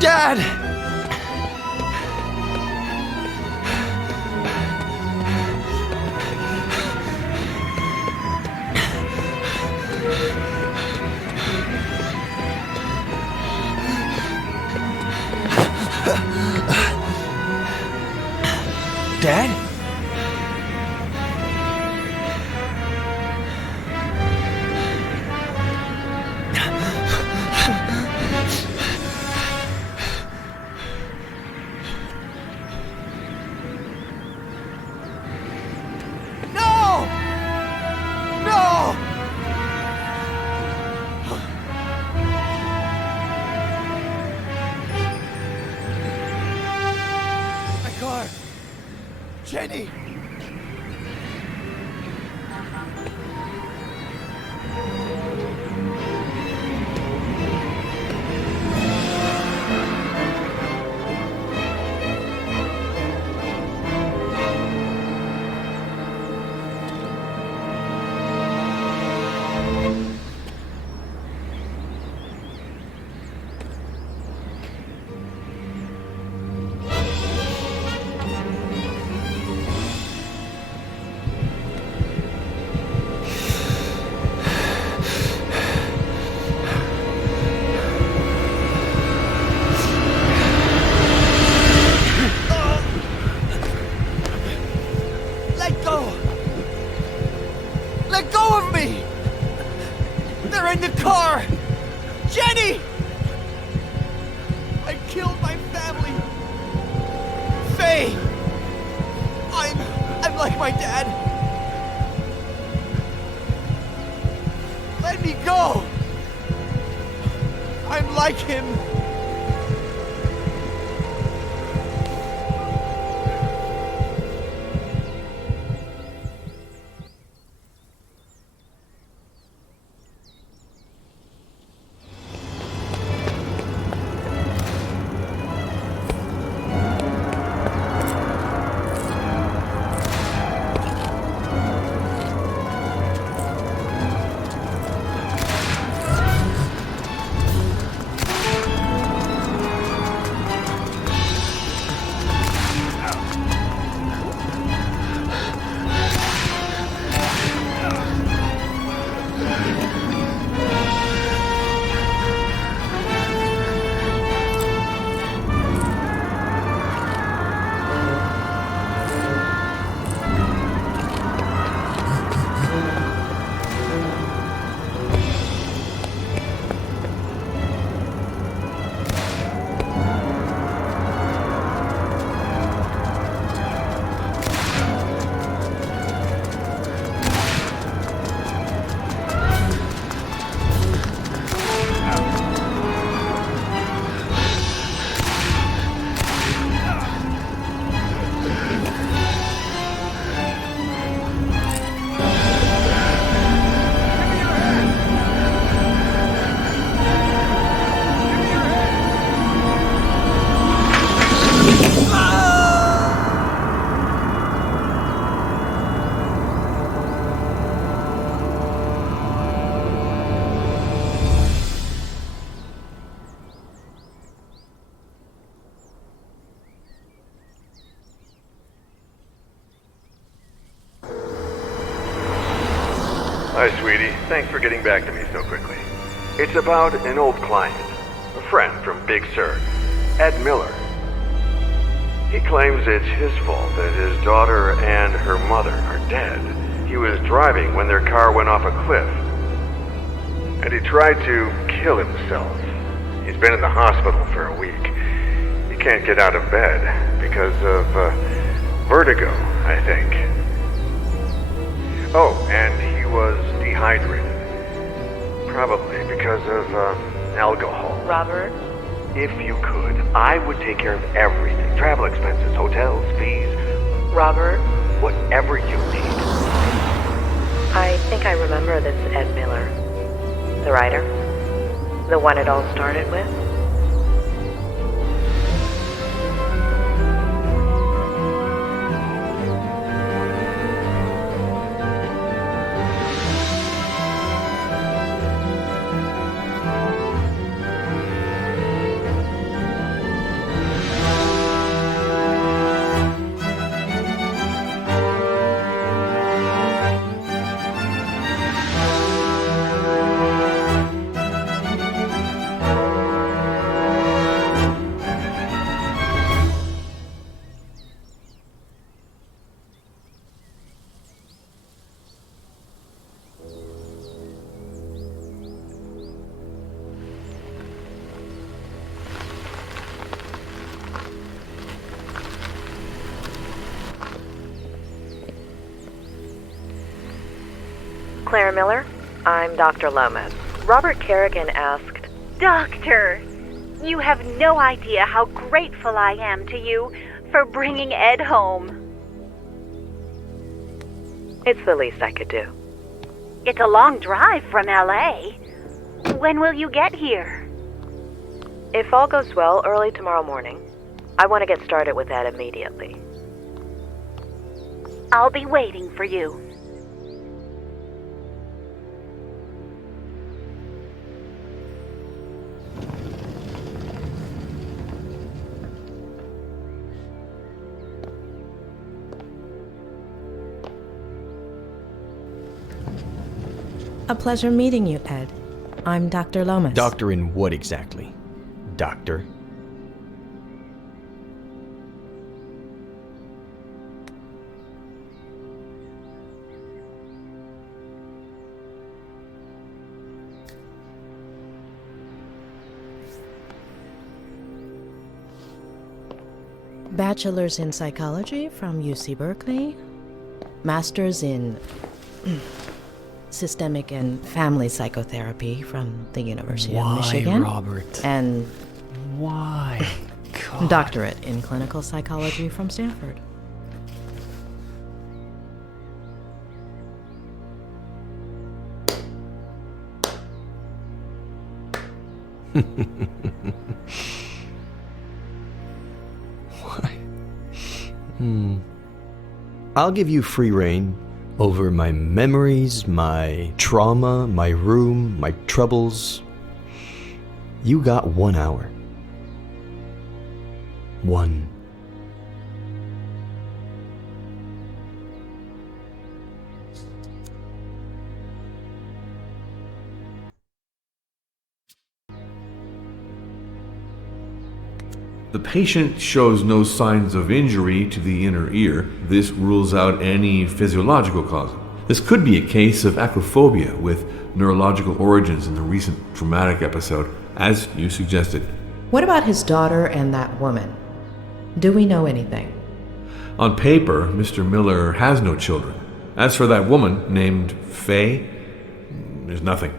Dad! Dad? No! No! My car! Jenny! Let go! Let go of me! They're in the car! Jenny! I killed my family! Faye! I'm like my dad! Let me go! I'm like him! Hi, sweetie. Thanks for getting back to me so quickly. It's about an old client, a friend from Big Sur, Ed Miller. He claims it's his fault that his daughter and her mother are dead. He was driving when their car went off a cliff, and he tried to kill himself. He's been in the hospital for a week. He can't get out of bed because of vertigo, I think. Oh, and he was dehydrated. Probably because of alcohol. Robert? If you could, I would take care of everything. Travel expenses, hotels, fees. Robert? Whatever you need. I think I remember this Ed Miller. The writer? The one it all started with? Claire Miller, I'm Dr. Lomas. Robert Kerrigan asked... Doctor, you have no idea how grateful I am to you for bringing Ed home. It's the least I could do. It's a long drive from L.A. When will you get here? If all goes well, early tomorrow morning. I want to get started with that immediately. I'll be waiting for you. A pleasure meeting you, Ed. I'm Dr. Lomas. Doctor in what exactly? Doctor? Bachelor's in psychology from UC Berkeley. Master's in systemic and family psychotherapy from the University of Michigan. Why, Robert? And Why? God. doctorate in clinical psychology from Stanford. Why? I'll give you free rein over my memories, my trauma, my room, my troubles. You got 1 hour. 1. The patient shows no signs of injury to the inner ear. This rules out any physiological cause. This could be a case of acrophobia with neurological origins in the recent traumatic episode, as you suggested. What about his daughter and that woman? Do we know anything? On paper, Mr. Miller has no children. As for that woman named Faye, there's nothing.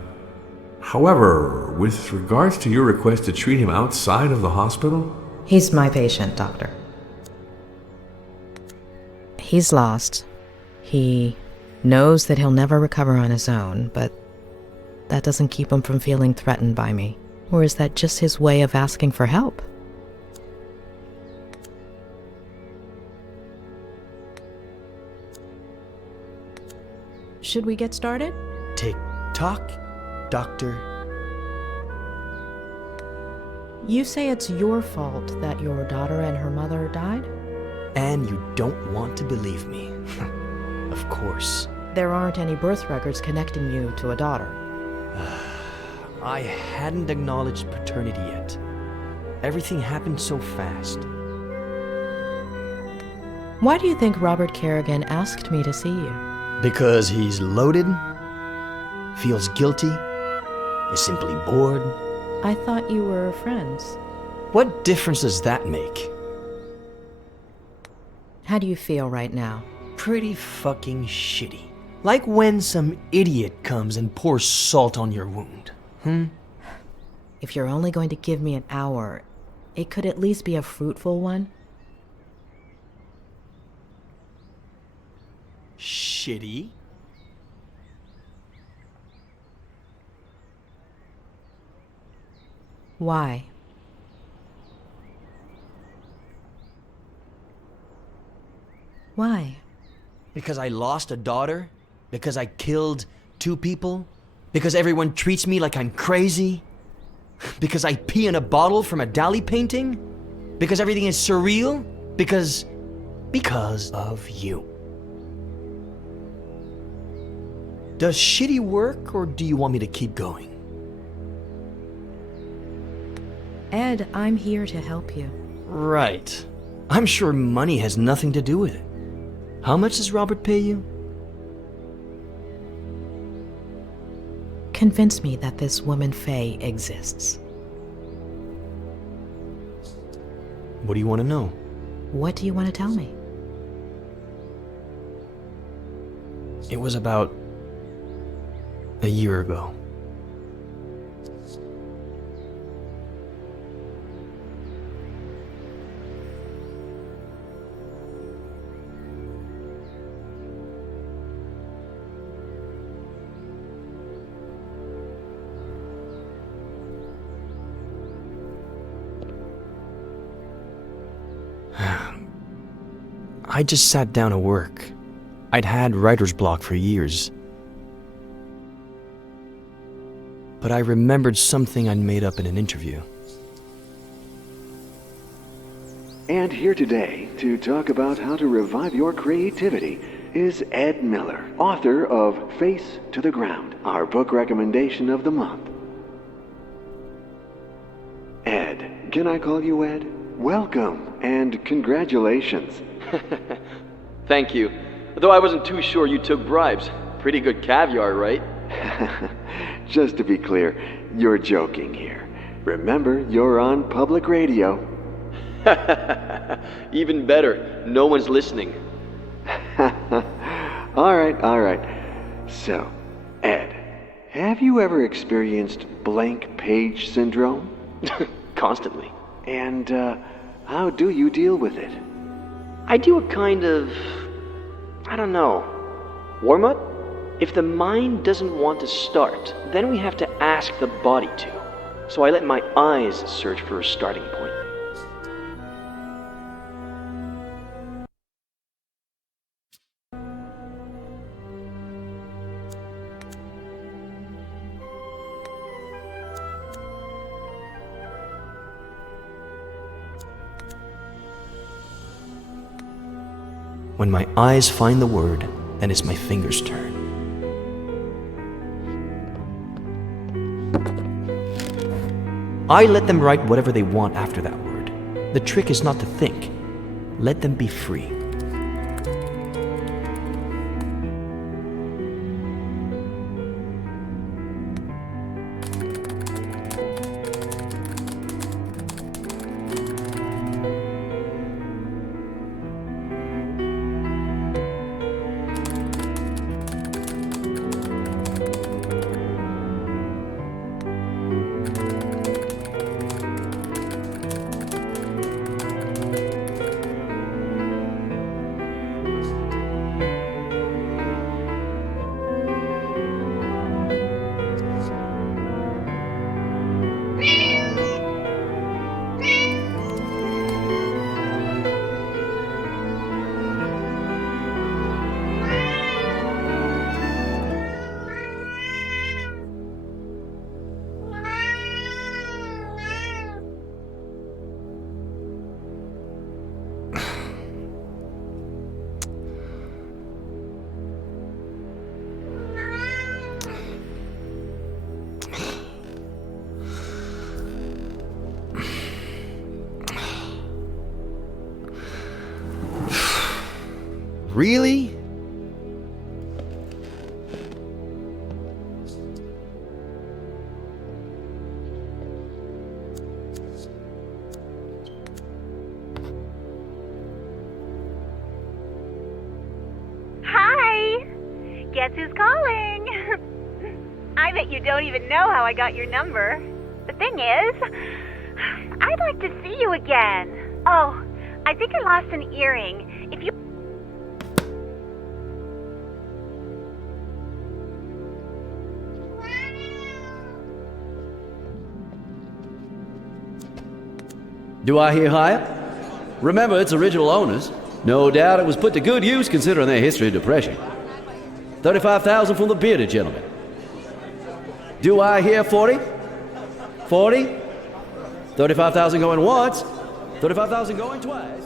However, with regards to your request to treat him outside of the hospital, He's my patient, doctor. He's lost. He knows that he'll never recover on his own, but that doesn't keep him from feeling threatened by me. Or is that just his way of asking for help? Should we get started? Tick tock, doctor. You say it's your fault that your daughter and her mother died? And you don't want to believe me. Of course. There aren't any birth records connecting you to a daughter. I hadn't acknowledged paternity yet. Everything happened so fast. Why do you think Robert Kerrigan asked me to see you? Because he's loaded, feels guilty, is simply bored. I thought you were friends. What difference does that make? How do you feel right now? Pretty fucking shitty. Like when some idiot comes and pours salt on your wound. If you're only going to give me an hour, it could at least be a fruitful one. Shitty? Why? Why? Because I lost a daughter? Because I killed 2 people? Because everyone treats me like I'm crazy? Because I pee in a bottle from a Dali painting? Because everything is surreal? Because of you. Does shitty work, or do you want me to keep going? Ed, I'm here to help you. Right. I'm sure money has nothing to do with it. How much does Robert pay you? Convince me that this woman Faye exists. What do you want to know? What do you want to tell me? It was about A year ago. I just sat down to work. I'd had writer's block for years. But I remembered something I'd made up in an interview. And here today to talk about how to revive your creativity is Ed Miller, author of Face to the Ground, our book recommendation of the month. Ed, can I call you Ed? Welcome and congratulations. Thank you. Though I wasn't too sure you took bribes. Pretty good caviar, right? Just to be clear, you're joking here. Remember, you're on public radio. Even better, no one's listening. All right. So, Ed, have you ever experienced blank page syndrome? Constantly. And how do you deal with it? I do a kind of, warm-up? If the mind doesn't want to start, then we have to ask the body to. So I let my eyes search for a starting point. When my eyes find the word, then it's my fingers' turn. I let them write whatever they want after that word. The trick is not to think. Let them be free. Really? Hi! Guess who's calling? I bet you don't even know how I got your number. The thing is, I'd like to see you again. Oh, I think I lost an earring. If you... Do I hear higher? Remember, it's original owners. No doubt it was put to good use considering their history of depression. 35,000 from the bearded gentleman. Do I hear 40? 40? 35,000 going once, 35,000 going twice.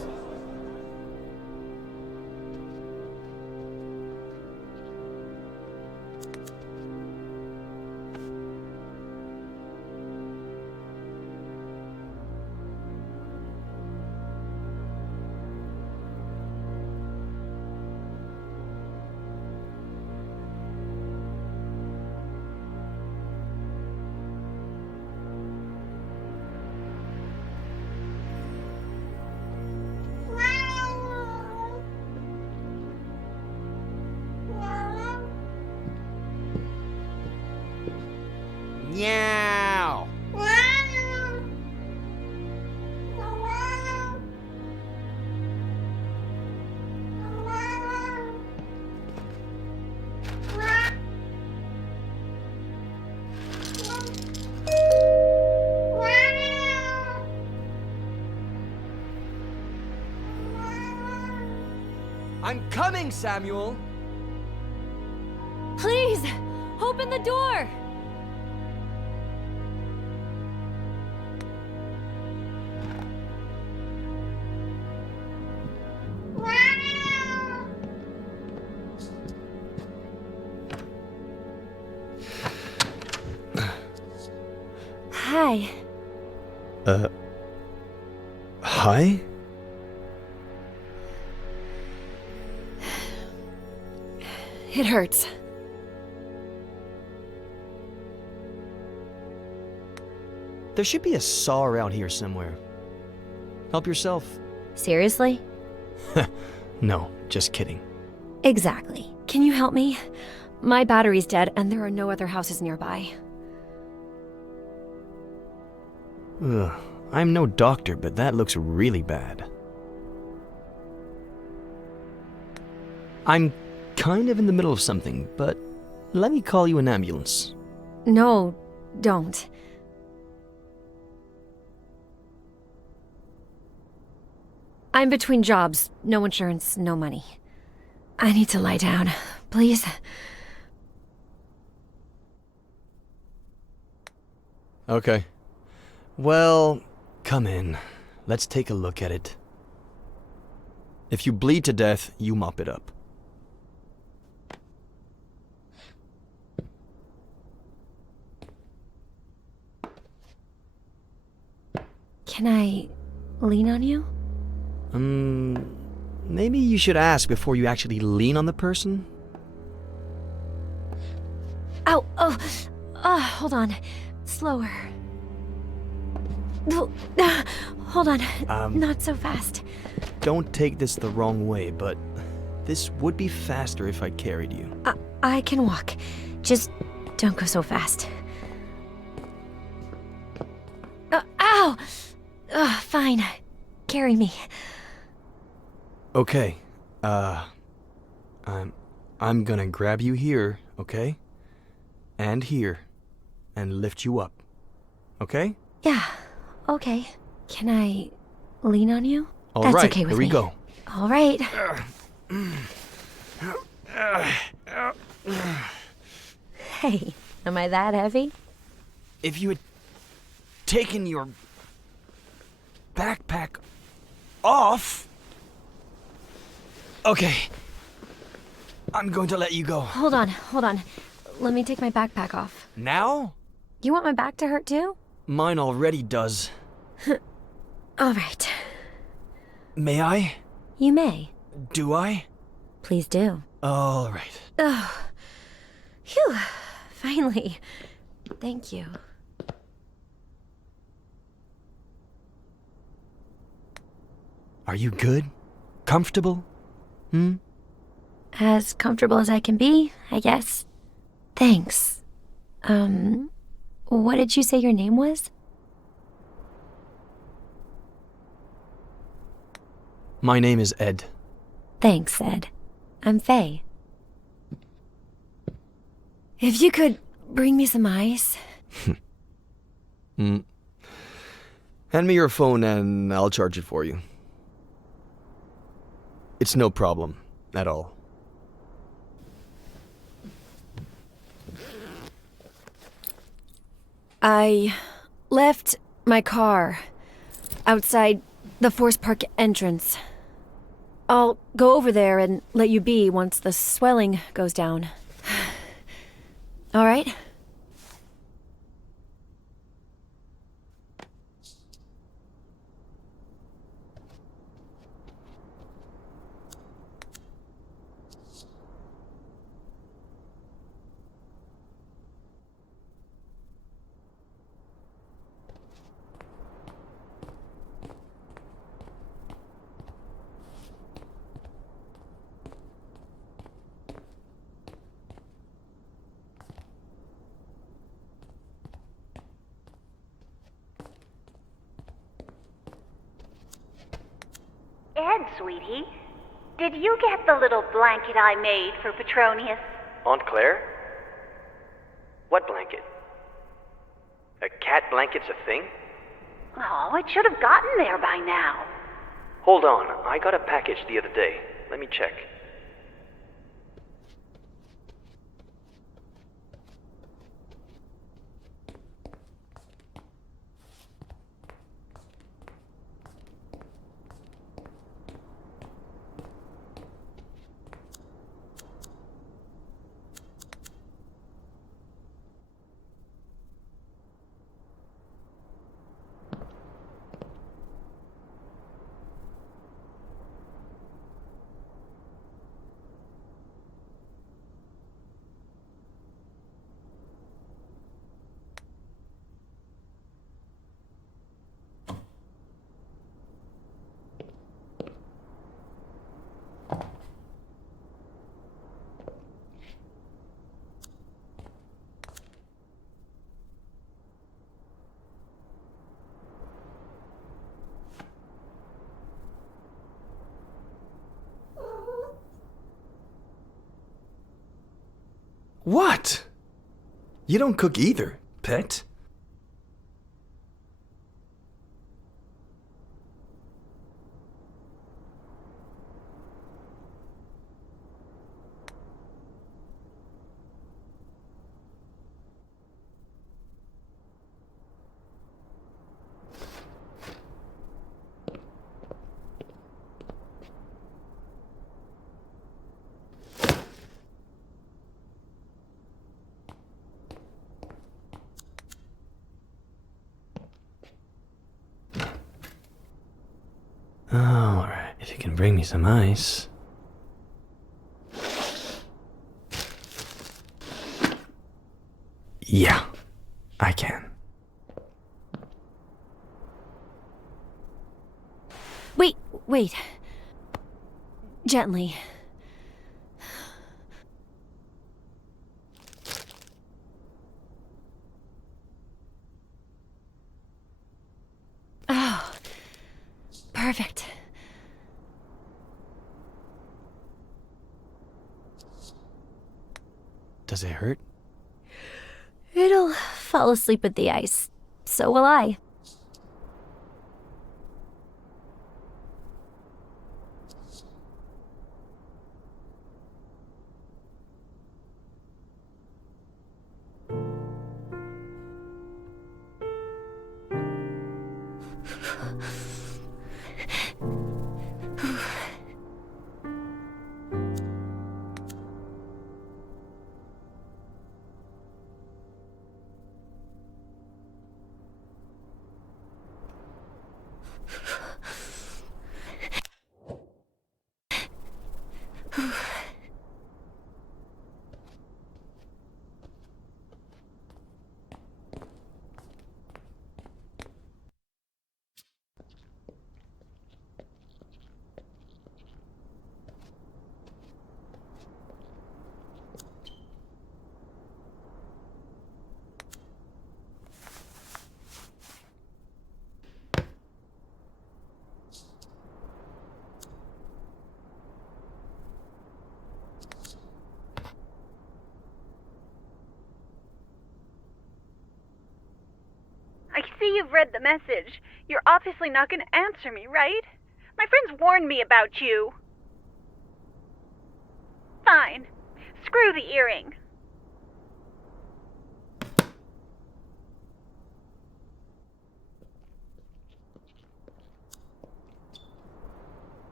Meow. I'm coming, Samuel. Please, open the door! Hi. Hi? It hurts. There should be a saw around here somewhere. Help yourself. Seriously? No, just kidding. Exactly. Can you help me? My battery's dead and there are no other houses nearby. Ugh, I'm no doctor, but that looks really bad. I'm kind of in the middle of something, but let me call you an ambulance. No, don't. I'm between jobs. No insurance, no money. I need to lie down, please. Okay. Well, come in. Let's take a look at it. If you bleed to death, you mop it up. Can I lean on you? Maybe you should ask before you actually lean on the person? Ow! Oh! Hold on. Slower. Hold on. Not so fast. Don't take this the wrong way, but this would be faster if I carried you. I can walk. Just don't go so fast. Ow! Fine. Carry me. Okay. I'm gonna grab you here, okay? And here. And lift you up. Okay? Yeah. Okay. Can I lean on you? All That's right, okay with here we me. go. All right. Hey, am I that heavy? If you had taken your backpack off... Okay. I'm going to let you go. Hold on. Let me take my backpack off. Now? You want my back to hurt too? Mine already does. All right. May I? You may. Do I? Please do. All right. Oh. Phew. Finally. Thank you. Are you good? Comfortable? As comfortable as I can be, I guess. Thanks. What did you say your name was? My name is Ed. Thanks, Ed. I'm Faye. If you could bring me some ice. Hand me your phone and I'll charge it for you. It's no problem at all. I left my car outside the Forest Park entrance. I'll go over there and let you be once the swelling goes down. All right? Ed, sweetie, did you get the little blanket I made for Petronius? Aunt Claire? What blanket? A cat blanket's a thing? Oh, it should have gotten there by now. Hold on, I got a package the other day. Let me check. What? You don't cook either, pet. All right, if you can bring me some ice. Yeah, I can. Wait. Gently. Oh, perfect. Does it hurt? It'll fall asleep with the ice. So will I. I see you've read the message. You're obviously not going to answer me, right? My friends warned me about you. Fine. Screw the earring.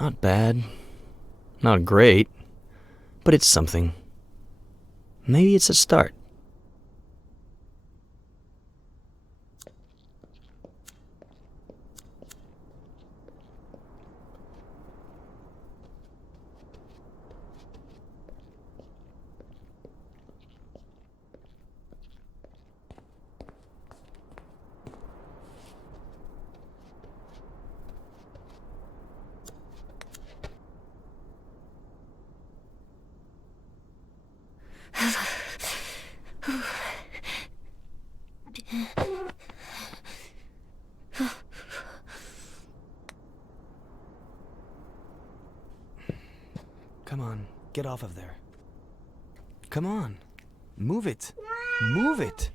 Not bad. Not great. But it's something. Maybe it's a start. get off of there. Come on. Move it. Move it.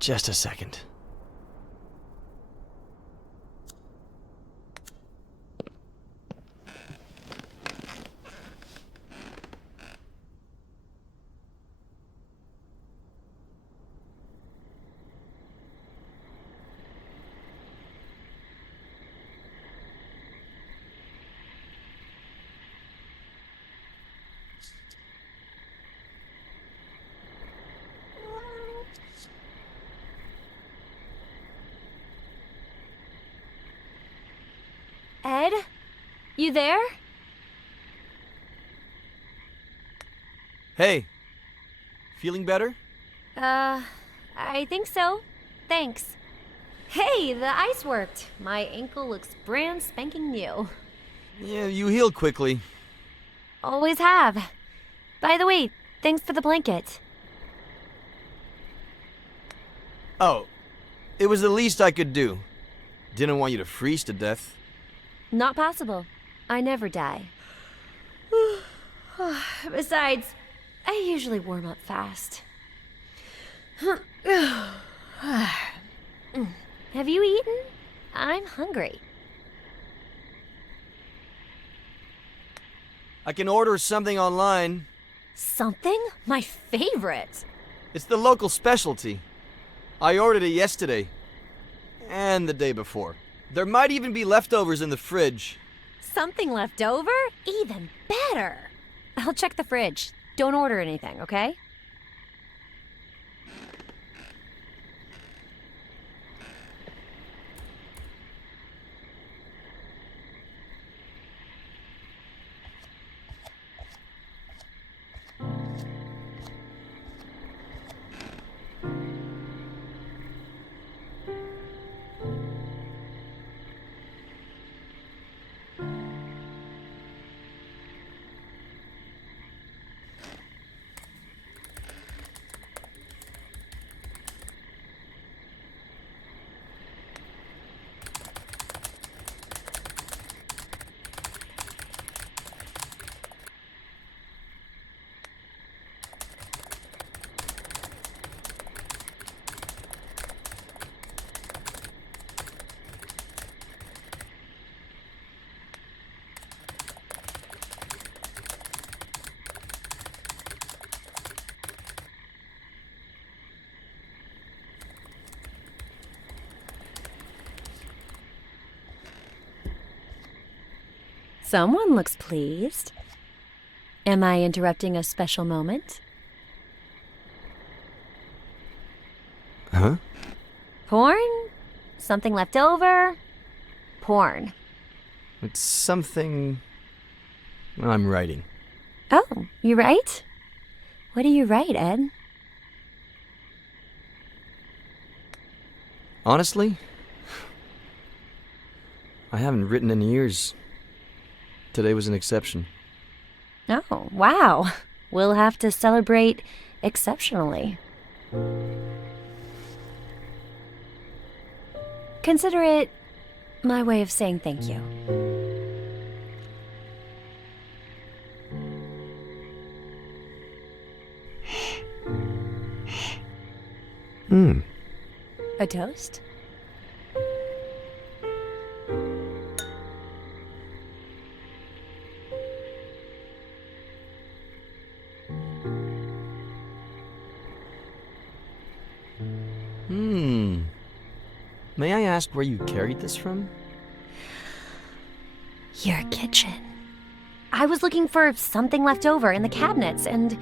Just a second. Ed? You there? Hey. Feeling better? I think so. Thanks. Hey, the ice worked. My ankle looks brand spanking new. Yeah, you healed quickly. Always have. By the way, thanks for the blanket. Oh, it was the least I could do. Didn't want you to freeze to death. Not possible. I never die. Besides, I usually warm up fast. Have you eaten? I'm hungry. I can order something online. Something? My favorite. It's the local specialty. I ordered it yesterday. And the day before. There might even be leftovers in the fridge. Something left over? Even better. I'll check the fridge. Don't order anything, okay? Someone looks pleased. Am I interrupting a special moment? Huh? Porn? Something left over? Porn. It's something I'm writing. Oh, you write? What do you write, Ed? Honestly, I haven't written in years. Today was an exception. Oh, wow. We'll have to celebrate exceptionally. Consider it my way of saying thank you. A toast? May I ask where you carried this from? Your kitchen. I was looking for something left over in the cabinets and...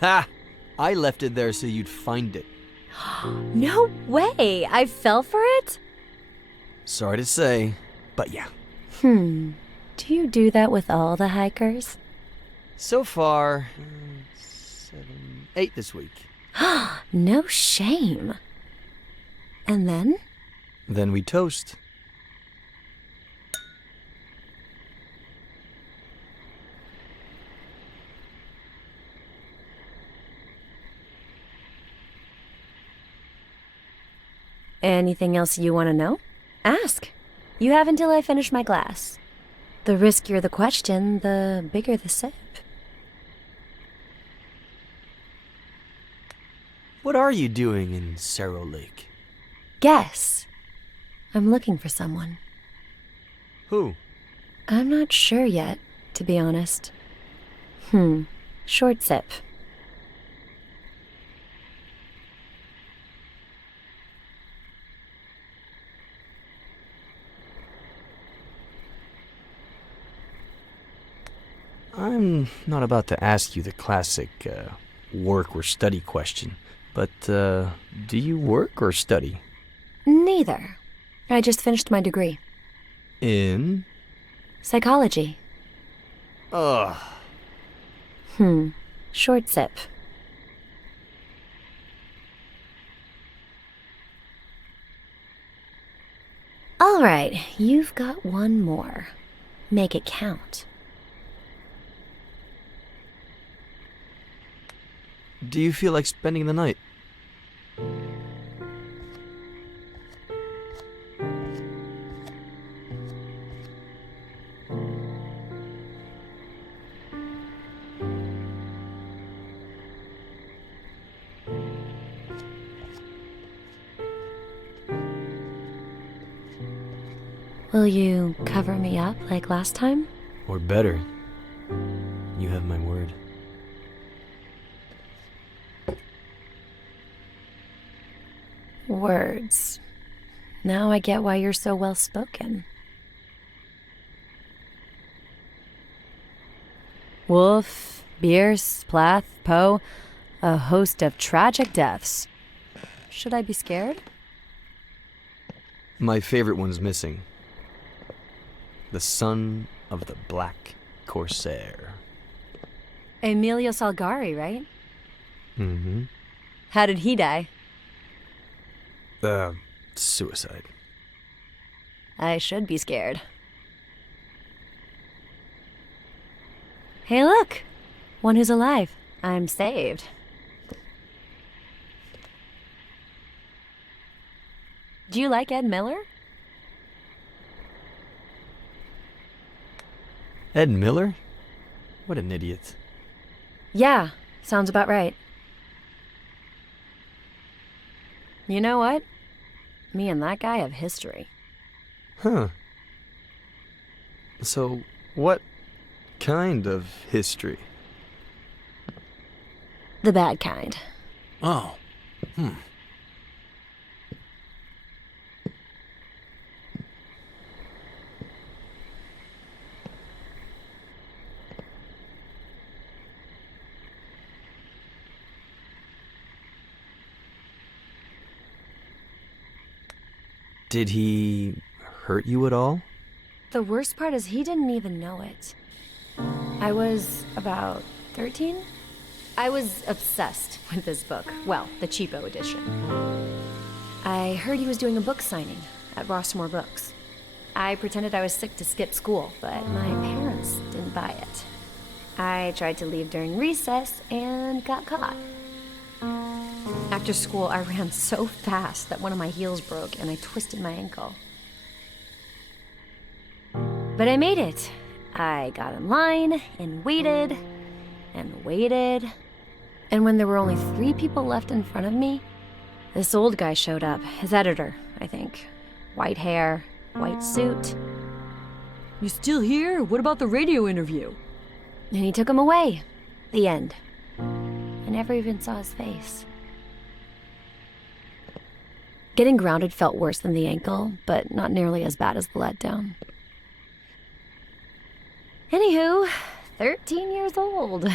Ha! I left it there so you'd find it. No way! I fell for it? Sorry to say, but yeah. Do you do that with all the hikers? So far, 8 this week. No shame. And then? Then we toast. Anything else you want to know? Ask. You have until I finish my glass. The riskier the question, the bigger the sip. What are you doing in Cerro Lake? Guess. I'm looking for someone. Who? I'm not sure yet, to be honest. Short sip. I'm not about to ask you the classic work or study question, but do you work or study? Neither. I just finished my degree. In? Psychology. Ugh. Short sip. All right, you've got one more. Make it count. Do you feel like spending the night? Will you cover me up like last time? Or better, you have my word. Words. Now I get why you're so well spoken. Wolf, Bierce, Plath, Poe, a host of tragic deaths. Should I be scared? My favorite one's missing. The son of the Black Corsair. Emilio Salgari, right? Mm-hmm. How did he die? Suicide. I should be scared. Hey, look! One who's alive. I'm saved. Do you like Ed Miller? Ed Miller? What an idiot. Yeah, sounds about right. You know what? Me and that guy have history. Huh. So, what kind of history? The bad kind. Oh. Did he hurt you at all? The worst part is he didn't even know it. I was about 13? I was obsessed with this book. Well, the cheapo edition. I heard he was doing a book signing at Rossmore Books. I pretended I was sick to skip school, but my parents didn't buy it. I tried to leave during recess and got caught. After school, I ran so fast that one of my heels broke and I twisted my ankle. But I made it. I got in line and waited and waited. And when there were only 3 people left in front of me, this old guy showed up. His editor, I think. White hair, white suit. You still here? What about the radio interview? And he took him away. The end. I never even saw his face. Getting grounded felt worse than the ankle, but not nearly as bad as the letdown. Anywho, 13 years old.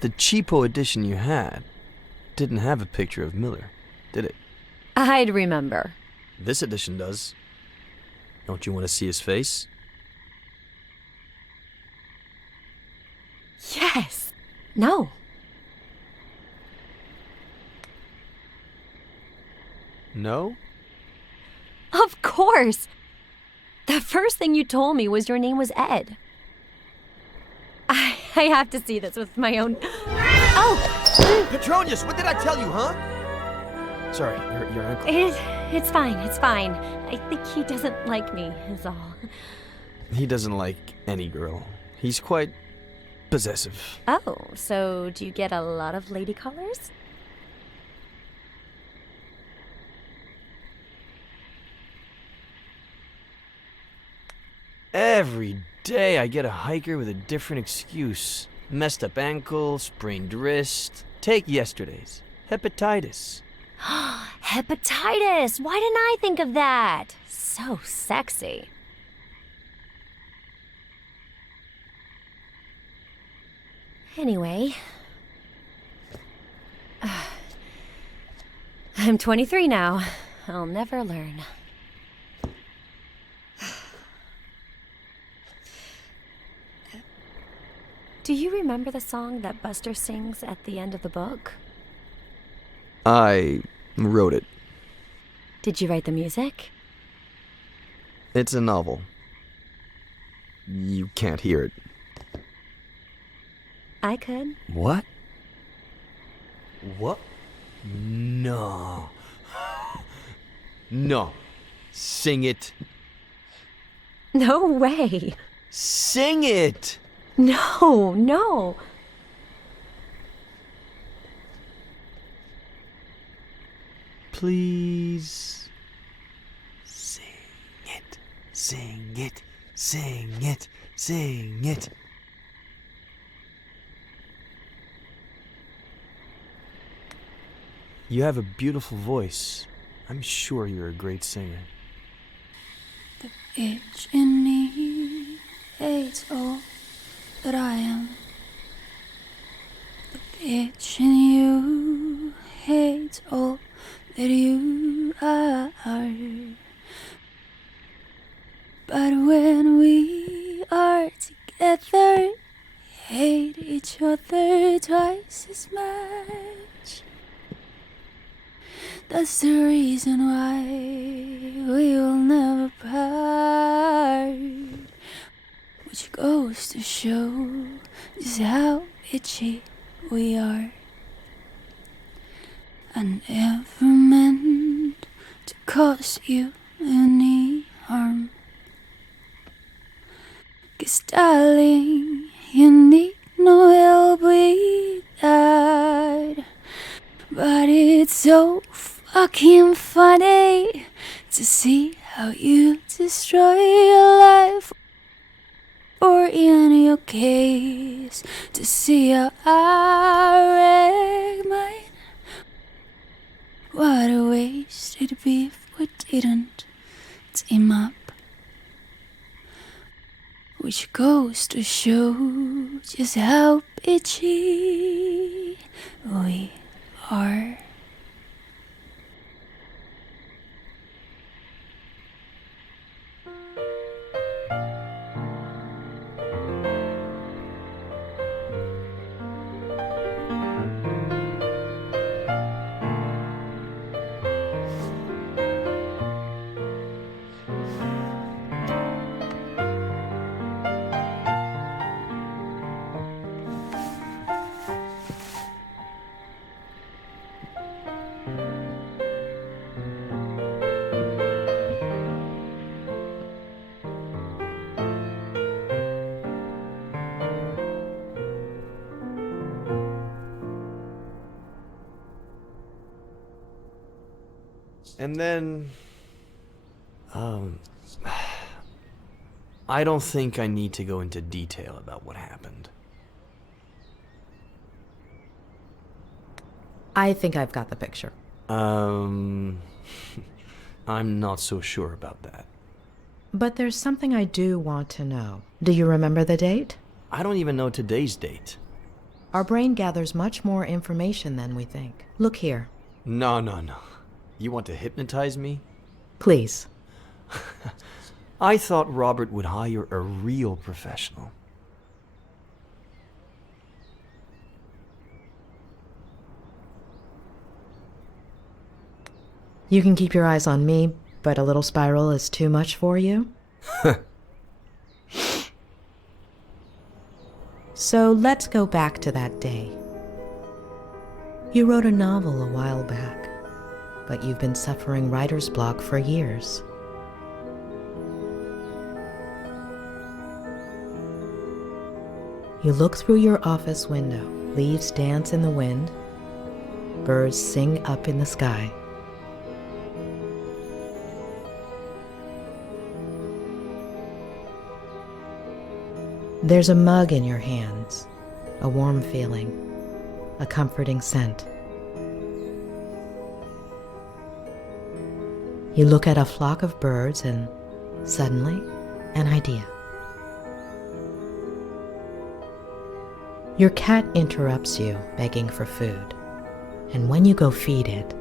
The cheapo edition you had didn't have a picture of Miller, did it? I'd remember. This edition does. Don't you want to see his face? Yes. No. No? Of course. The first thing you told me was your name was Ed. I have to see this with my own... Oh! Petronius, what did I tell you, huh? Sorry, your ankle. It's fine, it's fine. I think he doesn't like me, is all. He doesn't like any girl. He's quite possessive. Oh, so do you get a lot of lady callers? Every day I get a hiker with a different excuse. Messed up ankle, sprained wrist. Take yesterday's. Hepatitis. Hepatitis! Why didn't I think of that? So sexy. Anyway. I'm 23 now. I'll never learn. Do you remember the song that Buster sings at the end of the book? I wrote it. Did you write the music? It's a novel. You can't hear it. I could. What? What? No. No. Sing it. No way. Sing it! No, no. Please. Sing it. Sing it. Sing it. Sing it. You have a beautiful voice. I'm sure you're a great singer. The itch in me hates all that I am. The itch in you hates all that you are. But when we are together, hate each other twice as much. That's the reason why we will never part. Which goes to show just how itchy we are. I never meant to cause you any harm. 'Cause darling, you need no help with that. But it's so fucking funny to see how you destroy your life. Or in your case, to see how I wreck mine. What a waste it'd be if we didn't team up. Which goes to show just how bitchy we are. And then, I don't think I need to go into detail about what happened. I think I've got the picture. I'm not so sure about that. But there's something I do want to know. Do you remember the date? I don't even know today's date. Our brain gathers much more information than we think. Look here. No. You want to hypnotize me? Please. I thought Robert would hire a real professional. You can keep your eyes on me, but a little spiral is too much for you? So let's go back to that day. You wrote a novel a while back, but you've been suffering writer's block for years. You look through your office window. Leaves dance in the wind. Birds sing up in the sky. There's a mug in your hands, a warm feeling, a comforting scent. You look at a flock of birds and suddenly, an idea. Your cat interrupts you, begging for food, and when you go feed it,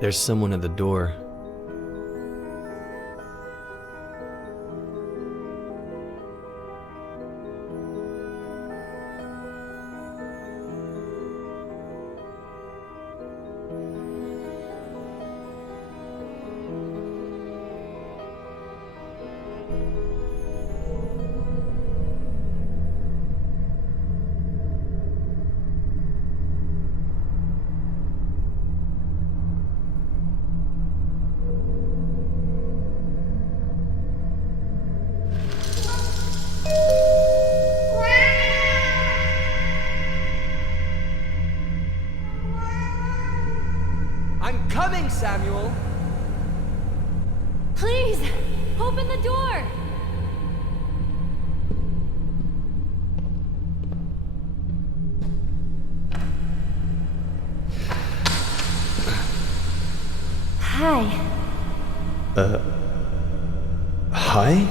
there's someone at the door. I'm coming, Samuel! Please, open the door! Hi. Hi?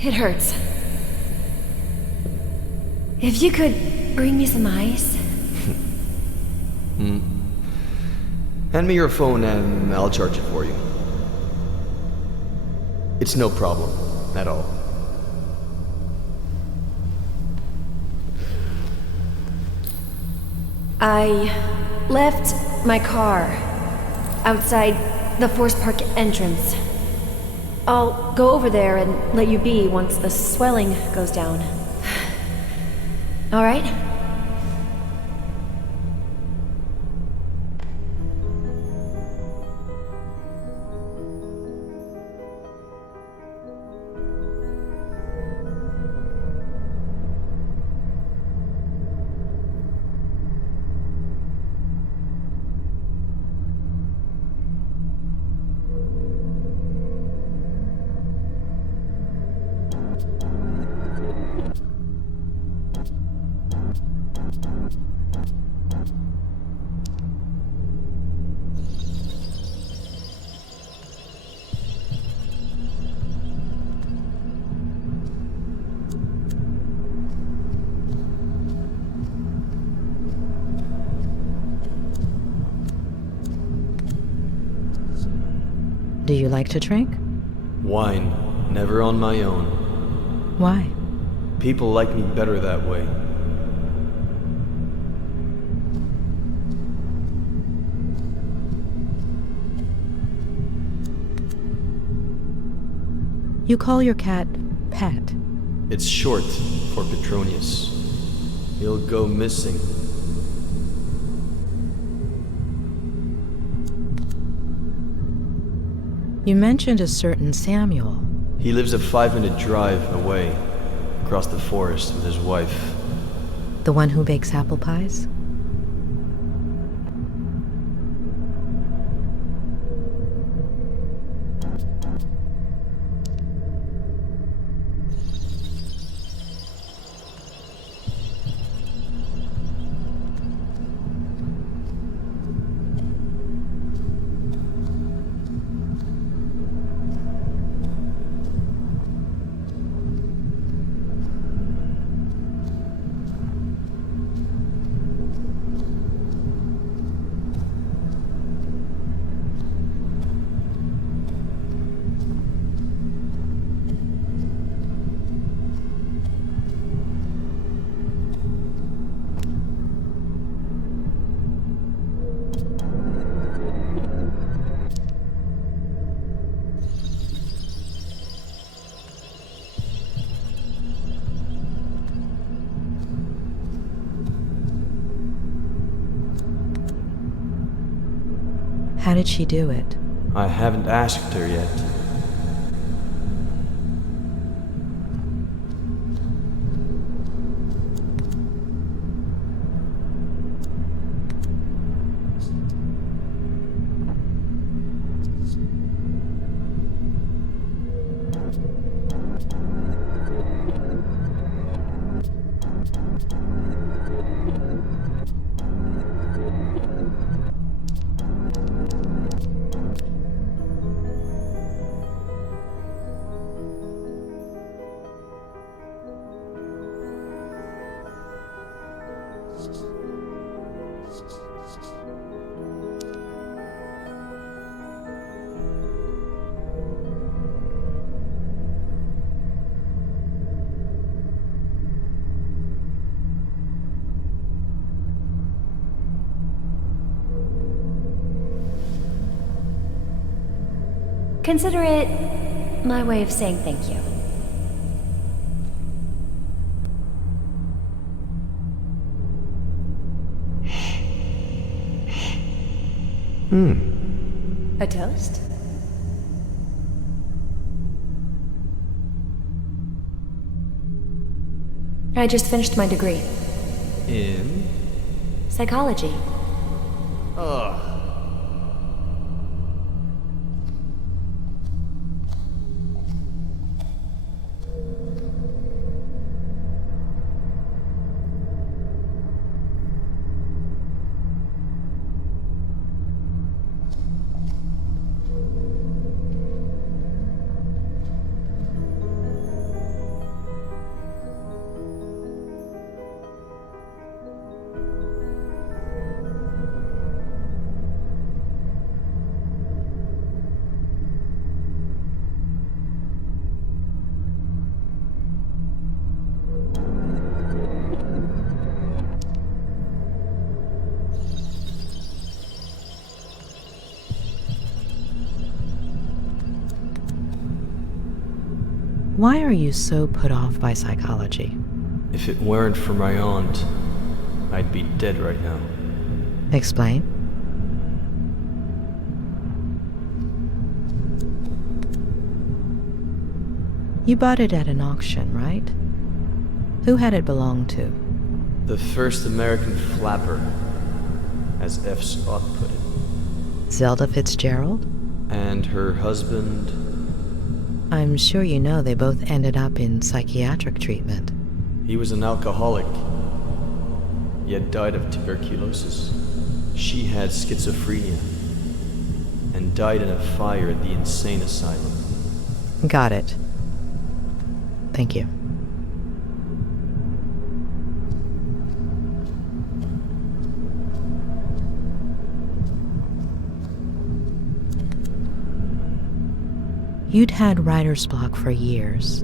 It hurts. If you could bring me some ice. Hand me your phone and I'll charge it for you. It's no problem at all. I left my car outside the Forest Park entrance. I'll go over there and let you be once the swelling goes down. All right? Do you like to drink? Wine, never on my own. Why? People like me better that way. You call your cat Pat. It's short for Petronius. He'll go missing. You mentioned a certain Samuel. He lives a 5-minute drive away, across the forest with his wife. The one who bakes apple pies? How did she do it? I haven't asked her yet. Consider it my way of saying thank you. A toast? I just finished my degree. In? Psychology. Ugh. Why are you so put off by psychology? If it weren't for my aunt, I'd be dead right now. Explain. You bought it at an auction, right? Who had it belong to? The first American flapper, as F. Scott put it. Zelda Fitzgerald? And her husband... I'm sure you know they both ended up in psychiatric treatment. He was an alcoholic, yet died of tuberculosis. She had schizophrenia, and died in a fire at the insane asylum. Got it. Thank you. You'd had writer's block for years.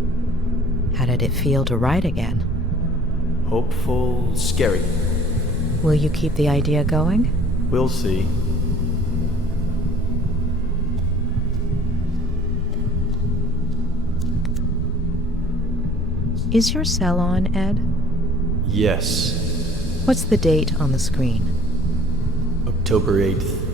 How did it feel to write again? Hopeful, scary. Will you keep the idea going? We'll see. Is your cell on, Ed? Yes. What's the date on the screen? October 8th.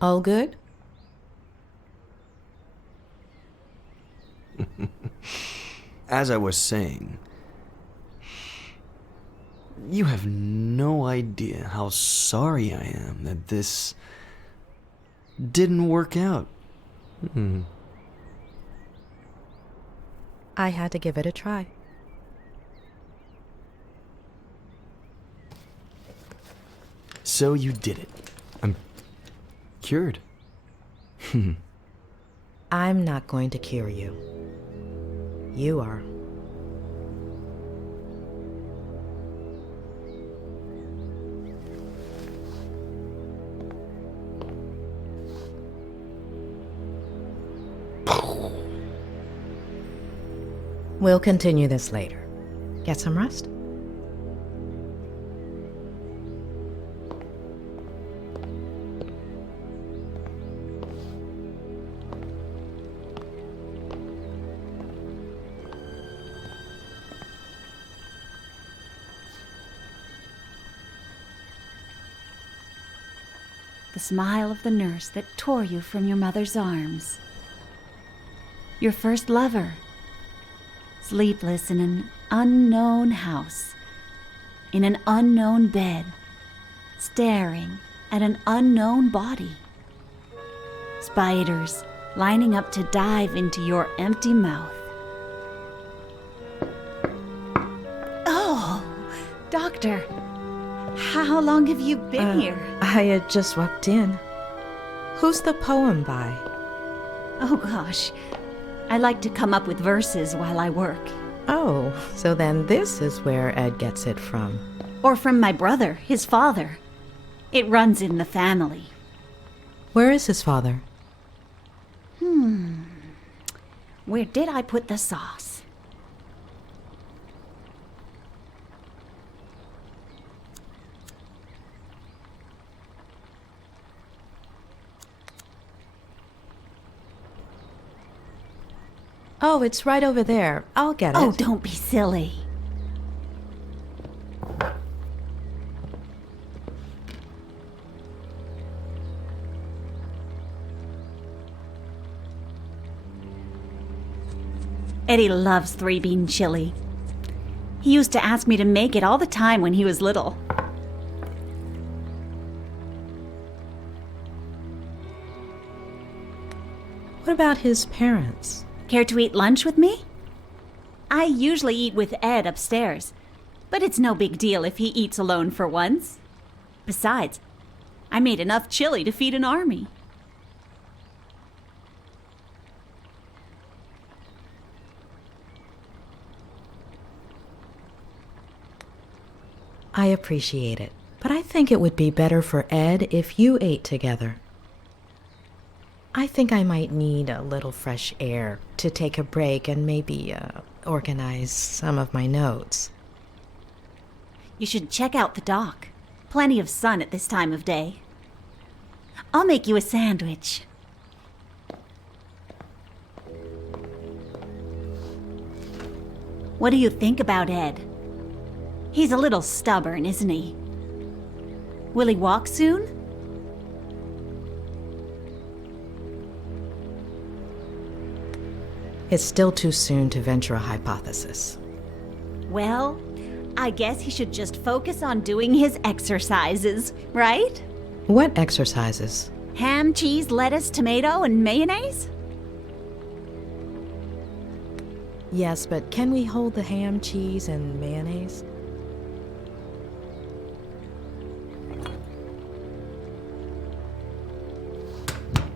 All good? As I was saying, you have no idea how sorry I am that this didn't work out. I had to give it a try. So you did it. I'm cured. I'm not going to cure you. You are. We'll continue this later. Get some rest? The smile of the nurse that tore you from your mother's arms. Your first lover, sleepless in an unknown house, in an unknown bed, staring at an unknown body. Spiders lining up to dive into your empty mouth. Oh, Doctor, how long have you been here? I had just walked in. Who's the poem by? Oh gosh, I like to come up with verses while I work. Oh, so then this is where Ed gets it from. Or from my brother, his father. It runs in the family. Where is his father? Where did I put the sauce? Oh, it's right over there. I'll get it. Oh, don't be silly. Eddie loves three-bean chili. He used to ask me to make it all the time when he was little. What about his parents? Care to eat lunch with me? I usually eat with Ed upstairs, but it's no big deal if he eats alone for once. Besides, I made enough chili to feed an army. I appreciate it, but I think it would be better for Ed if you ate together. I think I might need a little fresh air to take a break and maybe organize some of my notes. You should check out the dock. Plenty of sun at this time of day. I'll make you a sandwich. What do you think about Ed? He's a little stubborn, isn't he? Will he walk soon? It's still too soon to venture a hypothesis. Well, I guess he should just focus on doing his exercises, right? What exercises? Ham, cheese, lettuce, tomato, and mayonnaise? Yes, but can we hold the ham, cheese, and mayonnaise?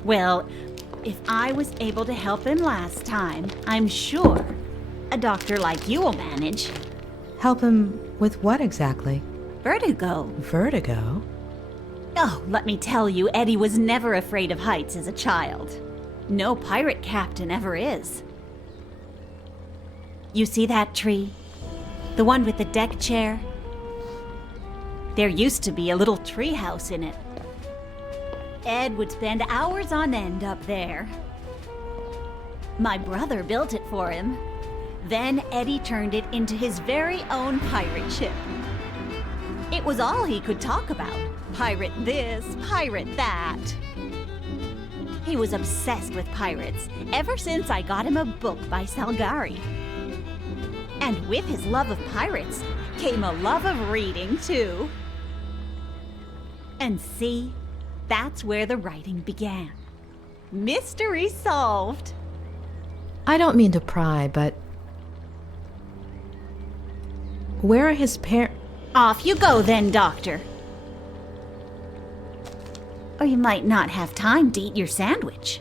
Well, if I was able to help him last time, I'm sure a doctor like you will manage. Help him with what exactly? Vertigo. Vertigo? Oh, let me tell you, Eddie was never afraid of heights as a child. No pirate captain ever is. You see that tree? The one with the deck chair? There used to be a little tree house in it. Ed would spend hours on end up there. My brother built it for him. Then Eddie turned it into his very own pirate ship. It was all he could talk about. Pirate this, pirate that. He was obsessed with pirates ever since I got him a book by Salgari. And with his love of pirates came a love of reading, too. And see, that's where the writing began. Mystery solved. I don't mean to pry, but where are his parents? Off you go then, Doctor. Or you might not have time to eat your sandwich.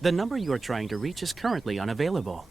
The number you are trying to reach is currently unavailable.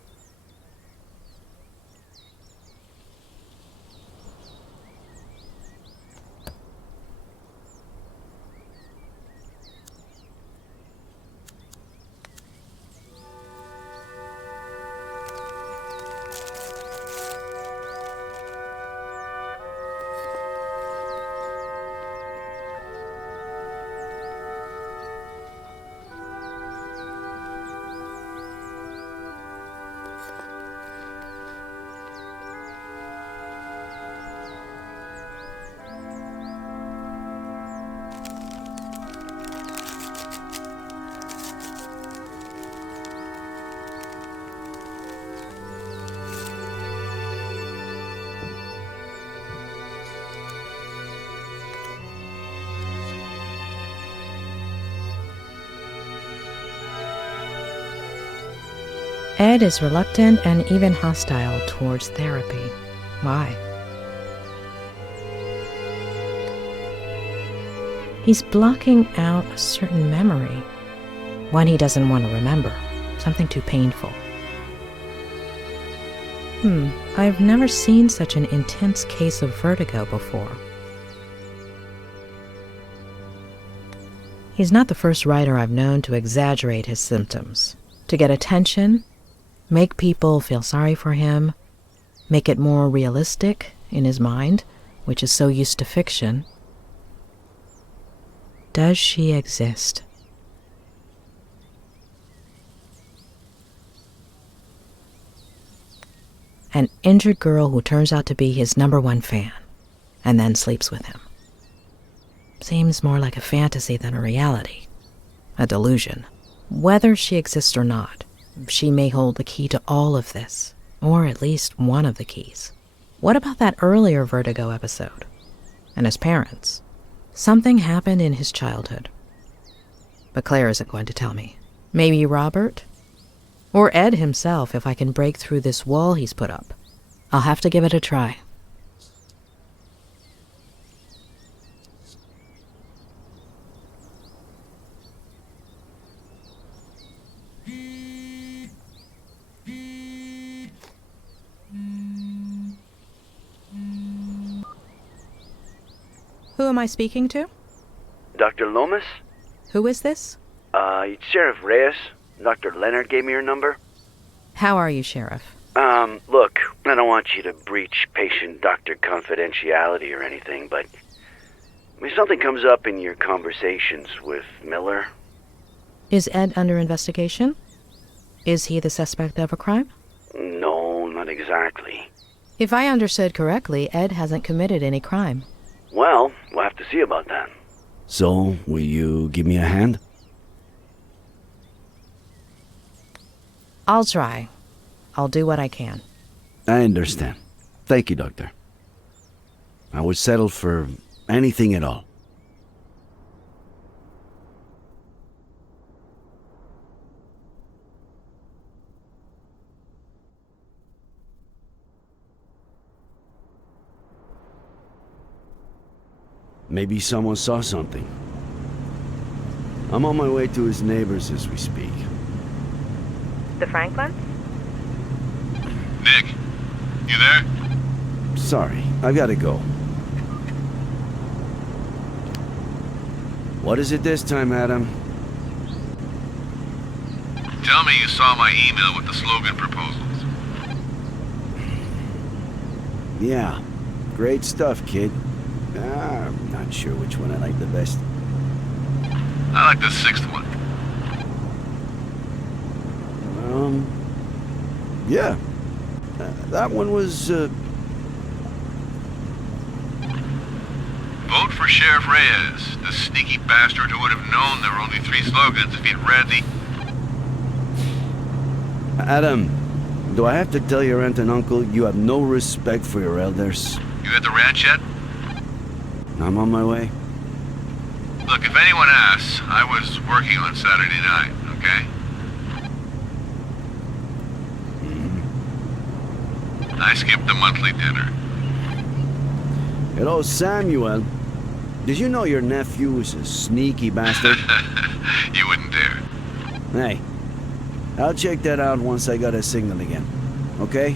Ed is reluctant and even hostile towards therapy. Why? He's blocking out a certain memory, one he doesn't want to remember, something too painful. I've never seen such an intense case of vertigo before. He's not the first writer I've known to exaggerate his symptoms, to get attention, make people feel sorry for him, make it more realistic in his mind, which is so used to fiction. Does she exist? An injured girl who turns out to be his #1 fan, and then sleeps with him. Seems more like a fantasy than a reality, a delusion. Whether she exists or not, she may hold the key to all of this, or at least one of the keys. What about that earlier Vertigo episode? And his parents? Something happened in his childhood. But Claire isn't going to tell me. Maybe Robert? Or Ed himself, if I can break through this wall he's put up. I'll have to give it a try. Who am I speaking to? Dr. Lomas? Who is this? It's Sheriff Reyes. Dr. Leonard gave me your number. How are you, Sheriff? Look, I don't want you to breach patient-doctor confidentiality or anything, but if something comes up in your conversations with Miller... Is Ed under investigation? Is he the suspect of a crime? No, not exactly. If I understood correctly, Ed hasn't committed any crime. Well, we'll have to see about that. So, will you give me a hand? I'll try. I'll do what I can. I understand. Thank you, Doctor. I would settle for anything at all. Maybe someone saw something. I'm on my way to his neighbors as we speak. The Franklins? Nick, you there? Sorry, I gotta go. What is it this time, Adam? Tell me you saw my email with the slogan proposals. Yeah, great stuff, kid. I'm not sure which one I like the best. I like the 6th one. Yeah. That one was, Vote for Sheriff Reyes, the sneaky bastard who would have known there were only 3 slogans if he'd read the... Adam, do I have to tell your aunt and uncle you have no respect for your elders? You at the ranch yet? I'm on my way. Look, if anyone asks, I was working on Saturday night, okay? I skipped the monthly dinner. Hello, Samuel. Did you know your nephew is a sneaky bastard? You wouldn't dare. Hey, I'll check that out once I got a signal again. Okay?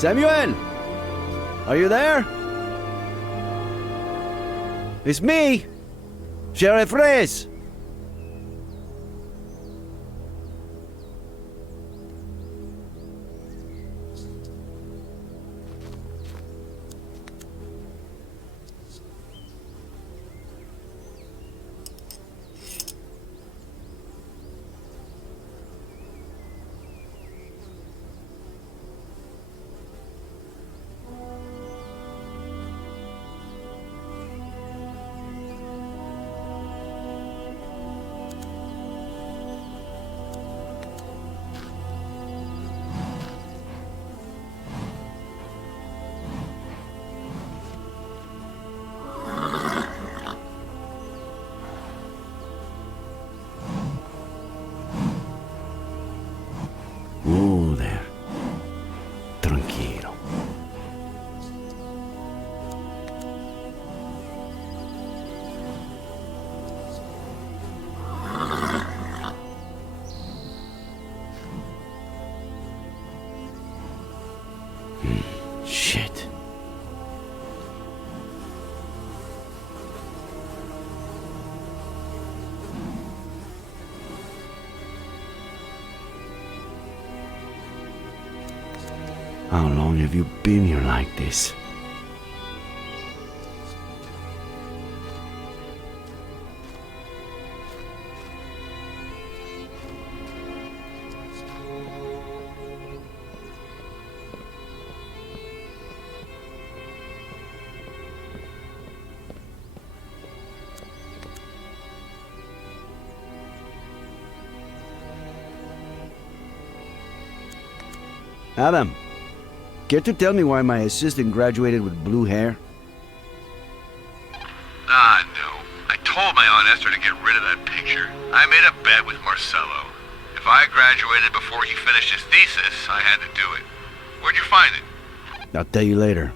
Samuel! Are you there? It's me, Sheriff Reyes. There. Tranquilo. Shit. How long have you been here like this? Adam. Care to tell me why my assistant graduated with blue hair? Ah, no. I told my Aunt Esther to get rid of that picture. I made a bet with Marcello. If I graduated before he finished his thesis, I had to do it. Where'd you find it? I'll tell you later.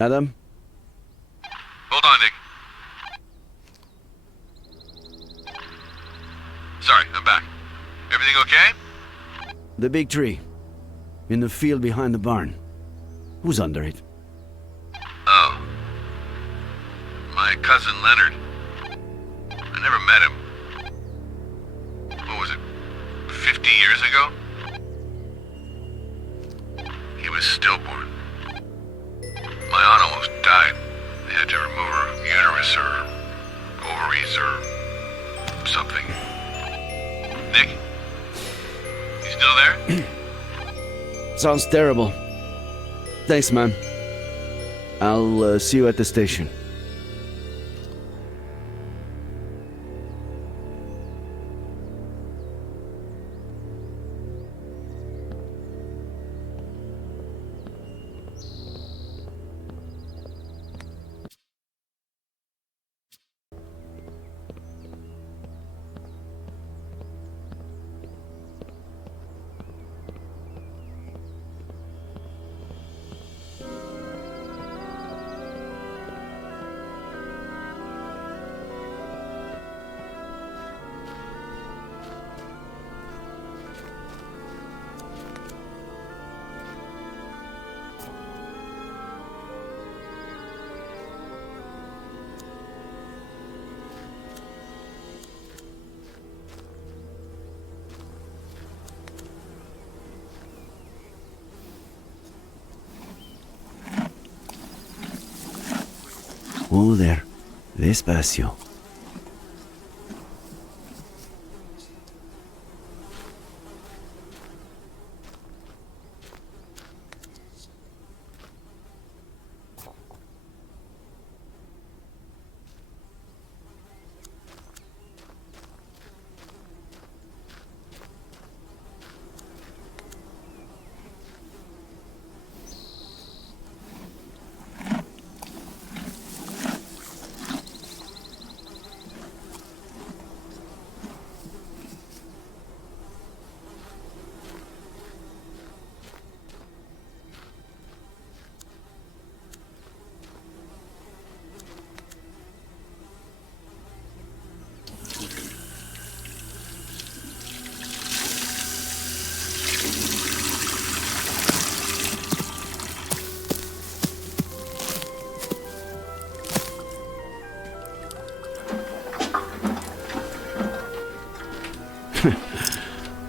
Adam? Hold on, Nick. Sorry, I'm back. Everything okay? The big tree. In the field behind the barn. Who's under it? Oh. My cousin Leonard. I never met him. What was it? 50 years ago? He was stillborn. My aunt almost died. They had to remove her uterus or ovaries or something. Nick? You still there? Sounds terrible. Thanks, man. I'll see you at the station. There. Despacio.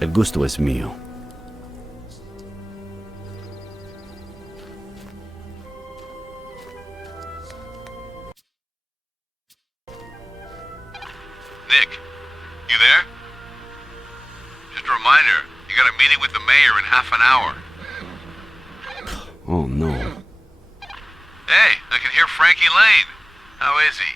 El gusto es mío. Nick, you there? Just a reminder, you got a meeting with the mayor in half an hour. Oh, no. Hey, I can hear Frankie Lane. How is he?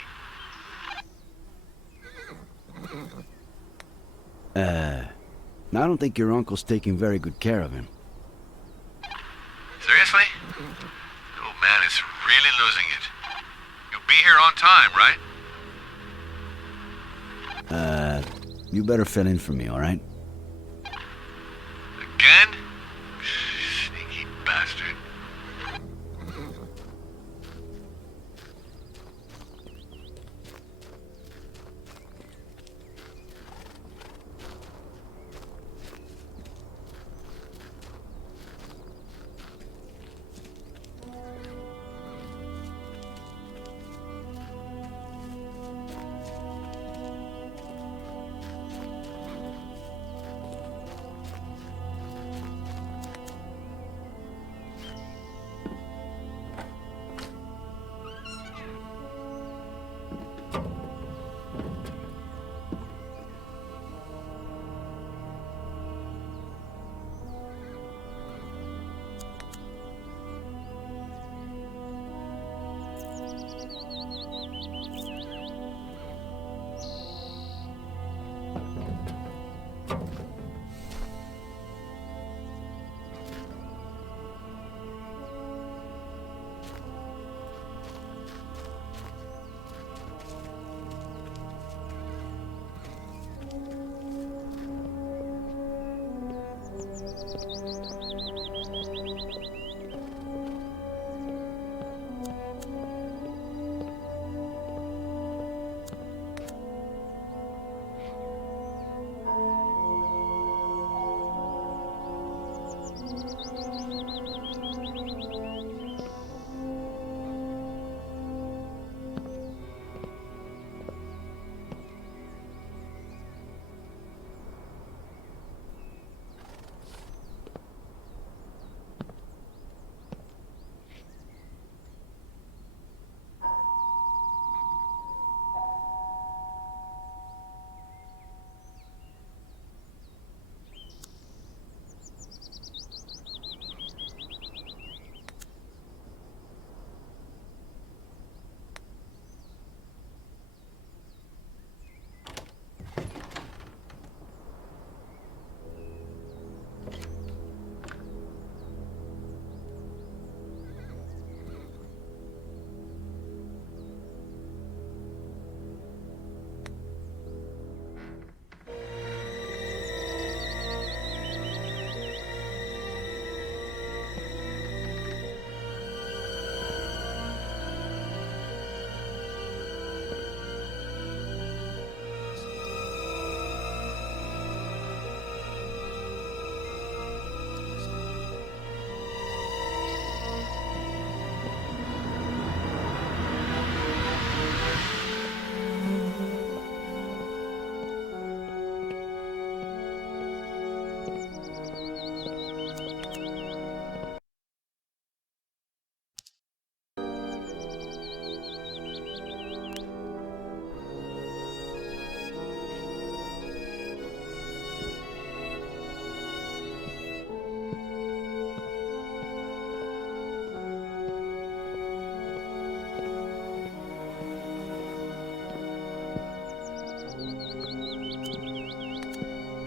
I don't think your uncle's taking very good care of him. Seriously? The old man is really losing it. You'll be here on time, right? You better fill in for me, all right? Again? Sneaky bastard.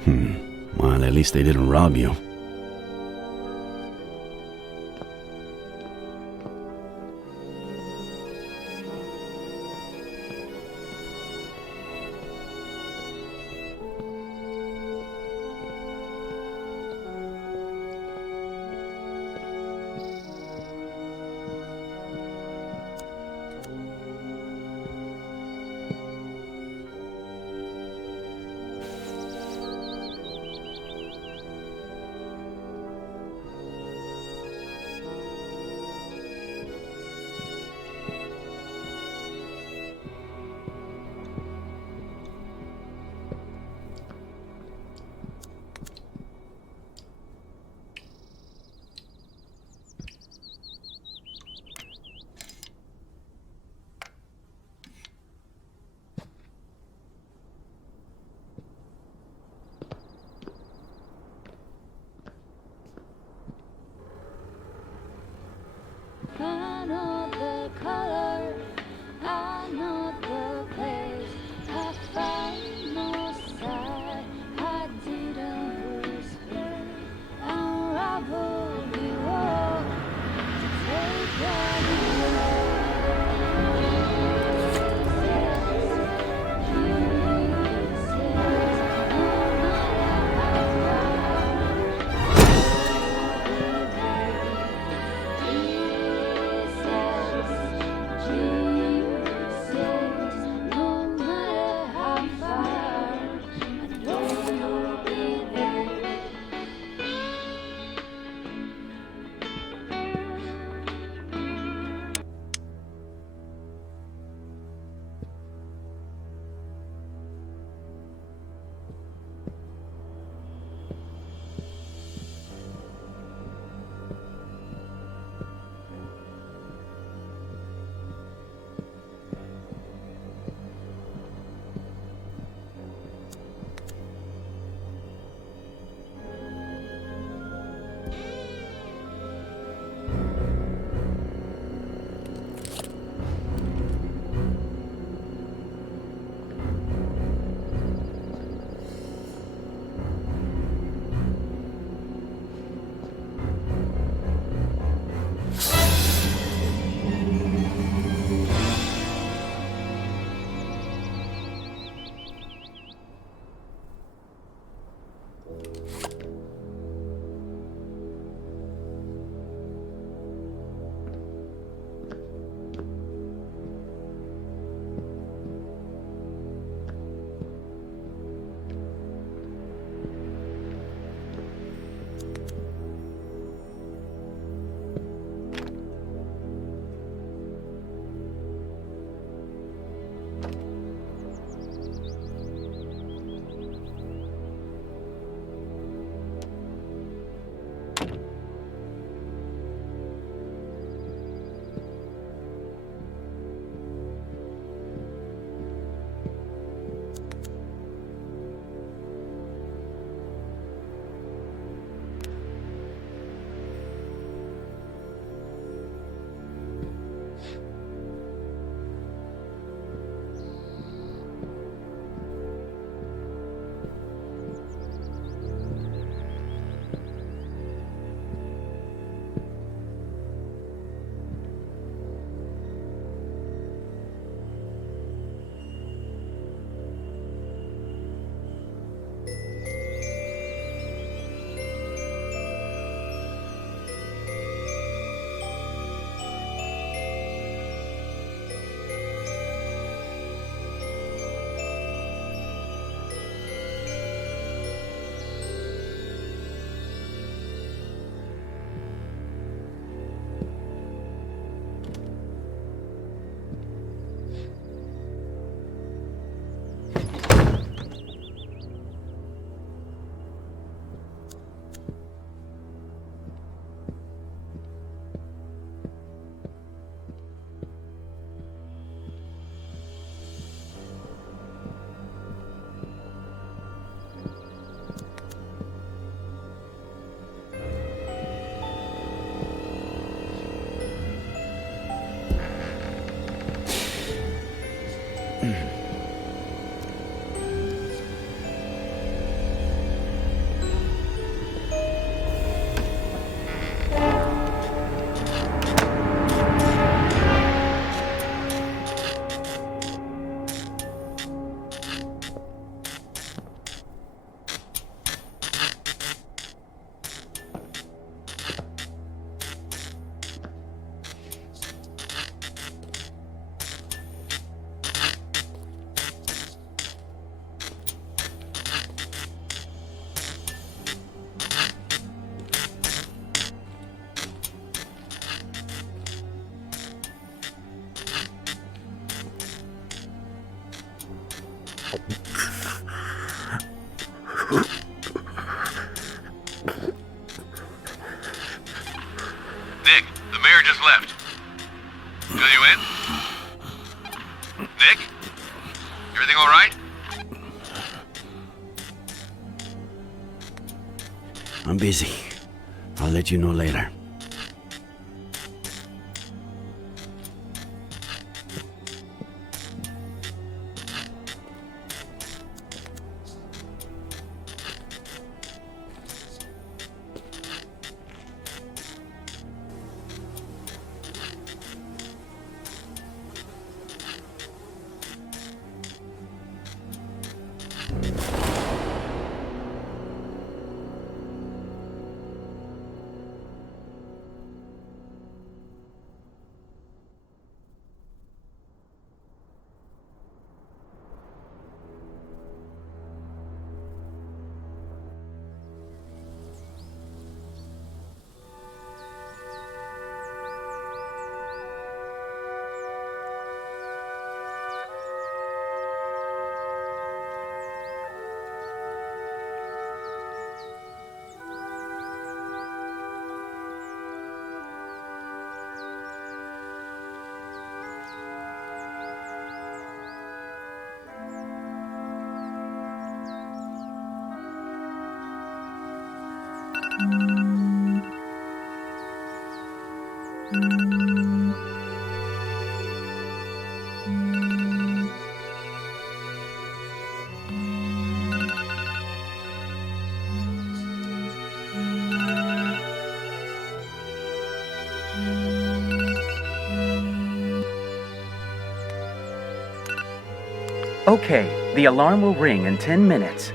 Well, at least they didn't rob you. Nick, the mayor just left. Fill you in? Nick? Everything all right? I'm busy. I'll let you know later. Okay, the alarm will ring in 10 minutes.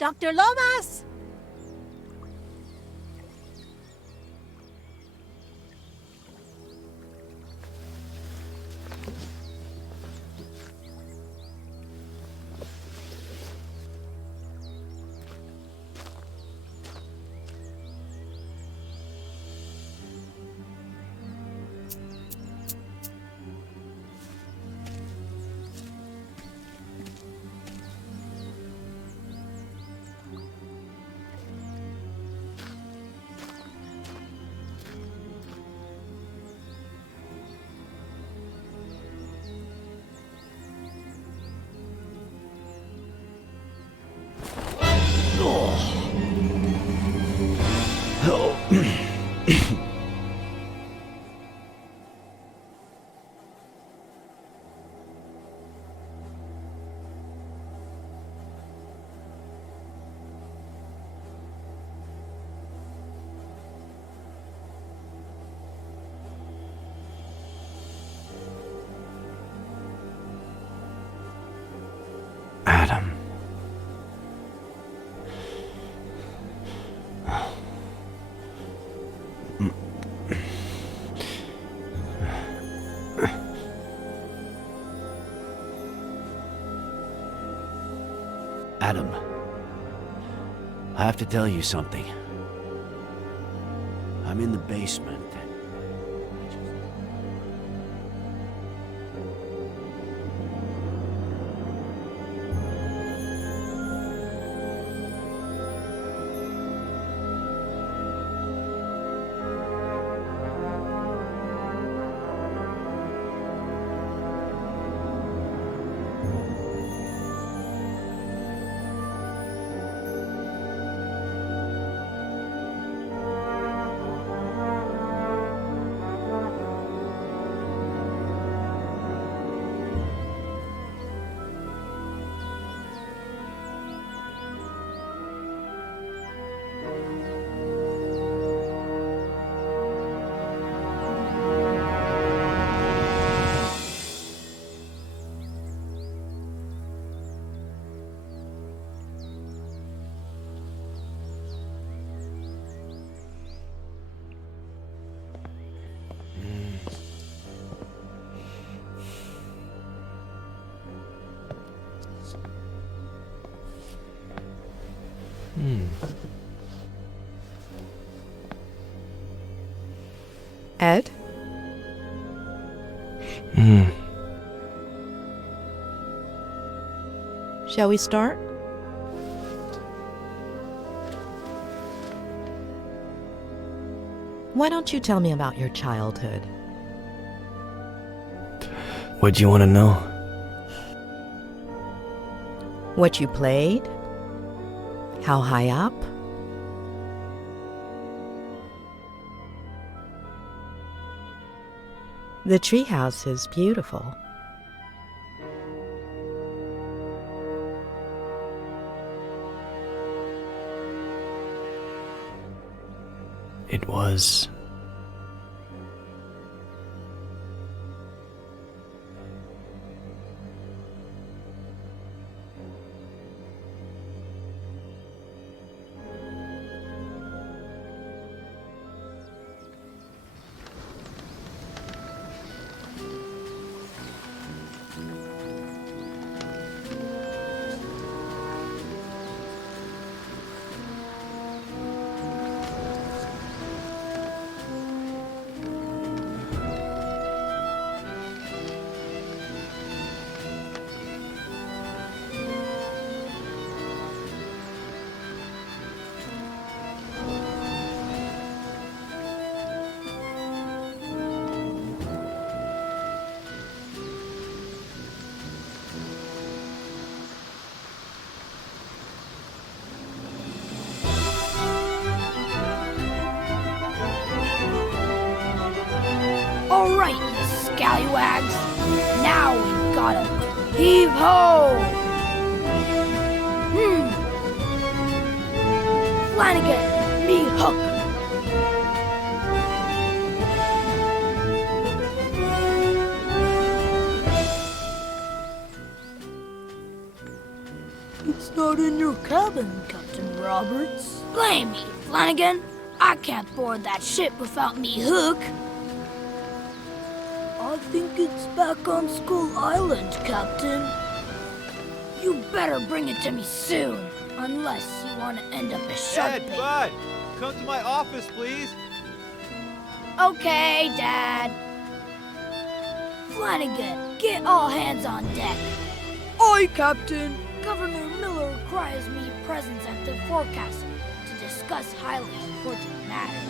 Dr. Lomas! Adam. Adam, I have to tell you something. I'm in the basement. Ed? Shall we start? Why don't you tell me about your childhood? What do you want to know? What you played? How high up? The treehouse is beautiful. It was. All right, you scallywags. Now we've got him. Heave ho! Flanagan, me hook. It's not in your cabin, Captain Roberts. Blame me, Flanagan. I can't board that ship without me hook. I think it's back on Skull Island, Captain. You better bring it to me soon, unless you want to end up as shark bait. Bud, come to my office, please. Okay, Dad. Flanagan, get all hands on deck. Aye, Captain. Governor Miller requires me presence at the forecastle to discuss highly important matters.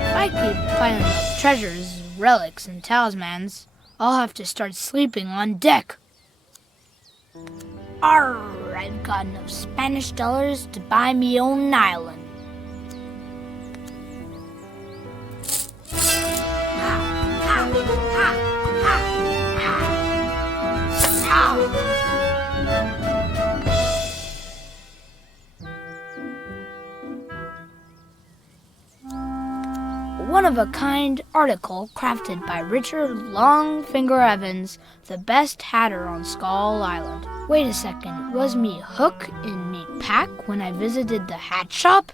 If I keep finding those treasures, relics, and talismans, I'll have to start sleeping on deck. Arr, I've got enough Spanish dollars to buy me own island. One-of-a-kind article crafted by Richard Longfinger Evans, the best hatter on Skull Island. Wait a second, was me hook in me pack when I visited the hat shop?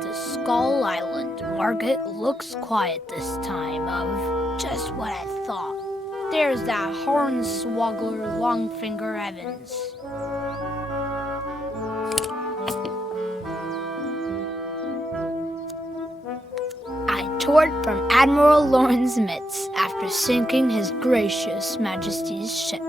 The Skull Island market looks quiet this time of just what I thought. There's that hornswoggler Longfinger Evans. I toured from Admiral Lawrence Mitz after sinking His Gracious Majesty's ship.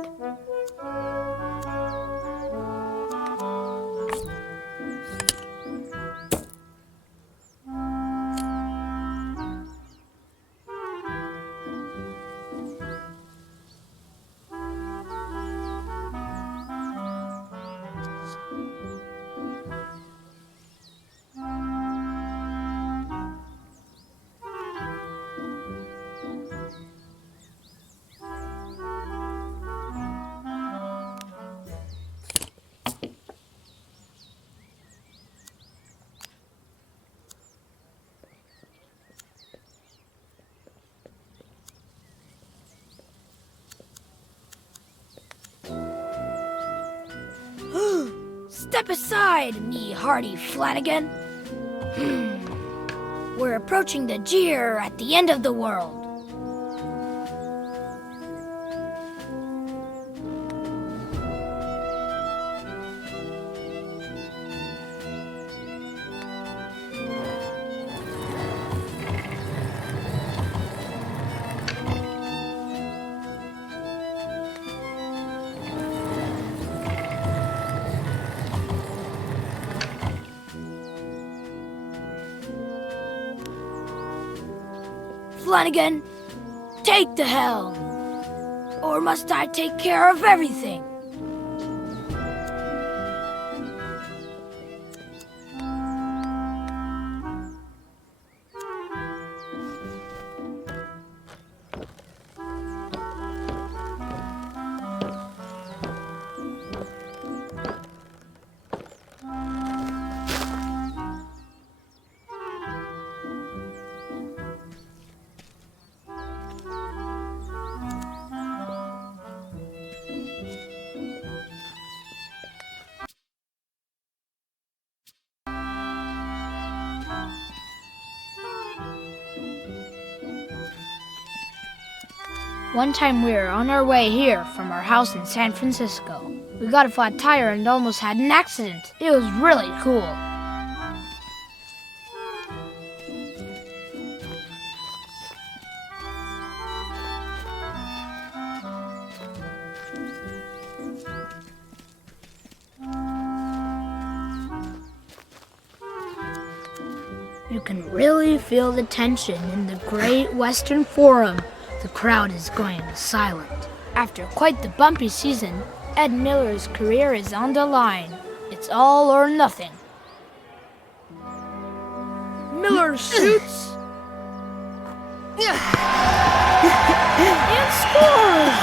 Step aside, me hardy Flanagan. We're approaching the jeer at the end of the world. Flanagan, take the helm. Or must I take care of everything? One time we were on our way here from our house in San Francisco. We got a flat tire and almost had an accident. It was really cool. You can really feel the tension in the Great Western Forum. The crowd is going silent. After quite the bumpy season, Ed Miller's career is on the line. It's all or nothing. Miller shoots and scores!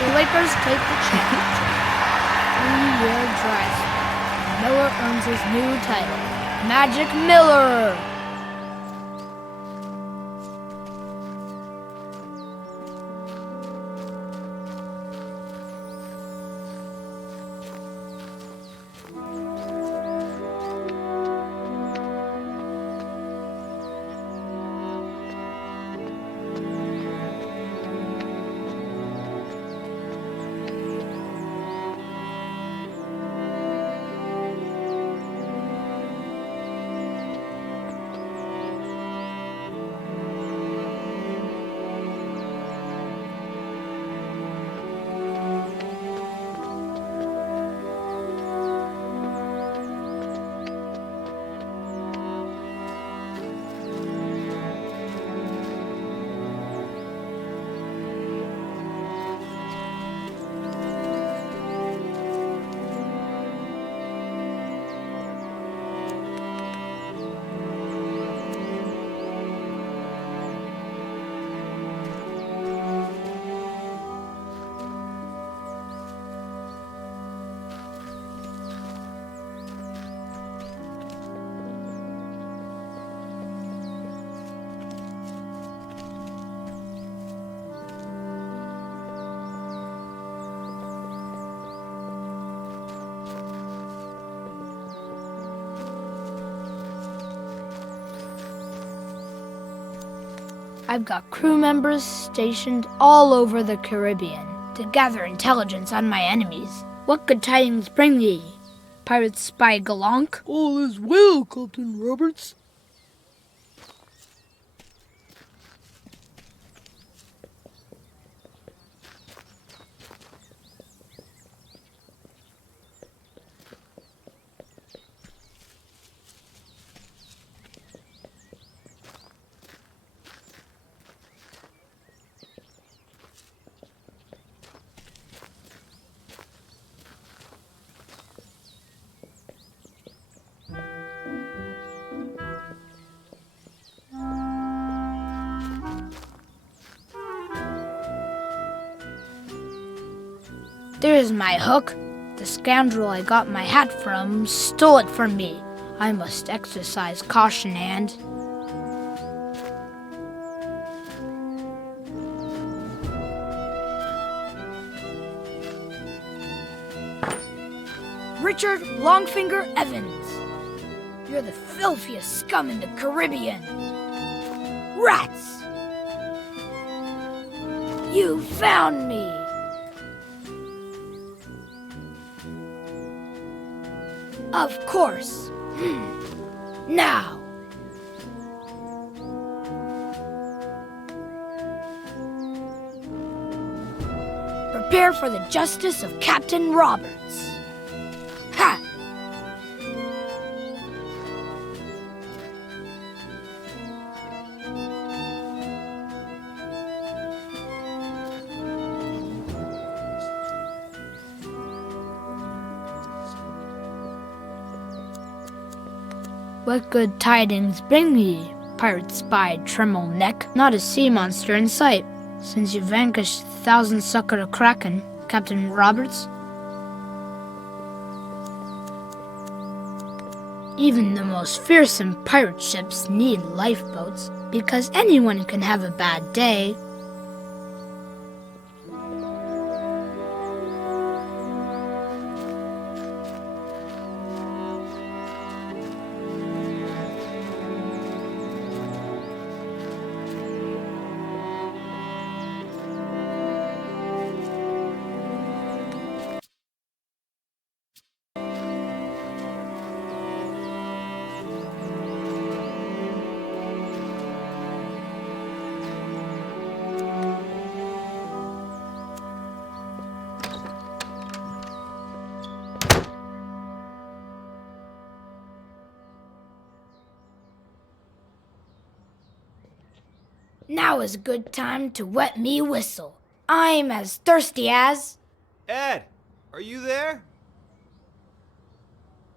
The Lakers take the championship. 3-year dry spell. Miller earns his new title, Magic Miller! I've got crew members stationed all over the Caribbean to gather intelligence on my enemies. What good tidings bring ye, pirate spy Galonk? All is well, Captain Roberts. There's my hook. The scoundrel I got my hat from stole it from me. I must exercise caution and... Richard Longfinger Evans. You're the filthiest scum in the Caribbean. Rats! You found me! Of course. Now. Prepare for the justice of Captain Roberts. Ha! What good tidings bring ye, pirate spy Tremble Neck? Not a sea monster in sight, since you vanquished 1,000-sucker Kraken, Captain Roberts. Even the most fearsome pirate ships need lifeboats, because anyone can have a bad day. Now is a good time to wet me whistle. I'm as thirsty as... Ed, are you there?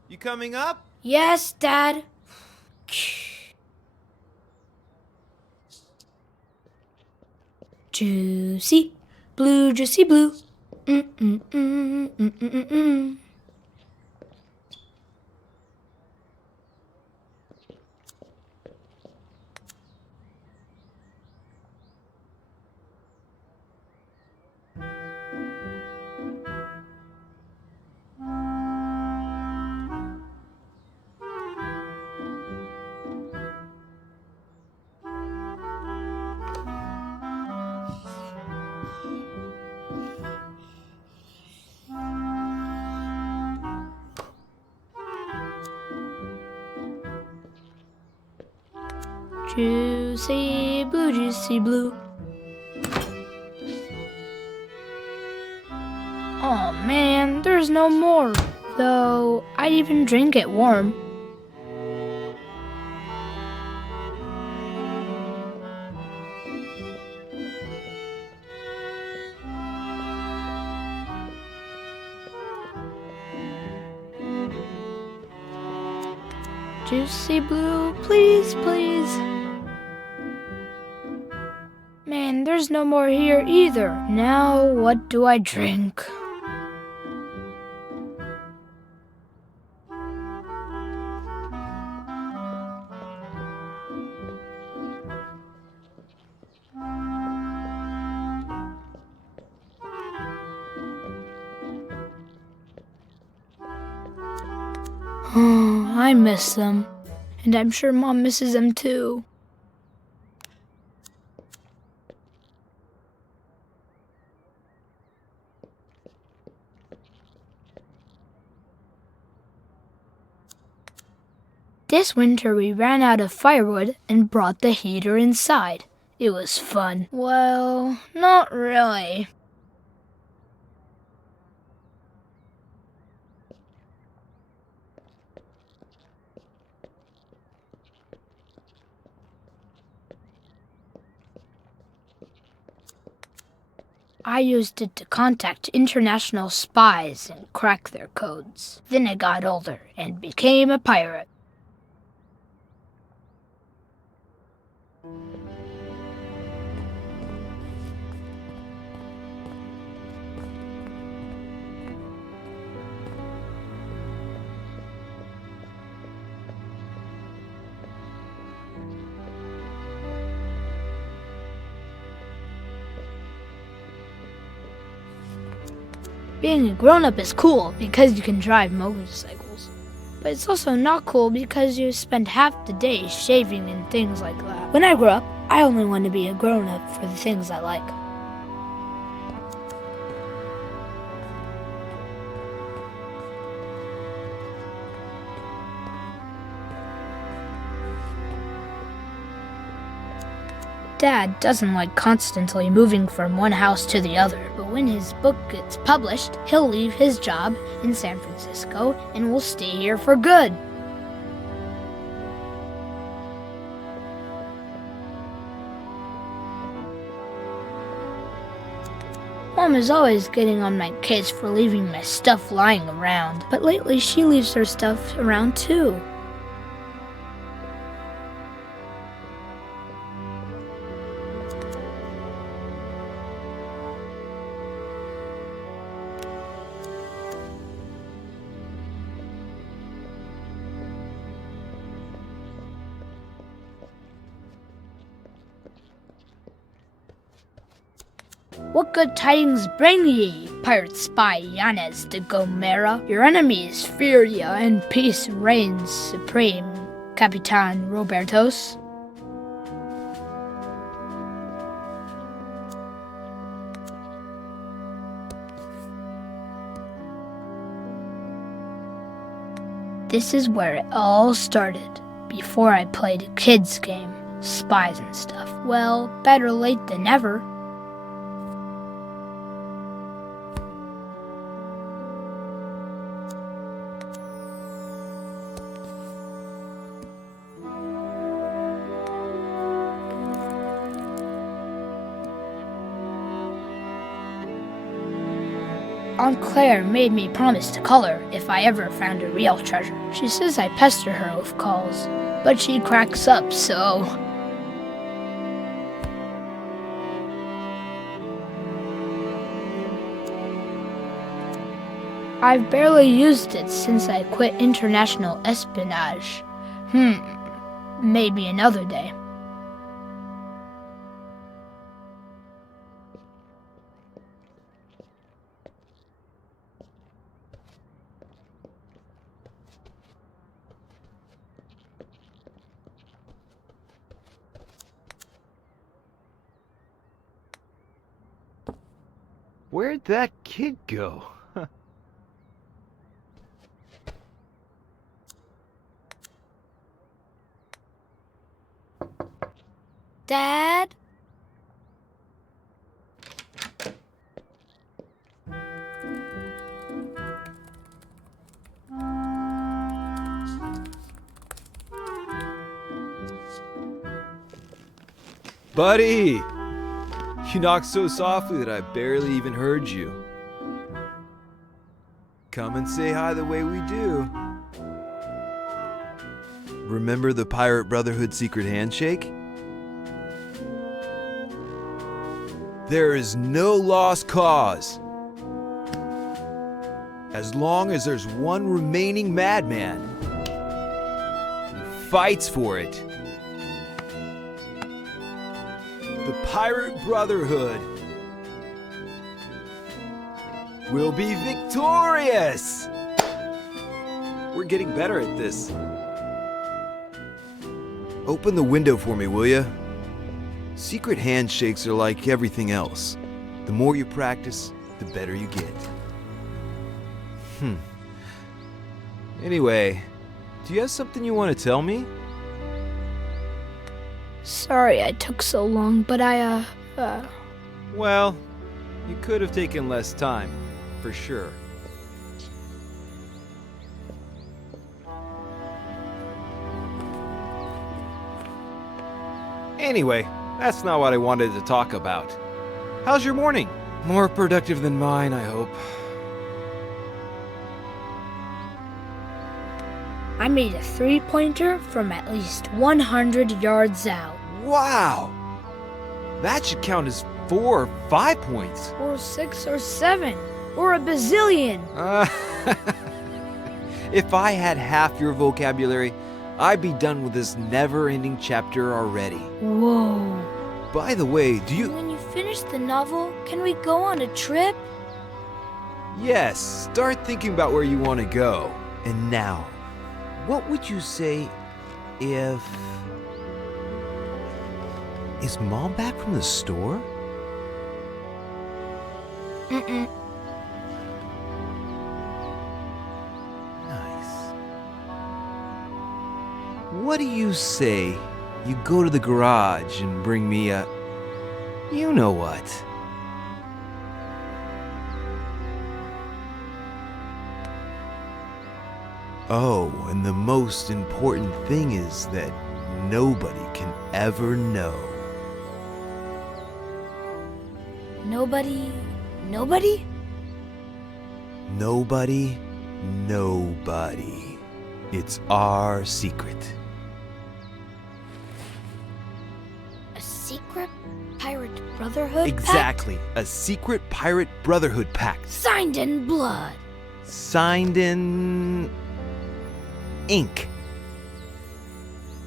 You coming up? Yes, Dad. Juicy blue, juicy blue. Mm-mm-mm-mm-mm-mm-mm. Juicy blue, juicy blue. Oh man, there's no more. Though I'd even drink it warm. Juicy blue, please, please. Man, there's no more here either. Now, what do I drink? Oh, I miss them. And I'm sure Mom misses them too. This winter we ran out of firewood and brought the heater inside. It was fun. Well, not really. I used it to contact international spies and crack their codes. Then I got older and became a pirate. Being a grown-up is cool because you can drive motorcycles. But it's also not cool because you spend half the day shaving and things like that. When I grow up, I only want to be a grown-up for the things I like. Dad doesn't like constantly moving from one house to the other, but when his book gets published, he'll leave his job in San Francisco and will stay here for good. Mom is always getting on my case for leaving my stuff lying around, but lately she leaves her stuff around too. What good tidings bring ye, pirate spy Yanez de Gomera? Your enemies fear ye, and peace reigns supreme, Capitan Robertos. This is where it all started, before I played a kid's game, spies and stuff. Well, better late than never. Aunt Claire made me promise to call her if I ever found a real treasure. She says I pester her with calls, but she cracks up, so... I've barely used it since I quit international espionage. Maybe another day. Where'd that kid go? Dad? Buddy! You knocked so softly that I barely even heard you. Come and say hi the way we do. Remember the Pirate Brotherhood secret handshake? There is no lost cause. As long as there's one remaining madman who fights for it. The Pirate Brotherhood will be victorious! We're getting better at this. Open the window for me, will ya? Secret handshakes are like everything else. The more you practice, the better you get. Anyway, do you have something you want to tell me? Sorry I took so long, but Well, you could have taken less time, for sure. Anyway, that's not what I wanted to talk about. How's your morning? More productive than mine, I hope. I made a three-pointer from at least 100 yards out. Wow! That should count as 4 or 5 points. Or 6 or 7. Or a bazillion. If I had half your vocabulary, I'd be done with this never-ending chapter already. Whoa. By the way, do you... When you finish the novel, can we go on a trip? Yes, start thinking about where you want to go. And now, what would you say if... Is Mom back from the store? Mm-mm. Nice. What do you say you go to the garage and bring me a... You know what? Oh, and the most important thing is that nobody can ever know. Nobody. Nobody. It's our secret. A secret pirate brotherhood? Exactly. A secret pirate brotherhood pact. Pact? Signed in blood. Signed in... ink.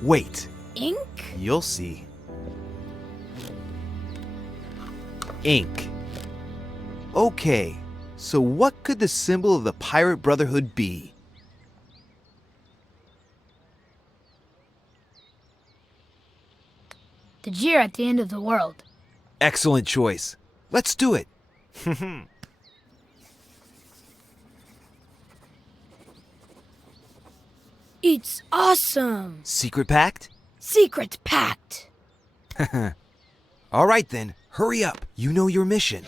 Wait. Ink? You'll see. Ink. Okay, so what could the symbol of the Pirate Brotherhood be? The jeer at the end of the world. Excellent choice. Let's do it. It's awesome. Secret pact? Secret pact. All right then, hurry up. You know your mission.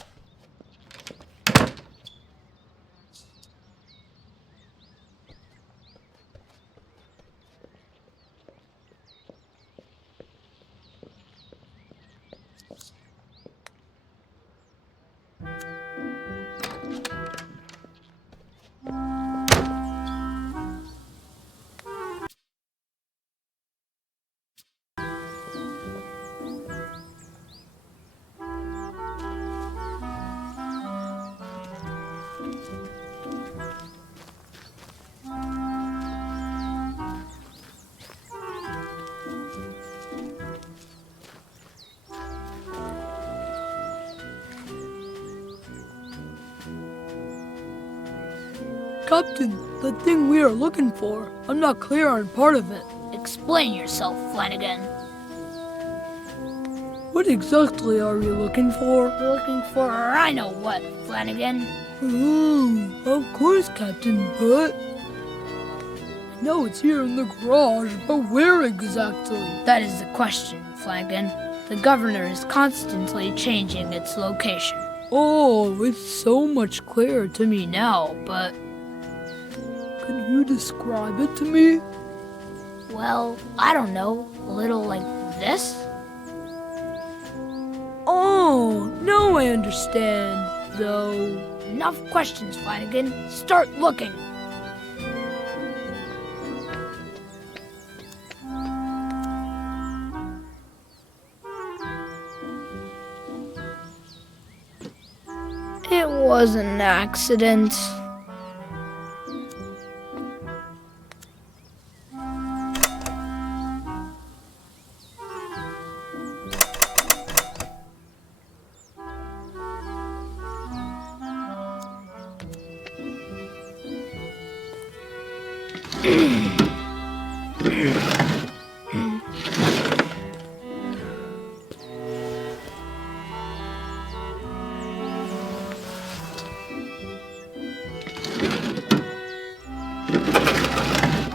Captain, the thing we are looking for, I'm not clear on part of it. Explain yourself, Flanagan. What exactly are you looking for? We're looking for I know what, Flanagan. Of course, Captain, but... I know it's here in the garage, but where exactly? That is the question, Flanagan. The governor is constantly changing its location. Oh, it's so much clearer to me now, but... Can you describe it to me? Well, I don't know. A little like this? Oh, now I understand, though. Enough questions, Flanagan. Start looking. It was an accident.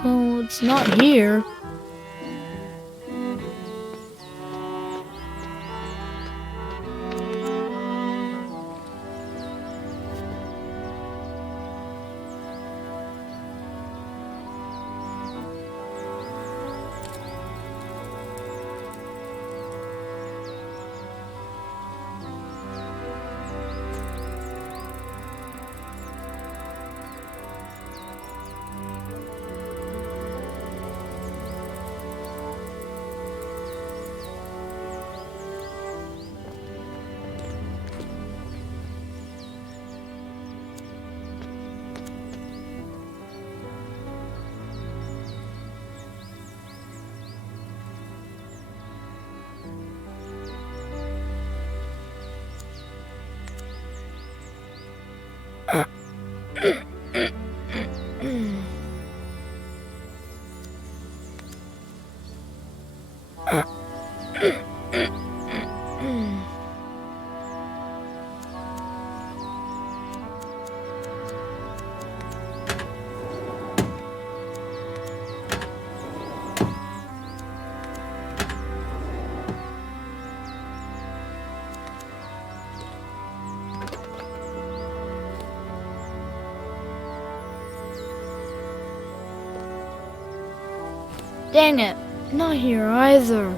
Oh, it's not here. Dang it, not here either.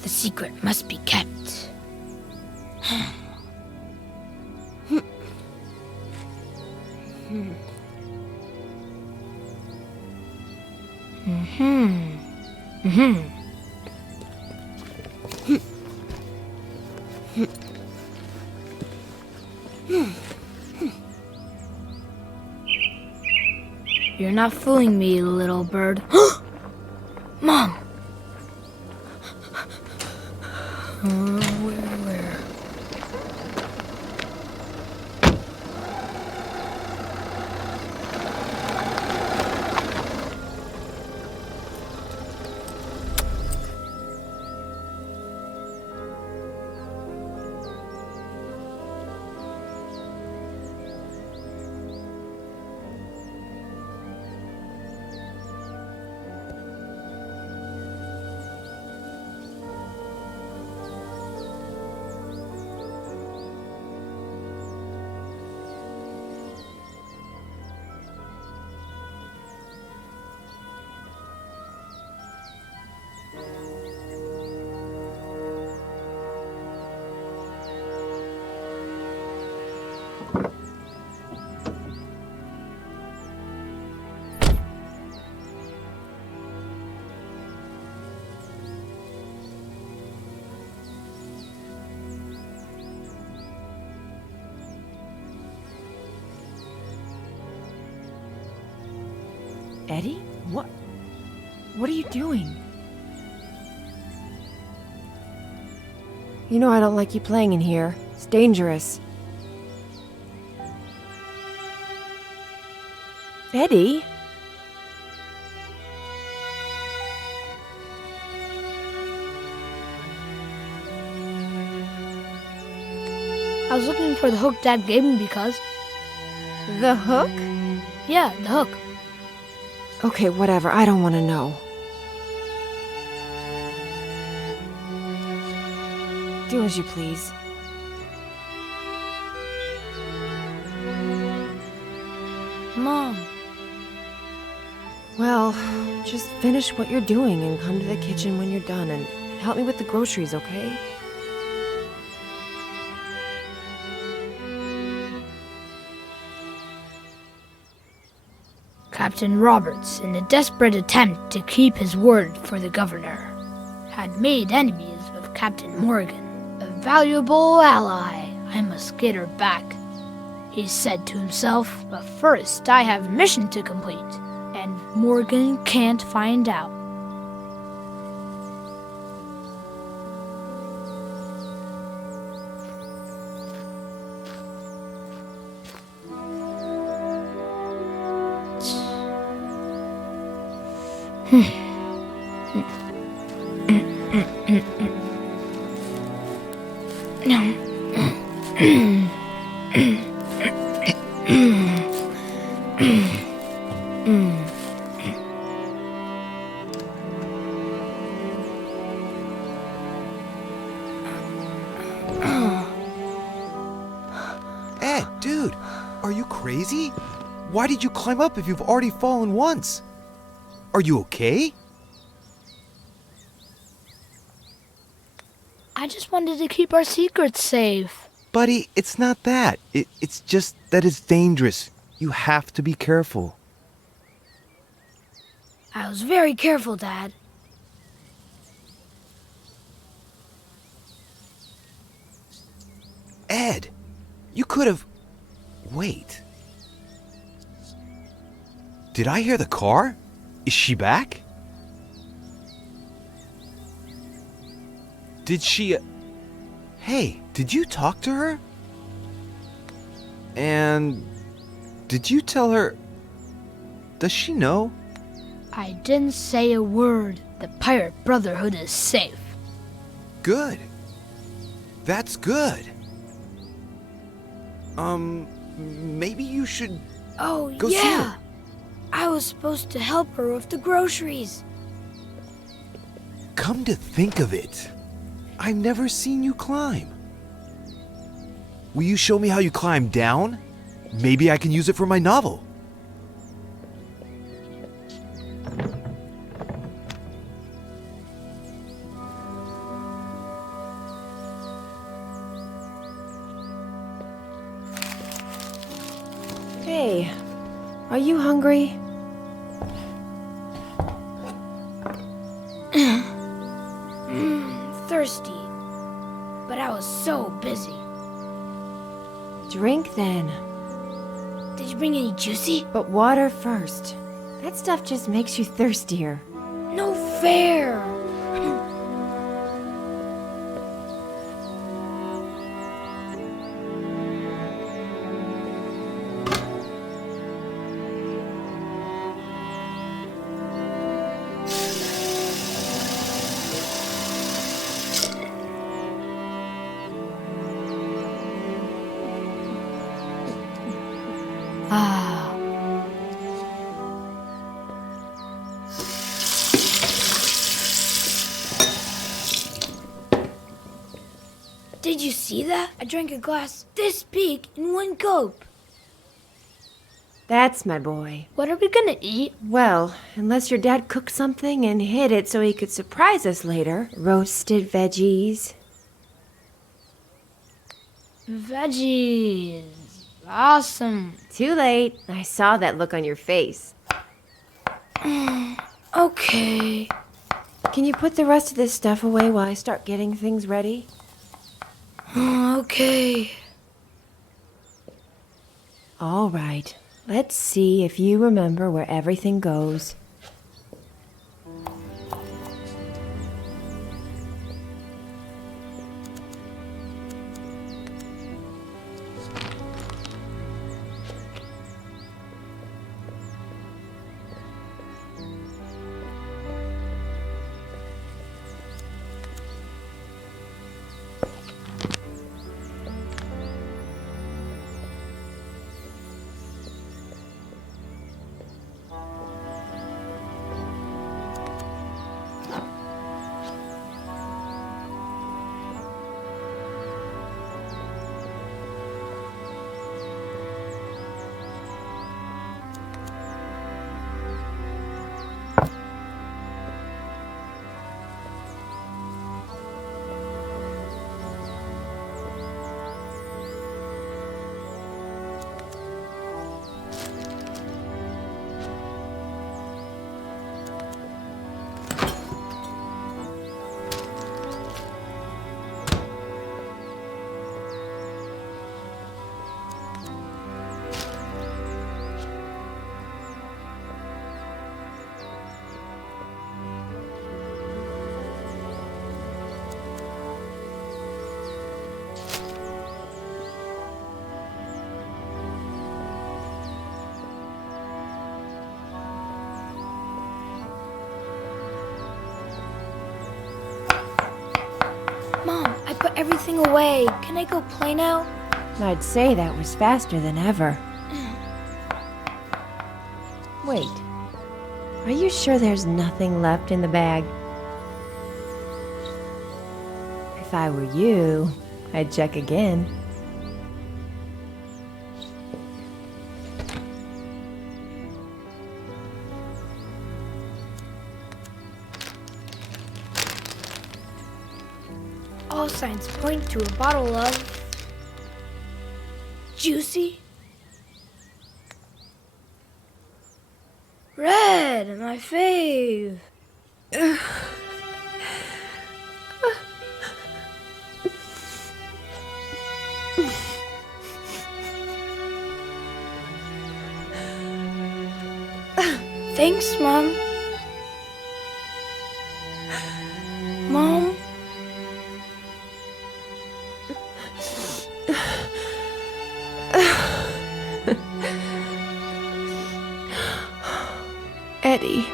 The secret must be kept. You're not fooling me, little bird. Mom! Where? Eddie? What are you doing? You know I don't like you playing in here. It's dangerous. Eddie? I was looking for the hook Dad gave me because... The hook? Yeah, the hook. Okay, whatever. I don't want to know. Do as you please. Mom. Well, just finish what you're doing and come to the kitchen when you're done and help me with the groceries, okay? Captain Roberts, in a desperate attempt to keep his word for the governor, had made enemies with Captain Morgan, a valuable ally. I must get her back, he said to himself, but first I have a mission to complete, and Morgan can't find out. Ed, dude, are you crazy? Why did you climb up if you've already fallen once? Are you okay? I just wanted to keep our secrets safe. Buddy, it's not that. It's just that it's dangerous. You have to be careful. I was very careful, Dad. Ed, you could have... Wait. Did I hear the car? Is she back? Did she... Hey, did you talk to her? And... did you tell her... Does she know? I didn't say a word. The Pirate Brotherhood is safe. Good. That's good. Maybe you should... Oh, go see yeah. her. I was supposed to help her with the groceries. Come to think of it, I've never seen you climb. Will you show me how you climb down? Maybe I can use it for my novel. Hey, are you hungry? Thirsty. But I was so busy. Drink then. Did you bring any juicy? But water first. That stuff just makes you thirstier. No fair. Ah. Did you see that? I drank a glass this big in one gulp. That's my boy. What are we gonna eat? Well, unless your dad cooked something and hid it so he could surprise us later. Roasted veggies. Veggies. Awesome. Too late. I saw that look on your face. Okay. Can you put the rest of this stuff away while I start getting things ready? Okay. All right. Let's see if you remember where everything goes. Mom, I put everything away. Can I go play now? I'd say that was faster than ever. Wait. Are you sure there's nothing left in the bag? If I were you, I'd check again. All signs point to a bottle of... juicy? Red, my fave. Thanks, Mom. Mom? Eddie.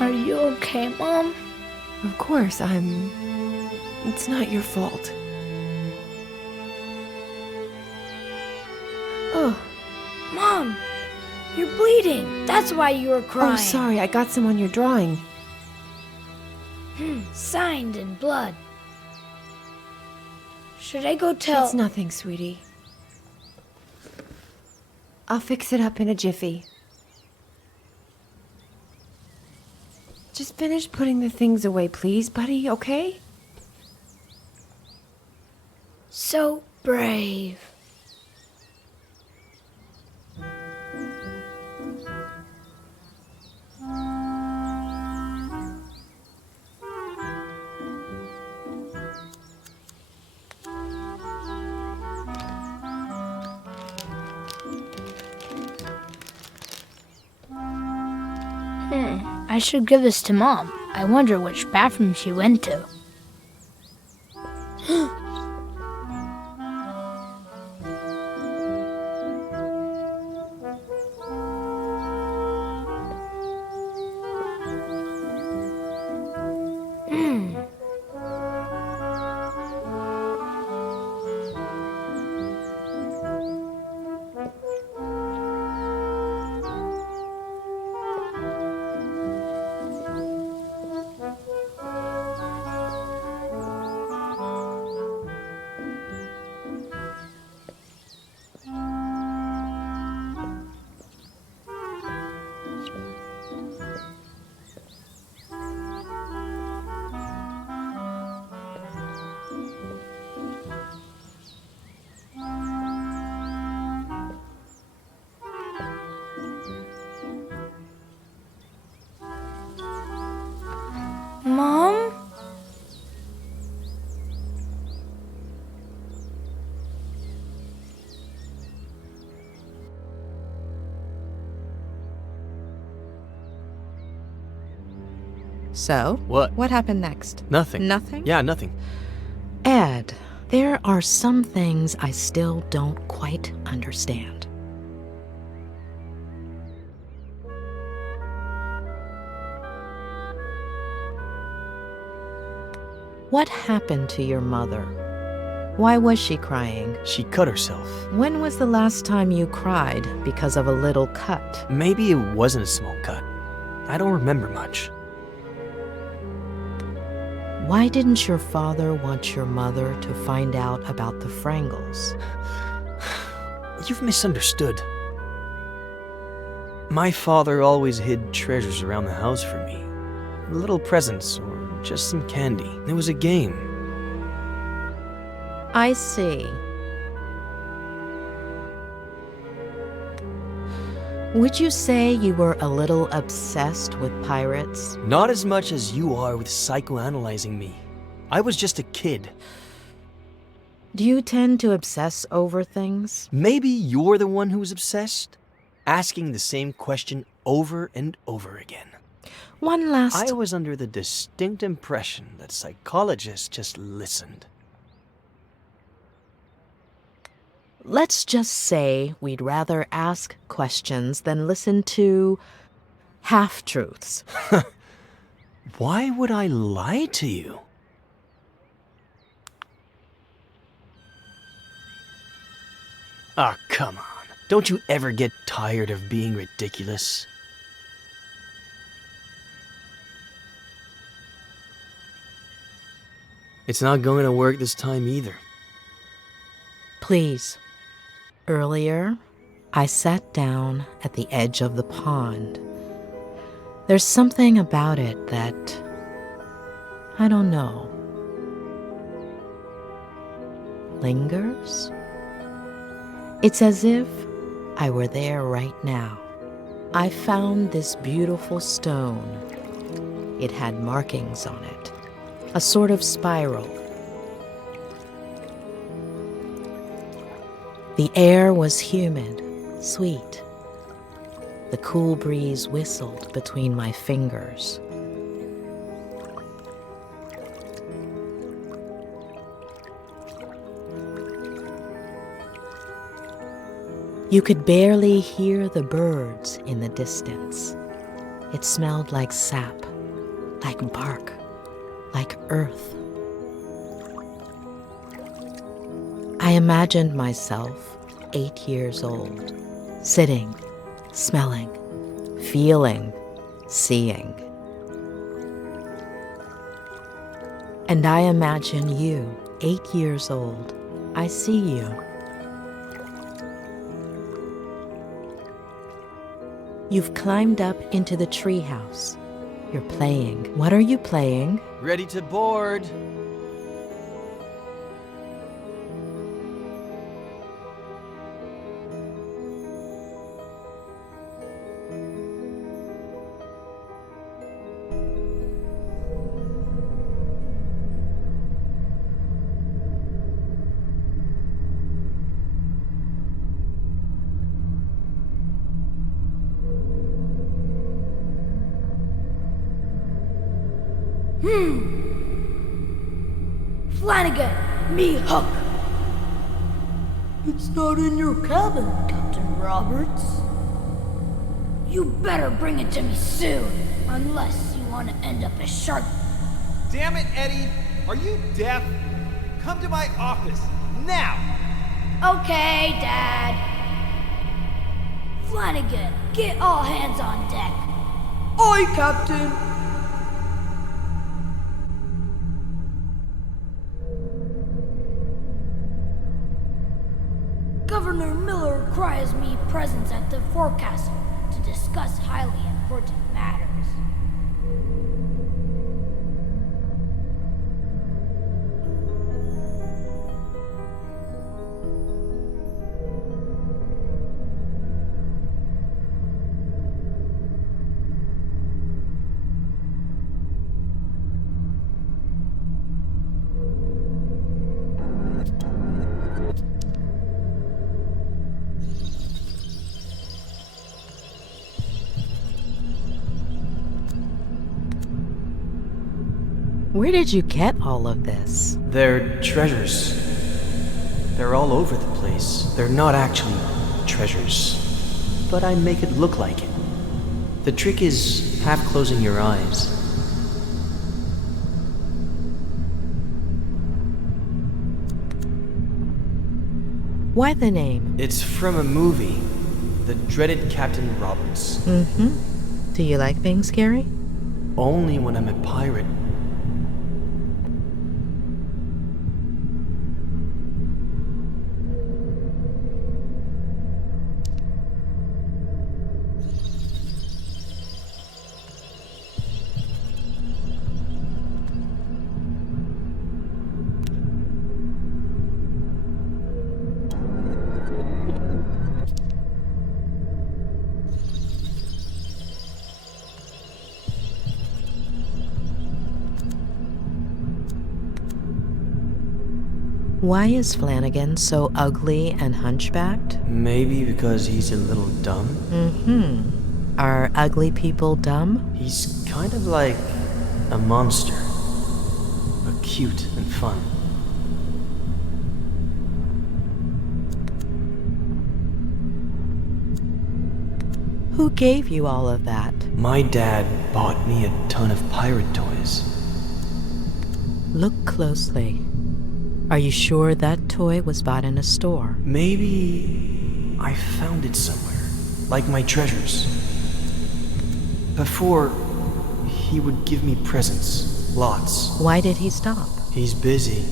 Are you okay, Mom? Of course, It's not your fault. Oh. Mom! You're bleeding! That's why you were crying. Oh, sorry, I got some on your drawing. Signed in blood. Should I go tell... It's nothing, sweetie. I'll fix it up in a jiffy. Just finish putting the things away, please, buddy, okay? So brave. I should give this to Mom. I wonder which bathroom she went to. Mom? So? What? What happened next? Nothing. Nothing? Yeah, nothing. Ed, there are some things I still don't quite understand. What happened to your mother? Why was she crying? She cut herself. When was the last time you cried because of a little cut? Maybe it wasn't a small cut. I don't remember much. Why didn't your father want your mother to find out about the Frangles? You've misunderstood. My father always hid treasures around the house for me. Little presents or just some candy. It was a game. I see. Would you say you were a little obsessed with pirates? Not as much as you are with psychoanalyzing me. I was just a kid. Do you tend to obsess over things? Maybe you're the one who's obsessed, asking the same question over and over again. One last... I was under the distinct impression that psychologists just listened. Let's just say we'd rather ask questions than listen to half-truths. Why would I lie to you? Ah, come on. Don't you ever get tired of being ridiculous? It's not going to work this time either. Please. Earlier, I sat down at the edge of the pond. There's something about it that... I don't know. Lingers? It's as if I were there right now. I found this beautiful stone. It had markings on it, a sort of spiral. The air was humid, sweet. The cool breeze whistled between my fingers. You could barely hear the birds in the distance. It smelled like sap, like bark, like earth. I imagined myself 8 years old, sitting, smelling, feeling, seeing. And I imagine you, 8 years old. I see you. You've climbed up into the treehouse. You're playing. What are you playing? Ready to board. Flanagan, me Hook. It's not in your cabin, Captain Roberts. You better bring it to me soon, unless you want to end up as shark. Damn it, Eddie! Are you deaf? Come to my office, now! Okay, Dad. Flanagan, get all hands on deck. Aye, Captain. Governor Miller requires me presence at the forecastle to discuss highly important matters. Where did you get all of this? They're treasures. They're all over the place. They're not actually treasures, but I make it look like it. The trick is half closing your eyes. Why the name? It's from a movie, The Dreaded Captain Roberts. Mm-hmm. Do you like being scary? Only when I'm a pirate. Why is Flanagan so ugly and hunchbacked? Maybe because he's a little dumb? Mm-hmm. Are ugly people dumb? He's kind of like a monster, but cute and fun. Who gave you all of that? My dad bought me a ton of pirate toys. Look closely. Are you sure that toy was bought in a store? Maybe I found it somewhere, like my treasures. Before, he would give me presents, lots. Why did he stop? He's busy.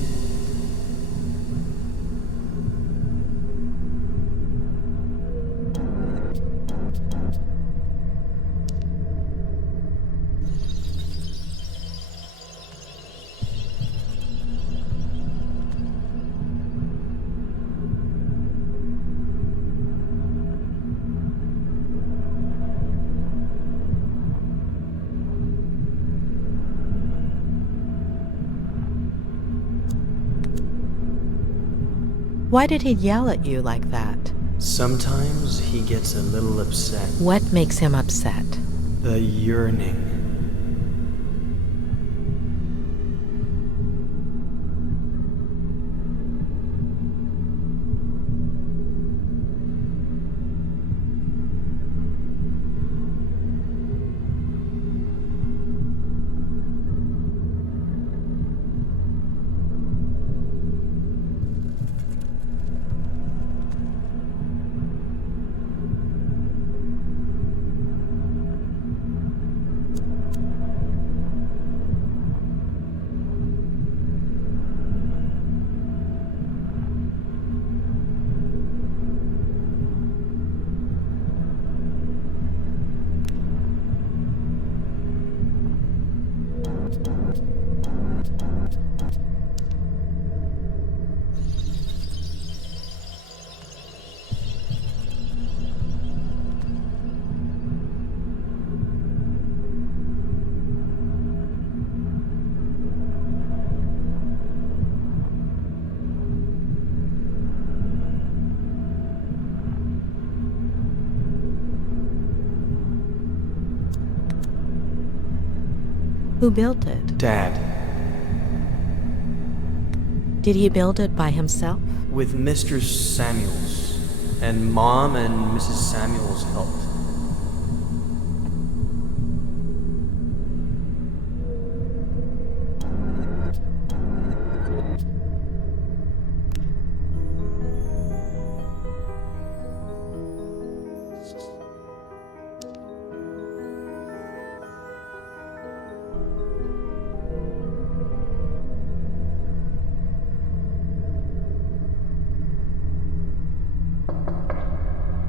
Why did he yell at you like that? Sometimes he gets a little upset. What makes him upset? The yearning. Who built it? Dad. Did he build it by himself? With Mr. Samuels. And Mom and Mrs. Samuels helped.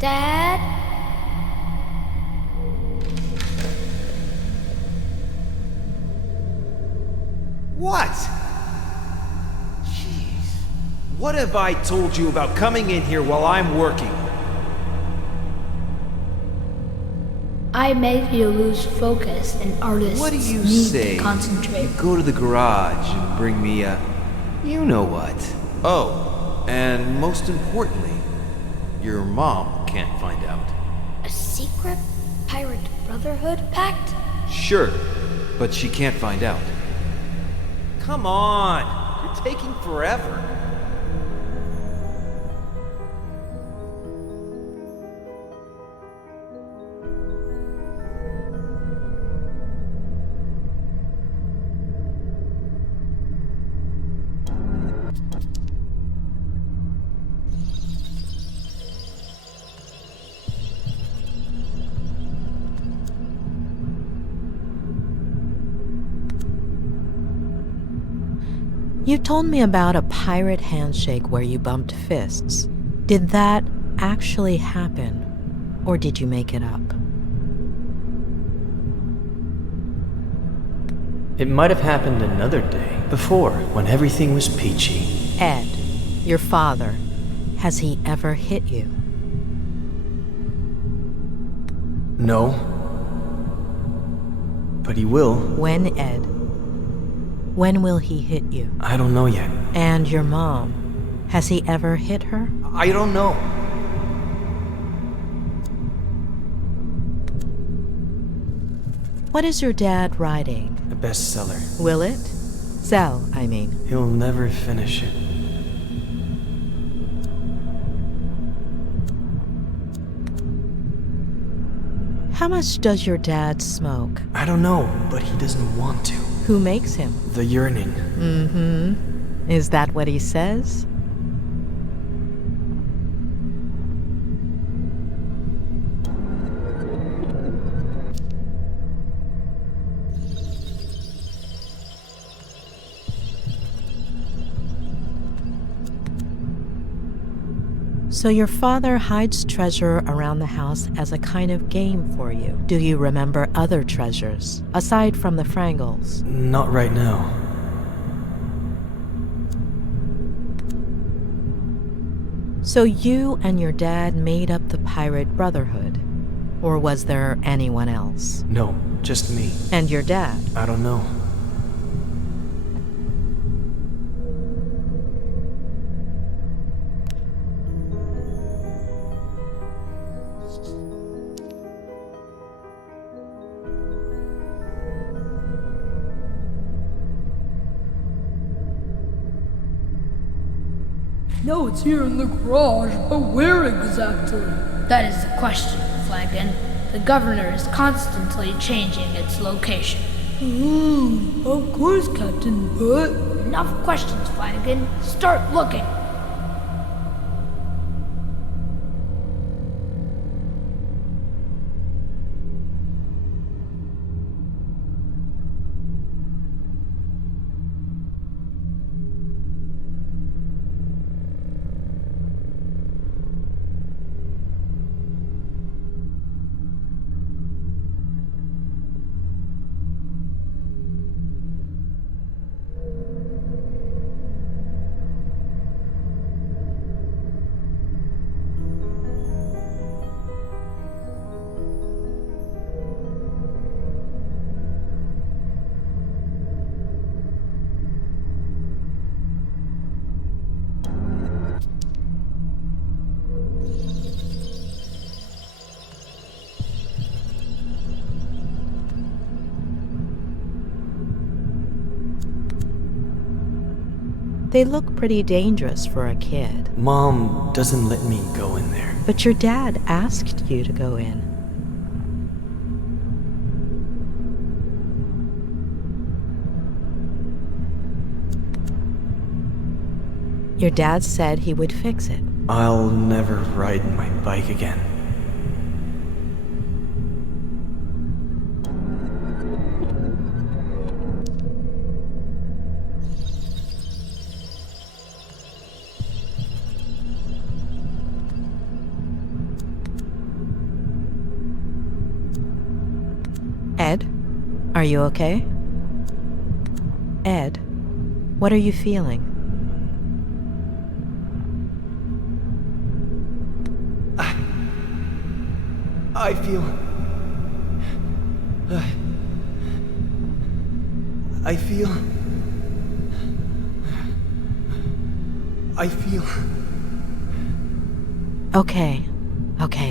Dad? What? Jeez. What have I told you about coming in here while I'm working? I make you lose focus and artists What do you need say? to concentrate. You go to the garage and bring me a... You know what. Oh, and most importantly, your mom can't find out. A secret pirate brotherhood pact? Sure, but she can't find out. Come on! You're taking forever. You told me about a pirate handshake where you bumped fists. Did that actually happen, or did you make it up? It might have happened another day, before, when everything was peachy. Ed, your father, has he ever hit you? No. But he will. When, Ed? When will he hit you? I don't know yet. And your mom, has he ever hit her? I don't know. What is your dad writing? A bestseller. Will it? Sell, I mean. He'll never finish it. How much does your dad smoke? I don't know, but he doesn't want to. Who makes him? The yearning. Mm-hmm. Is that what he says? So your father hides treasure around the house as a kind of game for you. Do you remember other treasures, aside from the Frangles? Not right now. So you and your dad made up the Pirate Brotherhood? Or was there anyone else? No, just me. And your dad? I don't know. No, it's here in the garage, but where exactly? That is the question, Flagon. The governor is constantly changing its location. Of course, Captain, but... Enough questions, Flanagan. Start looking. They look pretty dangerous for a kid. Mom doesn't let me go in there. But your dad asked you to go in. Your dad said he would fix it. I'll never ride my bike again. Ed, are you okay? Ed, what are you feeling? I feel... I feel... Okay,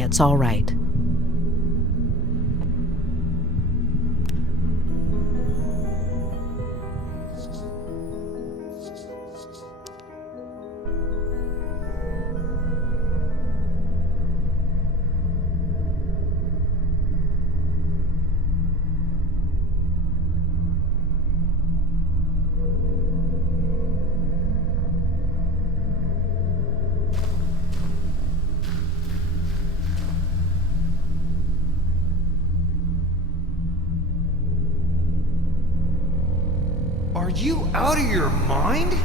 it's all right. Are you out of your mind?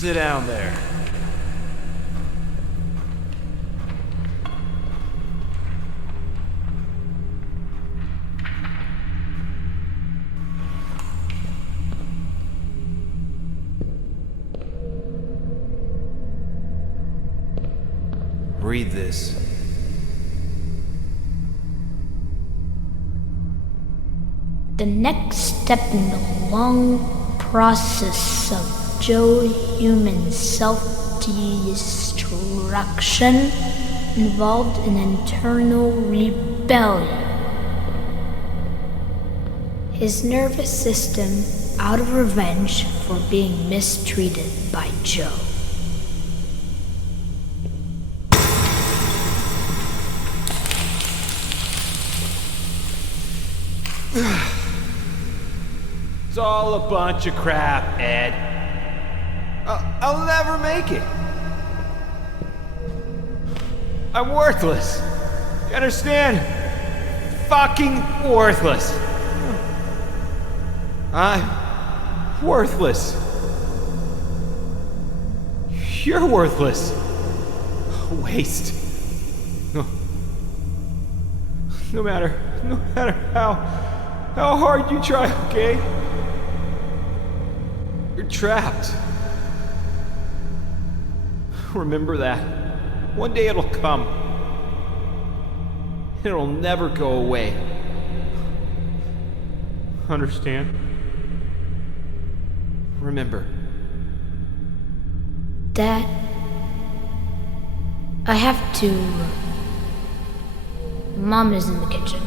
Sit down there. Read this. The next step in the long process of Joe human self-destruction involved an internal rebellion. His nervous system out of revenge for being mistreated by Joe. It's all a bunch of crap, Ed. I'll never make it. I'm worthless. You understand? fucking worthless. I'm worthless. You're worthless. A waste. No matter how hard you try, okay? You're trapped. Remember that. One day it'll come. It'll never go away. Understand? Remember. Dad, I have to. Mom is in the kitchen.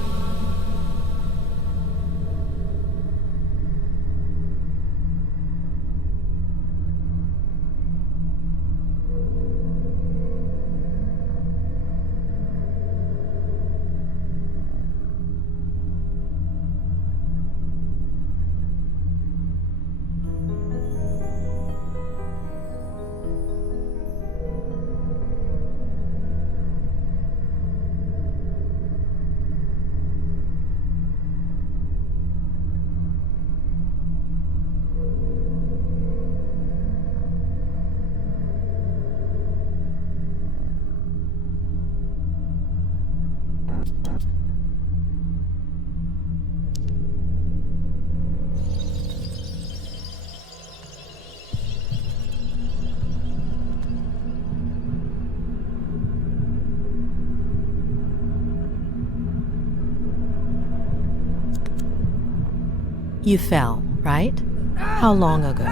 You fell, right? How long ago?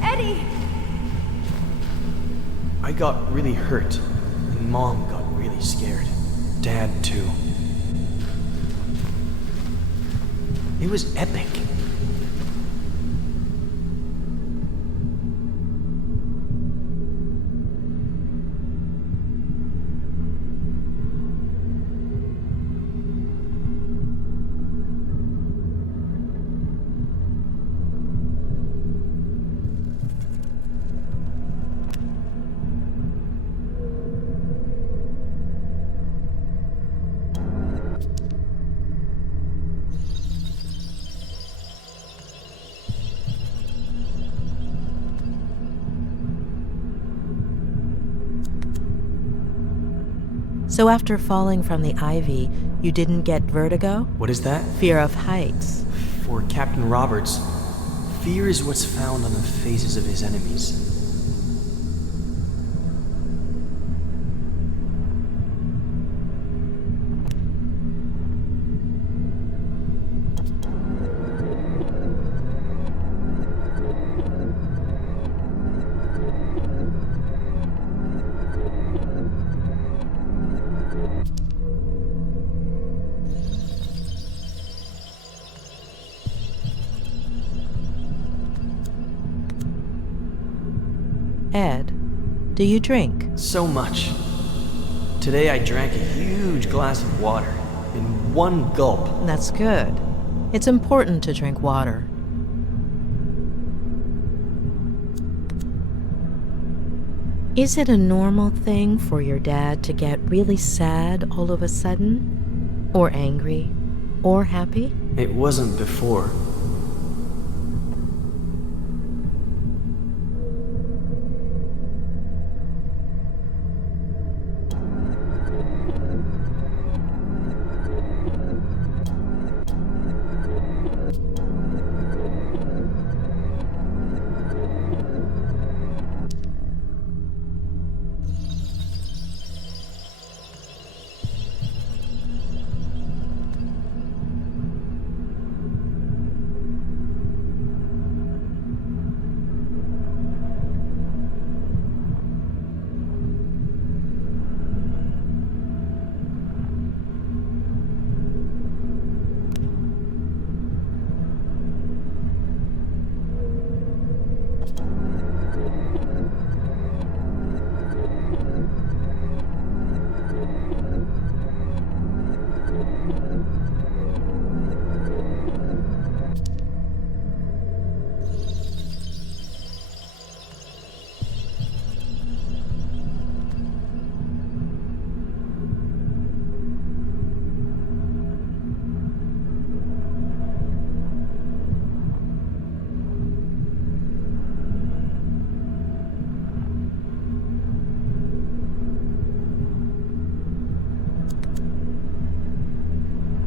Eddie! I got really hurt, and Mom got really scared. Dad, too. It was epic. So after falling from the ivy, you didn't get vertigo? What is that? Fear of heights. For Captain Roberts, fear is what's found on the faces of his enemies. Ed, do you drink? So much. Today I drank a huge glass of water in one gulp. That's good. It's important to drink water. Is it a normal thing for your dad to get really sad all of a sudden? Or angry? Or happy? It wasn't before.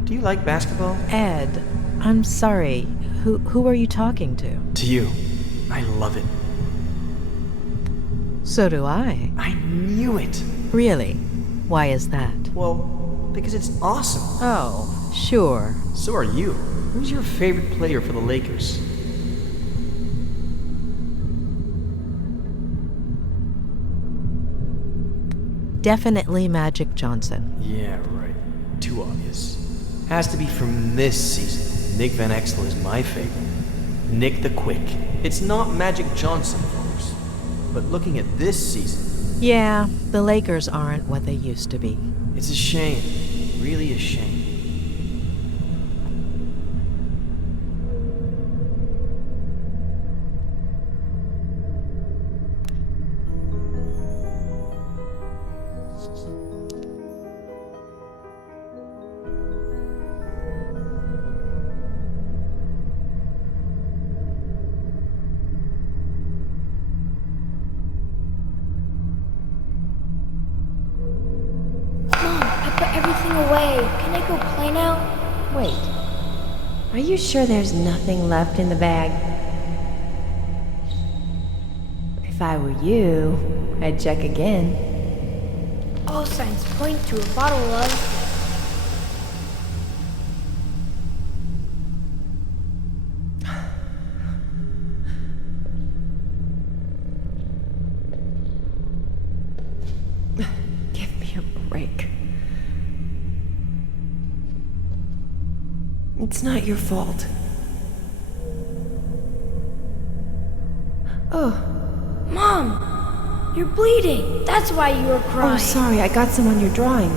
Do you like basketball? Ed, I'm sorry. Who are you talking to? To you. I love it. So do I. I knew it. Really? Why is that? Well, because it's awesome. Oh, sure. So are you. Who's your favorite player for the Lakers? Definitely Magic Johnson. Yeah, right. Too obvious. Has to be from this season. Nick Van Exel is my favorite. Nick the Quick. It's not Magic Johnson, of course. But looking at this season... Yeah, the Lakers aren't what they used to be. It's a shame. Really a shame. Away. Can I go play now? Wait. Are you sure there's nothing left in the bag? If I were you, I'd check again. All signs point to a bottle of... Give me a break. It's not your fault. Oh. Mom! You're bleeding! That's why you were crying. Oh, sorry. I got some on your drawing.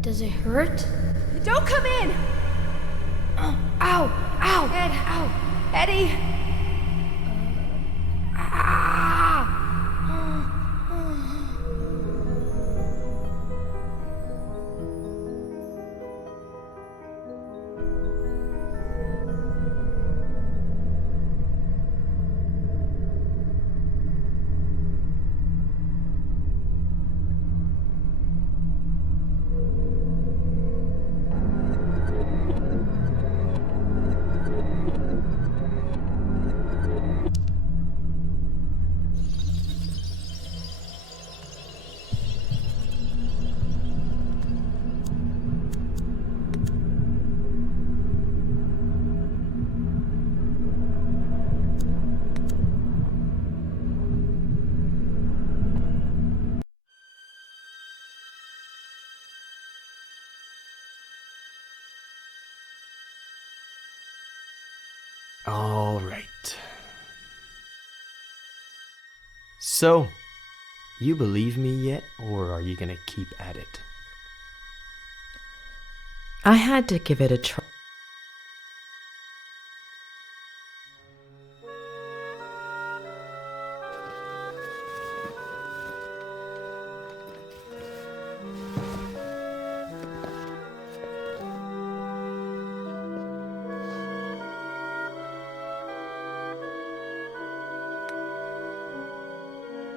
Does it hurt? Don't come in! Ow! Ow! Ed! Ow! Eddie! All right. So, you believe me yet, or are you gonna keep at it? I had to give it a try.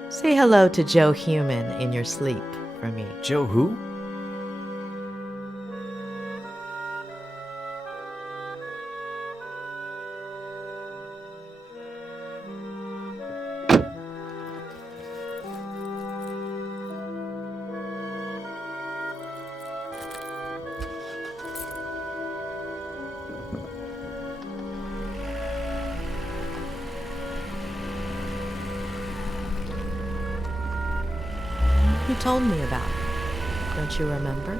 Say hello to Joe Human in your sleep for me. Joe who? You told me about it. Don't you remember?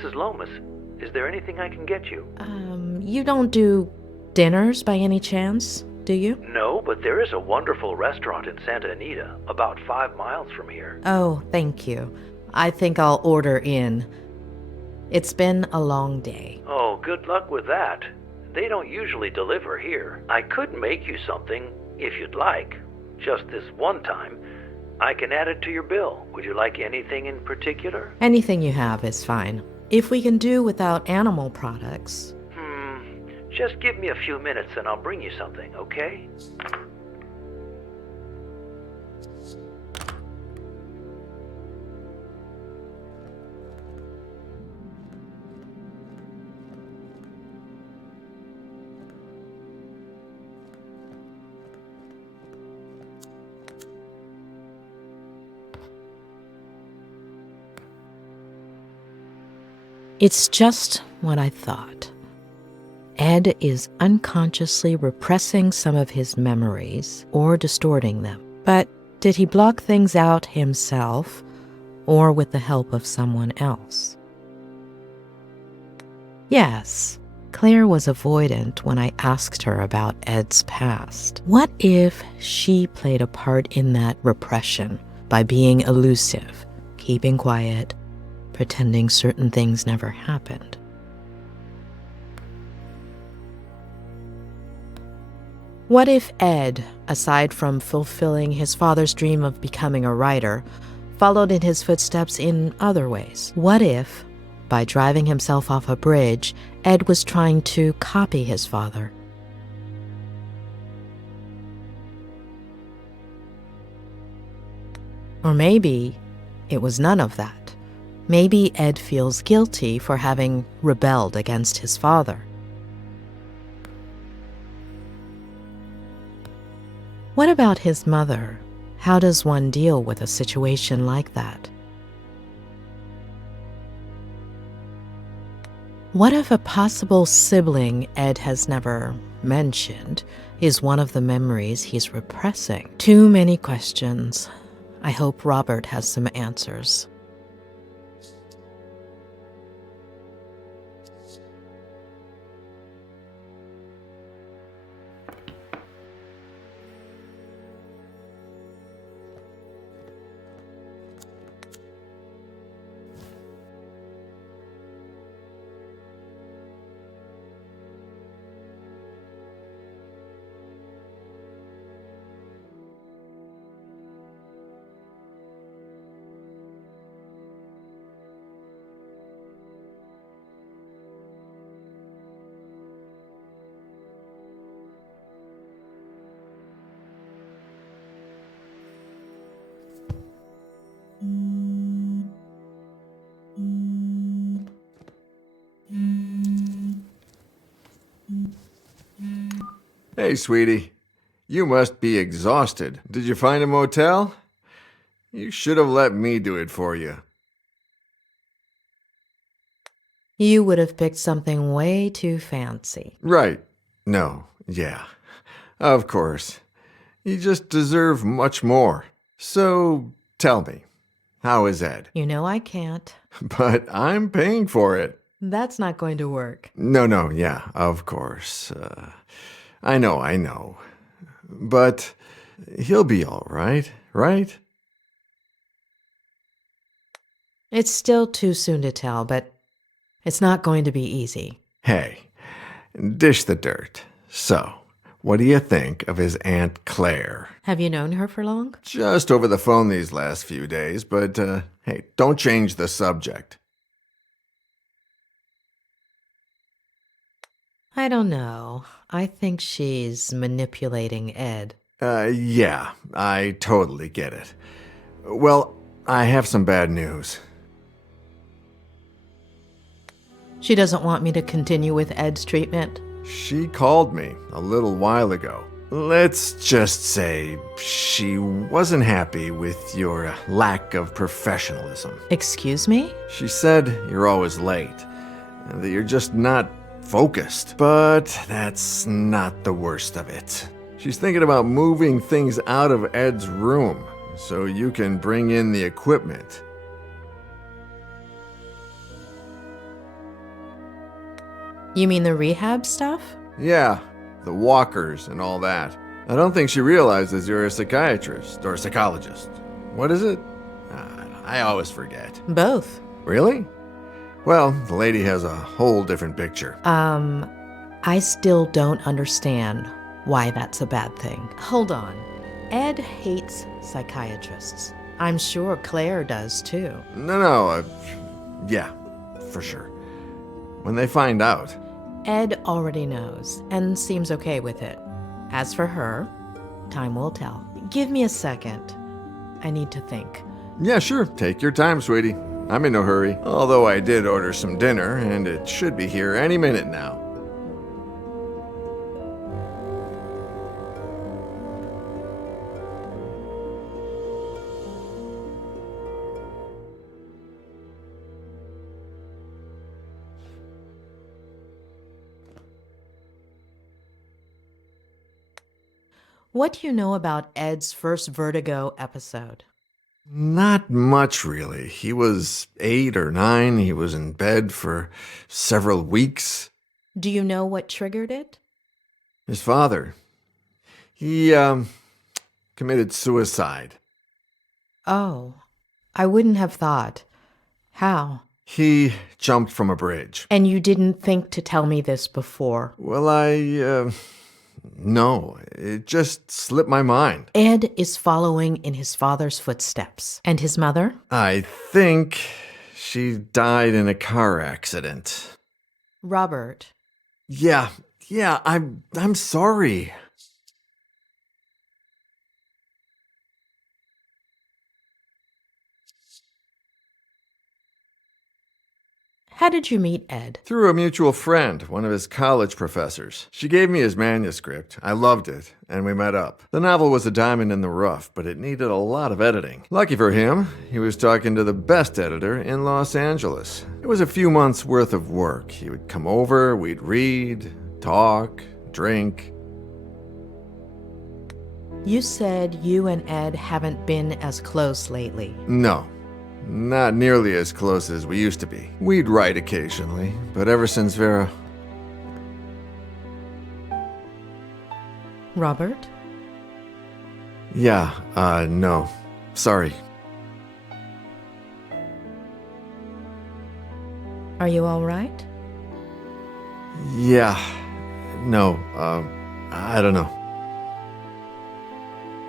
Mrs. Lomas, is there anything I can get you? You don't do dinners by any chance, do you? No, but there is a wonderful restaurant in Santa Anita, about 5 miles from here. Oh, thank you. I think I'll order in. It's been a long day. Oh, good luck with that. They don't usually deliver here. I could make you something, if you'd like. Just this one time. I can add it to your bill. Would you like anything in particular? Anything you have is fine. If we can do without animal products. Just give me a few minutes and I'll bring you something, okay? It's just what I thought. Ed is unconsciously repressing some of his memories or distorting them. But did he block things out himself or with the help of someone else? Yes, Claire was avoidant when I asked her about Ed's past. What if she played a part in that repression by being elusive, keeping quiet, pretending certain things never happened? What if Ed, aside from fulfilling his father's dream of becoming a writer, followed in his footsteps in other ways? What if, by driving himself off a bridge, Ed was trying to copy his father? Or maybe it was none of that. Maybe Ed feels guilty for having rebelled against his father. What about his mother? How does one deal with a situation like that? What if a possible sibling Ed has never mentioned is one of the memories he's repressing? Too many questions. I hope Robert has some answers. Hey, sweetie. You must be exhausted. Did you find a motel? You should have let me do it for you. You would have picked something way too fancy. Right. No. Yeah. Of course. You just deserve much more. So, tell me, how is Ed? You know I can't. But I'm paying for it. That's not going to work. No, yeah, of course. I know. But he'll be all right, right? It's still too soon to tell, but it's not going to be easy. Hey, dish the dirt. So, what do you think of his Aunt Claire? Have you known her for long? Just over the phone these last few days, but hey, don't change the subject. I don't know. I think she's manipulating Ed. Yeah, I totally get it. Well, I have some bad news. She doesn't want me to continue with Ed's treatment? She called me a little while ago. Let's just say she wasn't happy with your lack of professionalism. Excuse me? She said you're always late, and that you're just not focused. But that's not the worst of it. She's thinking about moving things out of Ed's room so you can bring in the equipment. You mean the rehab stuff? Yeah, the walkers and all that. I don't think she realizes you're a psychiatrist or a psychologist. What is it? I always forget. Both. Really? Well, the lady has a whole different picture. I still don't understand why that's a bad thing. Hold on. Ed hates psychiatrists. I'm sure Claire does too. No, yeah, for sure. When they find out. Ed already knows and seems okay with it. As for her, time will tell. Give me a second. I need to think. Yeah, sure. Take your time, sweetie. I'm in no hurry. Although I did order some dinner, and it should be here any minute now. What do you know about Ed's first Vertigo episode? Not much, really. He was 8 or 9. He was in bed for several weeks. Do you know what triggered it? His father. He, committed suicide. Oh, I wouldn't have thought. How? He jumped from a bridge. And you didn't think to tell me this before? Well, no, it just slipped my mind. Ed is following in his father's footsteps. And his mother? I think she died in a car accident. Robert. Yeah, I'm sorry. How did you meet Ed? Through a mutual friend, one of his college professors. She gave me his manuscript. I loved it, and we met up. The novel was a diamond in the rough, but it needed a lot of editing. Lucky for him, he was talking to the best editor in Los Angeles. It was a few months' worth of work. He would come over, we'd read, talk, drink. You said you and Ed haven't been as close lately. No. Not nearly as close as we used to be. We'd write occasionally, but ever since Vera... Robert? Yeah, no. Sorry. Are you all right? Yeah. No, I don't know.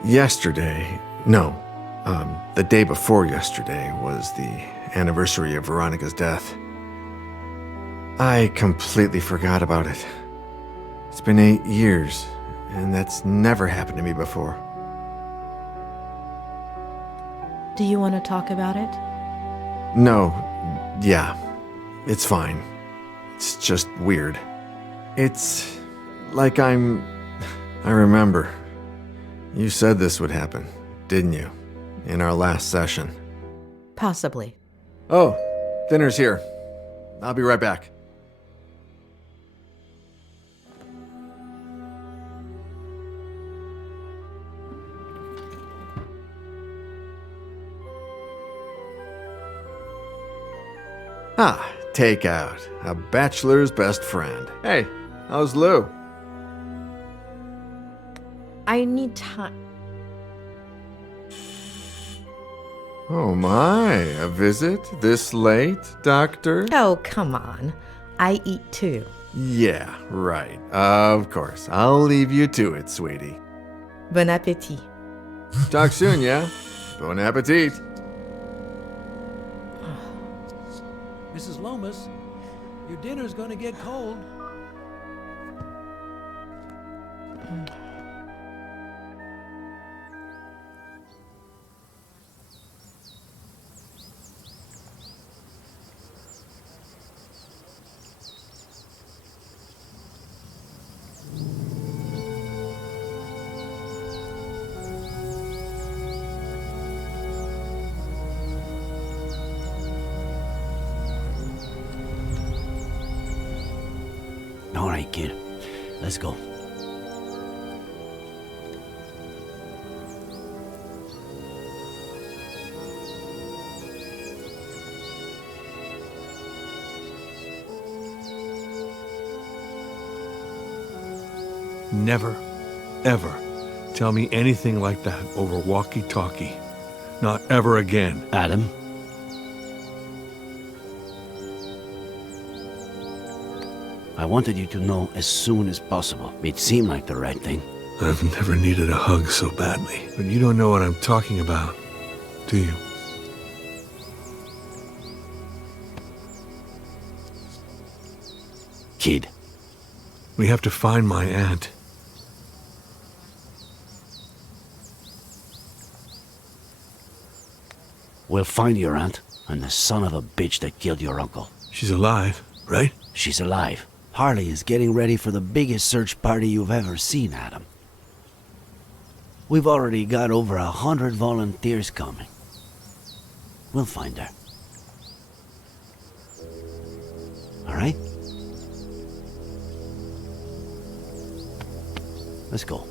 Yesterday... No. The day before yesterday was the anniversary of Veronica's death. I completely forgot about it. It's been 8 years, and that's never happened to me before. Do you want to talk about it? No, yeah, it's fine. It's just weird. It's like I remember. You said this would happen, didn't you? In our last session. Possibly. Oh, dinner's here. I'll be right back. Takeout. A bachelor's best friend. Hey, how's Lou? I need time. Oh my, a visit this late, Doctor? Oh, come on. I eat too. Yeah, right. Of course. I'll leave you to it, sweetie. Bon appétit. Talk soon, yeah? Bon appetit. Mrs. Lomas, your dinner's gonna get cold. All right, kid. Let's go. never, ever tell me anything like that over walkie-talkie. Not ever again. Adam? I wanted you to know as soon as possible. It seemed like the right thing. I've never needed a hug so badly. But you don't know what I'm talking about, do you? Kid. We have to find my aunt. We'll find your aunt and the son of a bitch that killed your uncle. She's alive, right? She's alive. Harley is getting ready for the biggest search party you've ever seen, Adam. We've already got over 100 volunteers coming. We'll find her. All right? Let's go.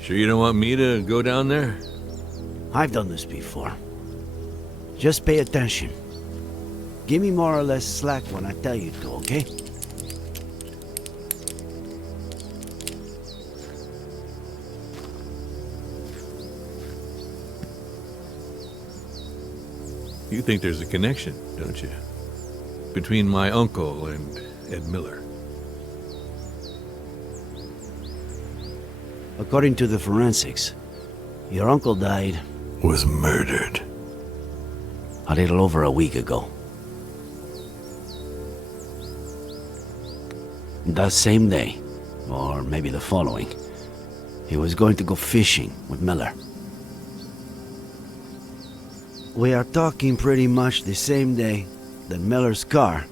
Sure you don't want me to go down there? I've done this before. Just pay attention. Give me more or less slack when I tell you to, okay? You think there's a connection, don't you? Between my uncle and Ed Miller. According to the forensics, your uncle died... Was murdered. A little over a week ago. That same day, or maybe the following, he was going to go fishing with Miller. We are talking pretty much the same day that Miller's car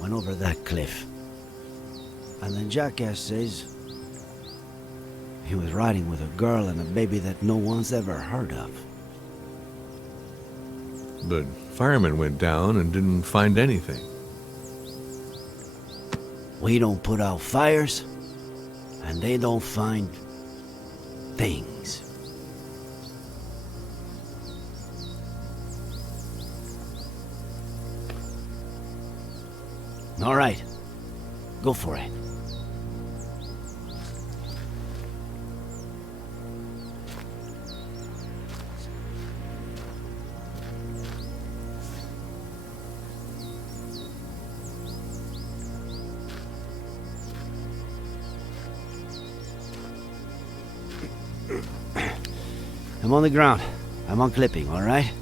went over that cliff. And then Jackass says he was riding with a girl and a baby that no one's ever heard of. But firemen went down and didn't find anything. We don't put out fires, and they don't find things. All right, go for it. I'm on the ground. I'm on clipping, all right?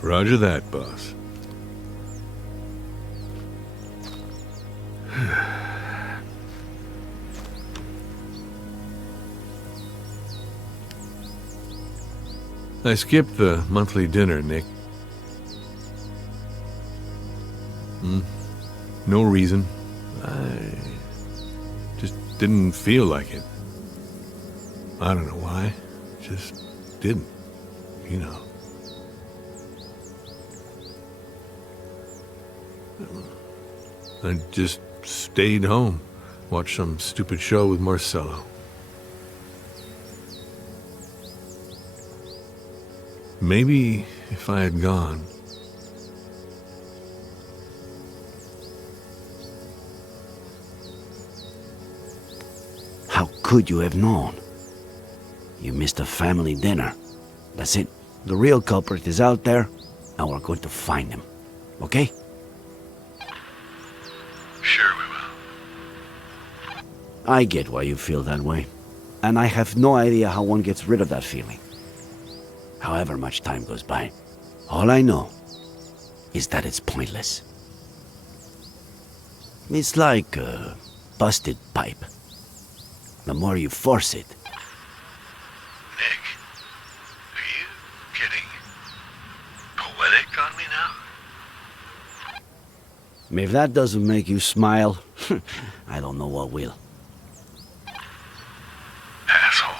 Roger that, boss. I skipped the monthly dinner, Nick. No reason. I just didn't feel like it. I don't know why. Just didn't, you know. I just stayed home, watched some stupid show with Marcello. Maybe if I had gone... How could you have known? You missed a family dinner. That's it. The real culprit is out there, and we're going to find him. Okay? Sure we will. I get why you feel that way. And I have no idea how one gets rid of that feeling. However much time goes by. All I know is that it's pointless. It's like a busted pipe. The more you force it... Nick, are you getting poetic on me now? If that doesn't make you smile, I don't know what will. Asshole.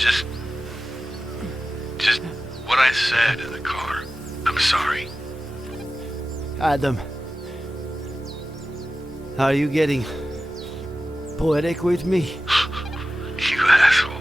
Just what I said in the car. I'm sorry. Adam, are you getting poetic with me? You asshole.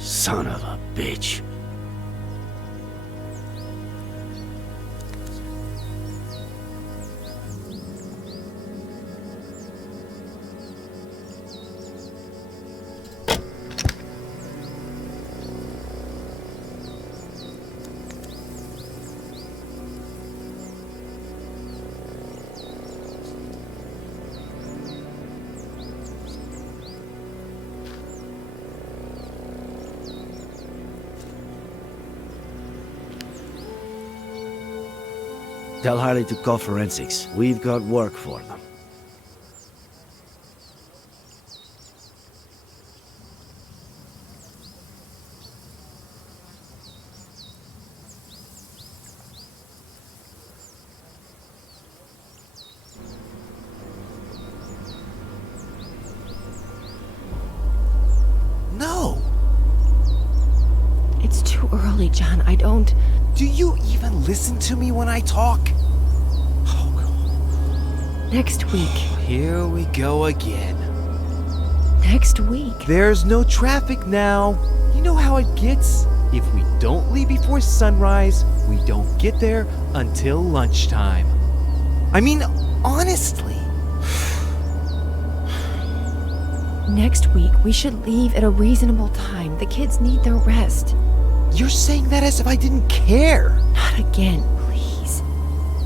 Son of a bitch. Tell Harley to call forensics. We've got work for them. No! It's too early, John. I don't... Do you even listen to me when I talk? Next week. Here we go again. Next week. There's no traffic now. You know how it gets? If we don't leave before sunrise, we don't get there until lunchtime. I mean, honestly. Next week, we should leave at a reasonable time. The kids need their rest. You're saying that as if I didn't care. Not again, please.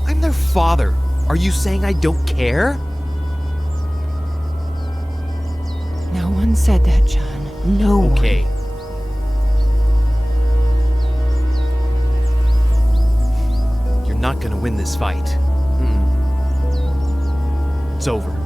I'm their father. Are you saying I don't care? No one said that, John. No one. Okay. You're not gonna win this fight. It's over.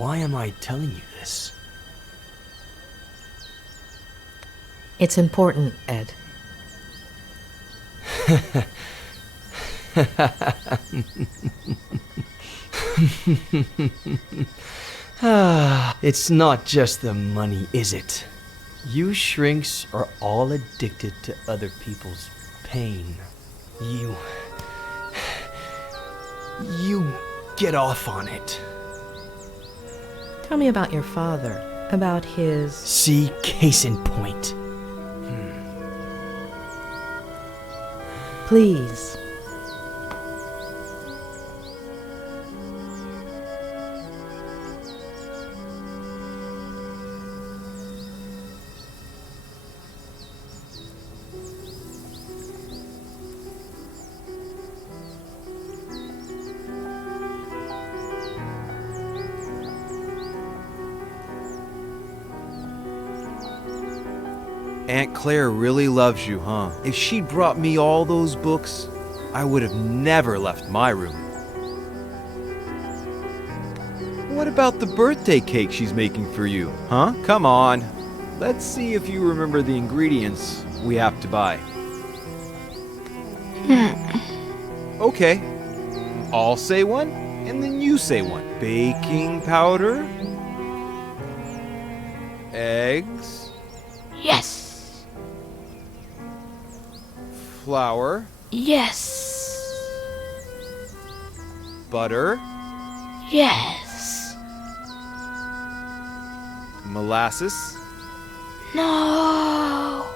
Why am I telling you this? It's important, Ed. It's not just the money, is it? You shrinks are all addicted to other people's pain. You get off on it. Tell me about your father, about his... See, case in point. Please. Aunt Claire really loves you, huh? If she'd brought me all those books, I would have never left my room. What about the birthday cake she's making for you, huh? Come on. Let's see if you remember the ingredients we have to buy. Okay. I'll say one, and then you say one. Baking powder. Eggs. Yes. Flour. Yes. Butter. Yes. Molasses. No.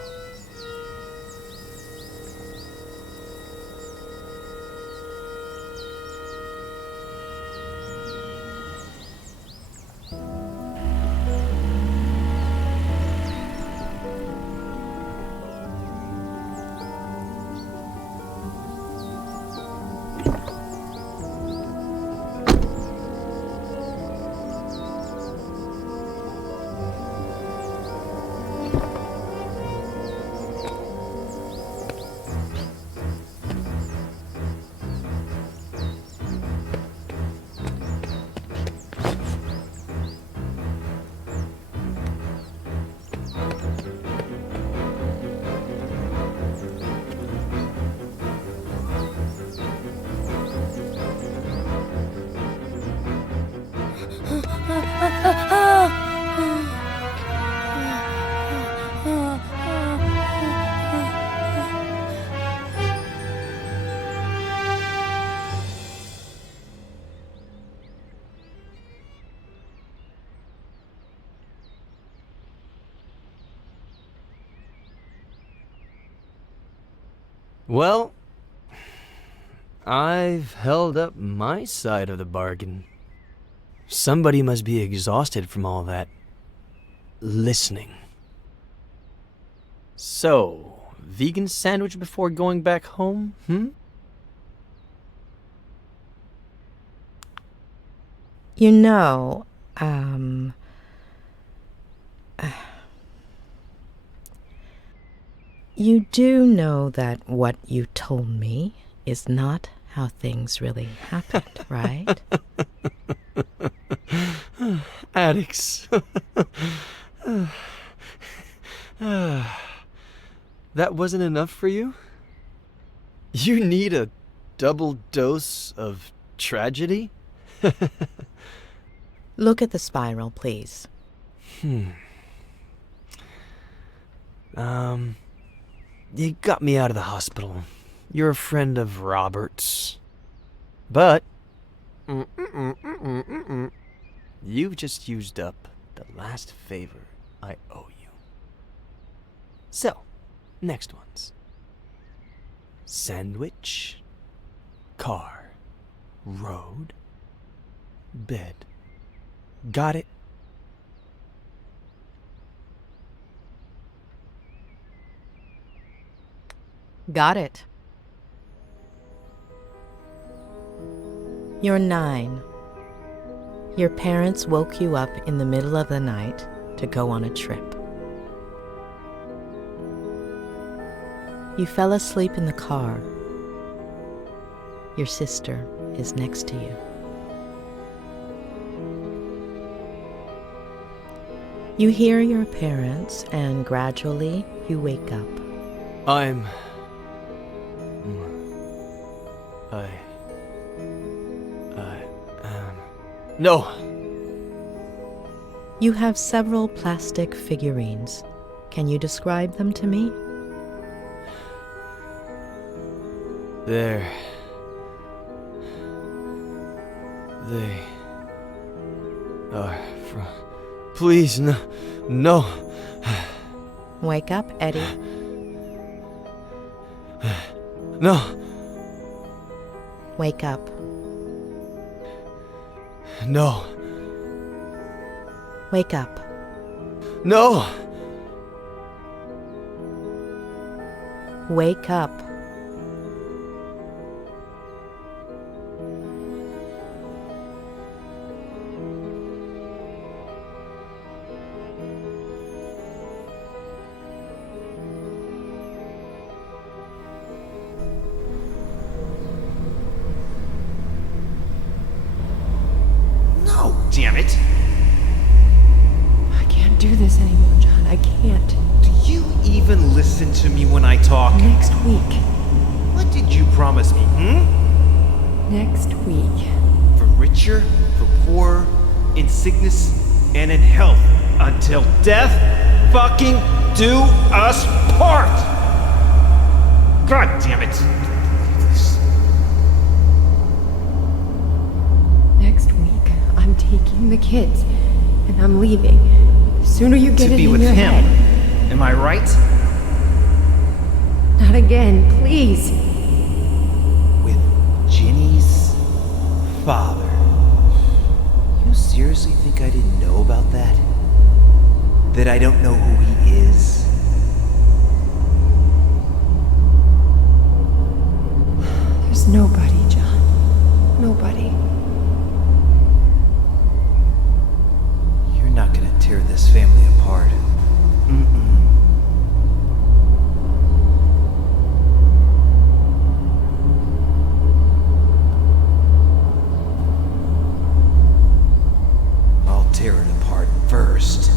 Well, I've held up my side of the bargain. Somebody must be exhausted from all that listening. So, vegan sandwich before going back home, You know, you do know that what you told me is not how things really happened, right? Addicts. That wasn't enough for you? You need a double dose of tragedy? Look at the spiral, please. You got me out of the hospital. You're a friend of Robert's. But you've just used up the last favor I owe you. So, next ones. Sandwich, car, road, bed. Got it? Got it. You're 9. Your parents woke you up in the middle of the night to go on a trip. You fell asleep in the car. Your sister is next to you. You hear your parents, and gradually you wake up. No! You have several plastic figurines. Can you describe them to me? They are from... Please, no. No. Wake up, Eddie. No. Wake up. No. Wake up. No! Wake up. No, damn it! I can't do this anymore, John. I can't. Do you even listen to me when I talk? Next week. What did you promise me, Next week. For richer, for poorer, in sickness and in health, until death fucking do us part! God damn it! Next week, I'm taking the kids, and I'm leaving. The sooner you get To it be in with your him. head. Am I right? Not again, please. With Ginny's father. You seriously think I didn't know about that? That I don't know who he is? There's nobody, John. Nobody. You're not gonna tear this family apart. I'll tear it apart first.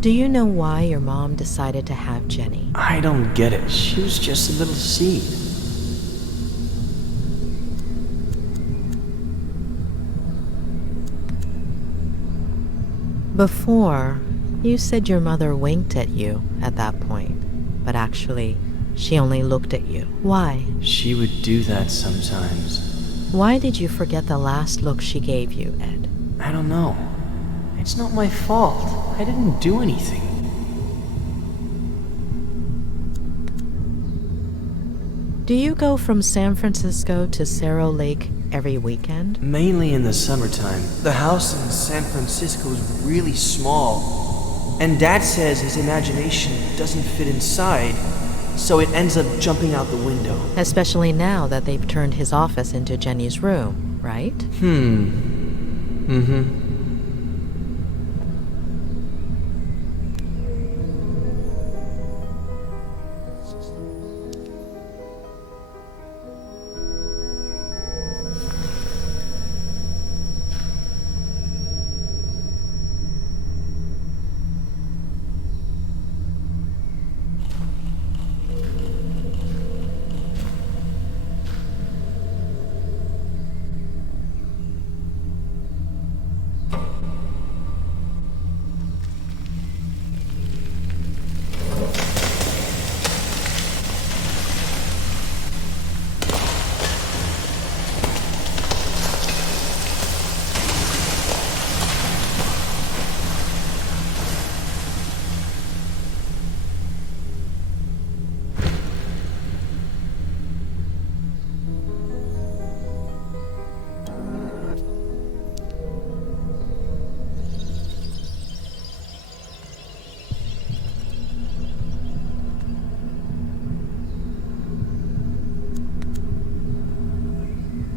Do you know why your mom decided to have Jenny? I don't get it. She was just a little seed. Before, you said your mother winked at you at that point, but actually, she only looked at you. Why? She would do that sometimes. Why did you forget the last look she gave you, Ed? I don't know. It's not my fault. I didn't do anything. Do you go from San Francisco to Cerro Lake every weekend? Mainly in the summertime. The house in San Francisco is really small. And Dad says his imagination doesn't fit inside, so it ends up jumping out the window. Especially now that they've turned his office into Jenny's room, right? Mm-hmm.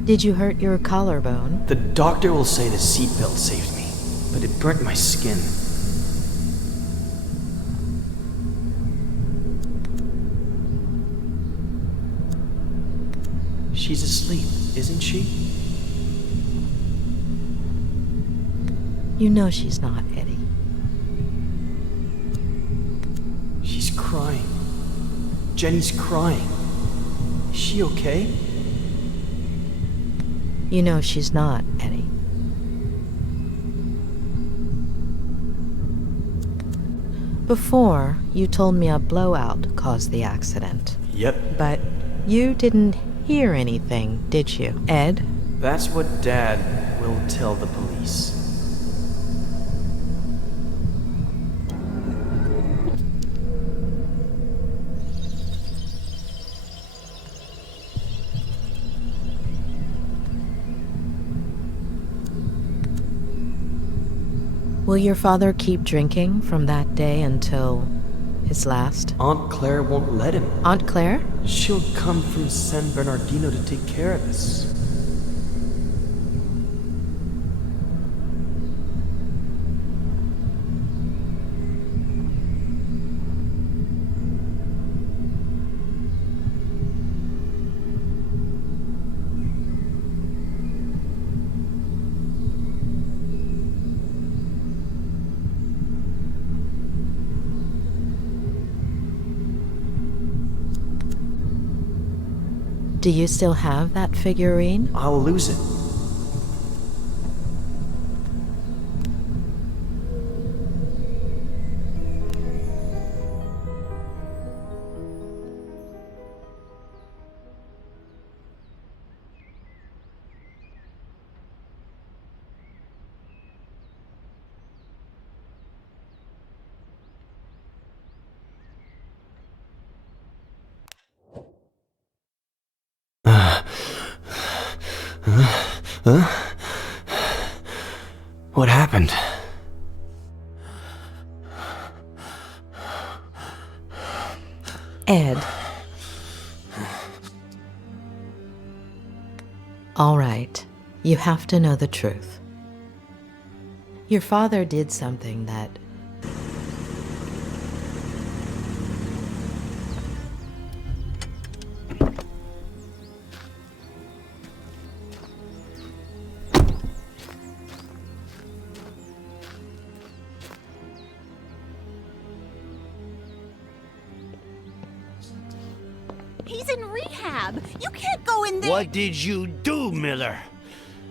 Did you hurt your collarbone? The doctor will say the seatbelt saved me, but it burnt my skin. She's asleep, isn't she? You know she's not, Eddie. She's crying. Jenny's crying. Is she okay? You know she's not, Eddie. Before, you told me a blowout caused the accident. Yep. But you didn't hear anything, did you, Ed? That's what Dad will tell the police. Will your father keep drinking from that day until his last? Aunt Claire won't let him. Aunt Claire? She'll come from San Bernardino to take care of us. Do you still have that figurine? I'll lose it. Huh? What happened? Ed. All right. You have to know the truth. Your father did something that... He's in rehab. You can't go in there. What did you do, Miller?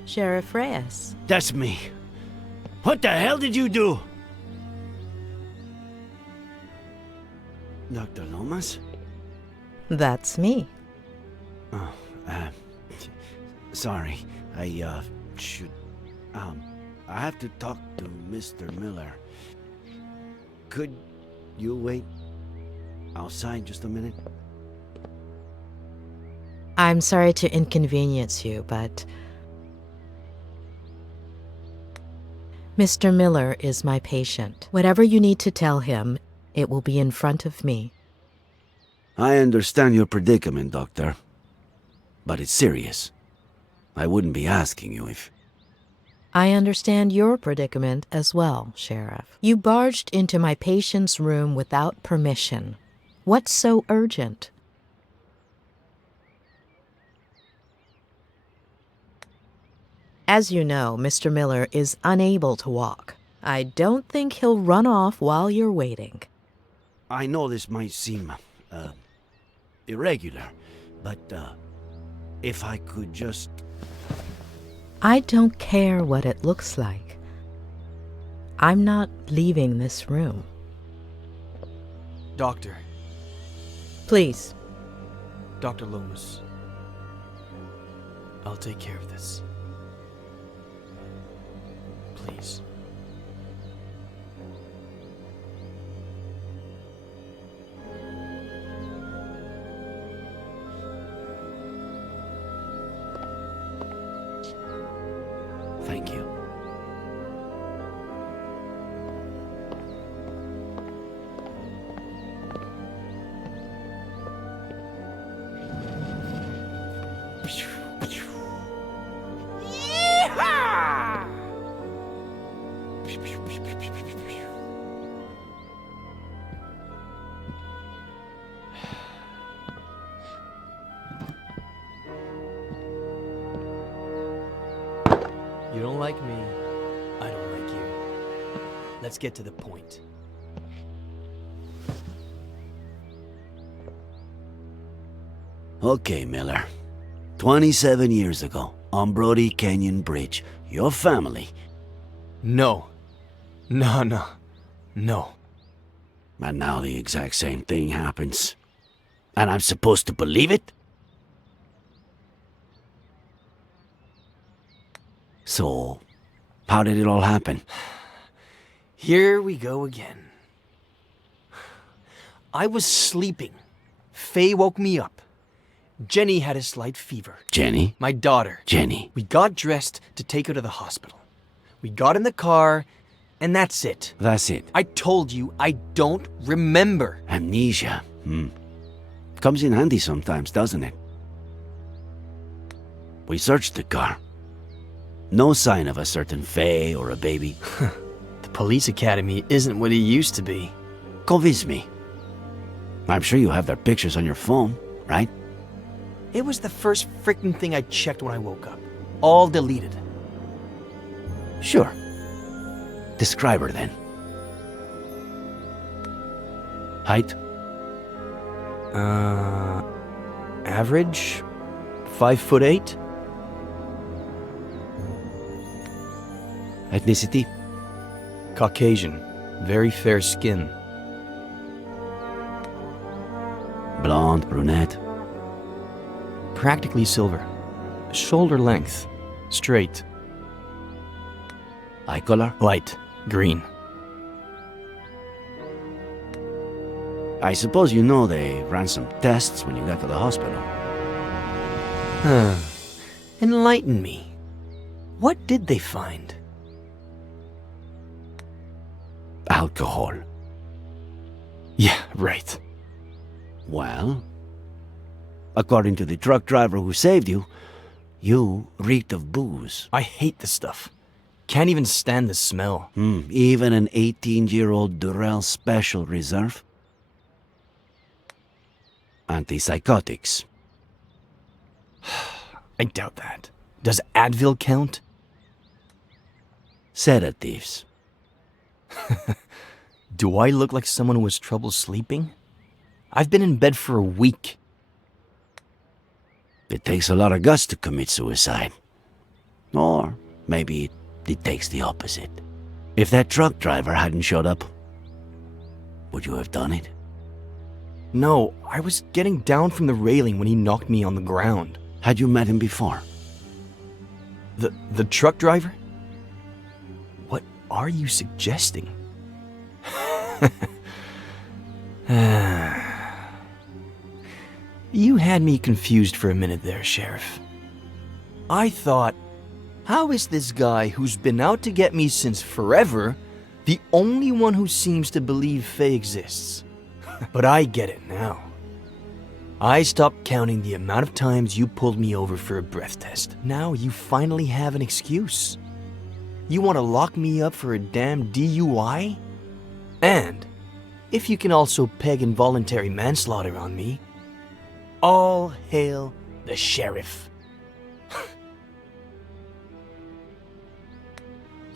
Sheriff Reyes. That's me. What the hell did you do? Dr. Lomas? That's me. Oh, sorry. I should... I have to talk to Mr. Miller. Could you wait outside just a minute? I'm sorry to inconvenience you, but... Mr. Miller is my patient. Whatever you need to tell him, it will be in front of me. I understand your predicament, Doctor. But it's serious. I wouldn't be asking you if... I understand your predicament as well, Sheriff. You barged into my patient's room without permission. What's so urgent? As you know, Mr. Miller is unable to walk. I don't think he'll run off while you're waiting. I know this might seem, irregular, but, if I could just... I don't care what it looks like. I'm not leaving this room. Doctor. Please. Dr. Lomas. I'll take care of this. Please. Thank you. You don't like me, I don't like you. Let's get to the point. Okay, Miller. 27 years ago, on Brody Canyon Bridge, your family... No. No. And now the exact same thing happens. And I'm supposed to believe it? So, how did it all happen? Here we go again. I was sleeping. Faye woke me up. Jenny had a slight fever. Jenny? My daughter. Jenny. We got dressed to take her to the hospital. We got in the car, and that's it. That's it. I told you, I don't remember. Amnesia. Comes in handy sometimes, doesn't it? We searched the car. No sign of a certain Faye or a baby. The police academy isn't what it used to be. Convince me. I'm sure you have their pictures on your phone, right? It was the first freaking thing I checked when I woke up. All deleted. Sure. Describe her then. Height? Average? 5'8". Ethnicity? Caucasian. Very fair skin. Blonde, brunette? Practically silver. Shoulder length. Straight. Eye color? Light. Green. I suppose you know they ran some tests when you got to the hospital. Enlighten me. What did they find? Alcohol. Yeah, right. Well, according to the truck driver who saved you, you reeked of booze. I hate this stuff. Can't even stand the smell. Even an 18-year-old Durrell Special Reserve? Antipsychotics. I doubt that. Does Advil count? Sedatives. Do I look like someone who has trouble sleeping? I've been in bed for a week. It takes a lot of guts to commit suicide. Or maybe it takes the opposite. If that truck driver hadn't showed up, would you have done it? No, I was getting down from the railing when he knocked me on the ground. Had you met him before? The truck driver? What are you suggesting? You had me confused for a minute there, Sheriff. I thought, how is this guy who's been out to get me since forever the only one who seems to believe Faye exists? But I get it now. I stopped counting the amount of times you pulled me over for a breath test. Now you finally have an excuse. You want to lock me up for a damn DUI? And if you can also peg involuntary manslaughter on me, all hail the sheriff.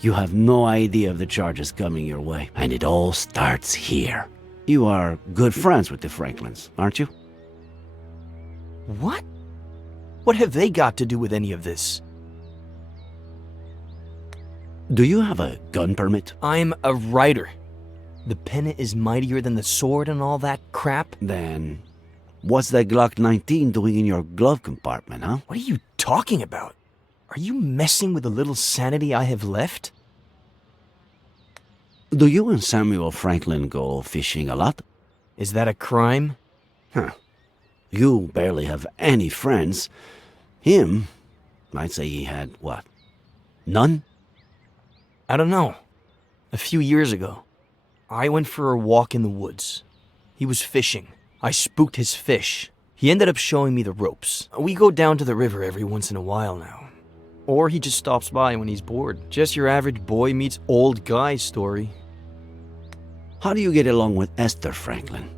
You have no idea of the charges coming your way, and it all starts here. You are good friends with the Franklins, aren't you? What? What have they got to do with any of this? Do you have a gun permit? I'm a writer. The pen is mightier than the sword and all that crap. Then, what's that Glock 19 doing in your glove compartment, huh? What are you talking about? Are you messing with the little sanity I have left? Do you and Samuel Franklin go fishing a lot? Is that a crime? You barely have any friends. Him, I'd say he had, what, none? I don't know. A few years ago, I went for a walk in the woods. He was fishing. I spooked his fish. He ended up showing me the ropes. We go down to the river every once in a while now. Or he just stops by when he's bored. Just your average boy meets old guy story. How do you get along with Esther Franklin?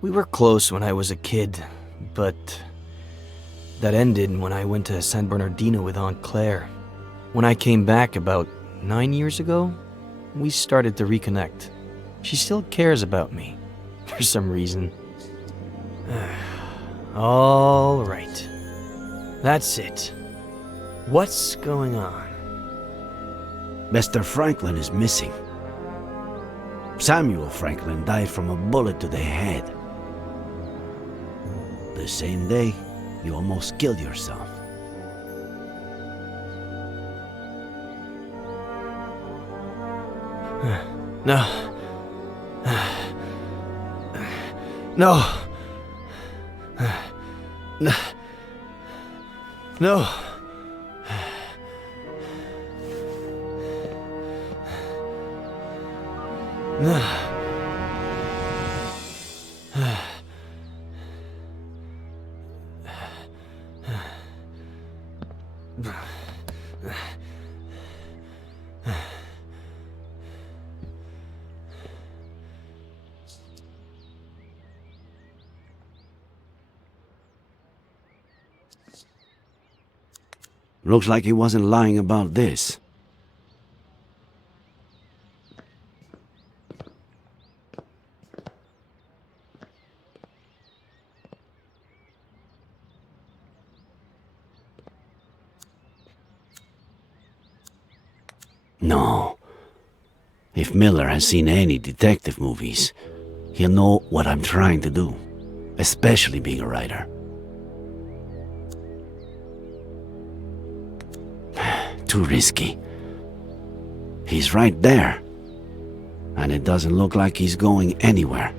We were close when I was a kid, but that ended when I went to San Bernardino with Aunt Claire. When I came back about 9 years ago, we started to reconnect. She still cares about me, for some reason. All right. That's it. What's going on? Mr. Franklin is missing. Samuel Franklin died from a bullet to the head. The same day, you almost killed yourself. No. No. No. No. No. Looks like he wasn't lying about this. No. If Miller has seen any detective movies, he'll know what I'm trying to do, especially being a writer. Too risky. He's right there, and it doesn't look like he's going anywhere.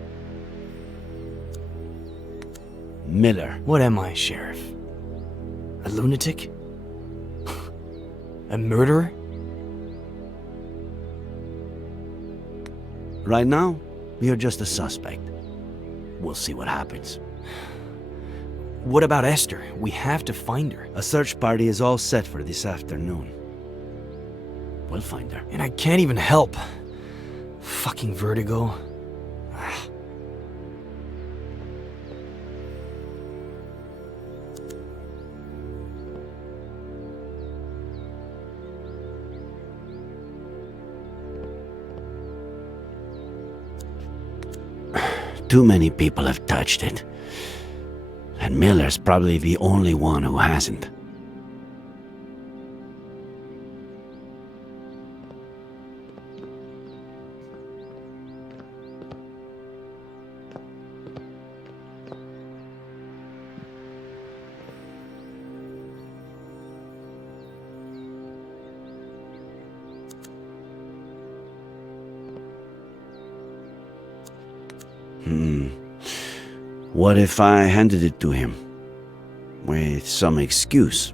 Miller. What am I, Sheriff? A lunatic? A murderer? Right now, you're just a suspect. We'll see what happens. What about Esther? We have to find her. A search party is all set for this afternoon. We'll find her. And I can't even help. Fucking vertigo. Too many people have touched it. And Miller's probably the only one who hasn't. What if I handed it to him? With some excuse.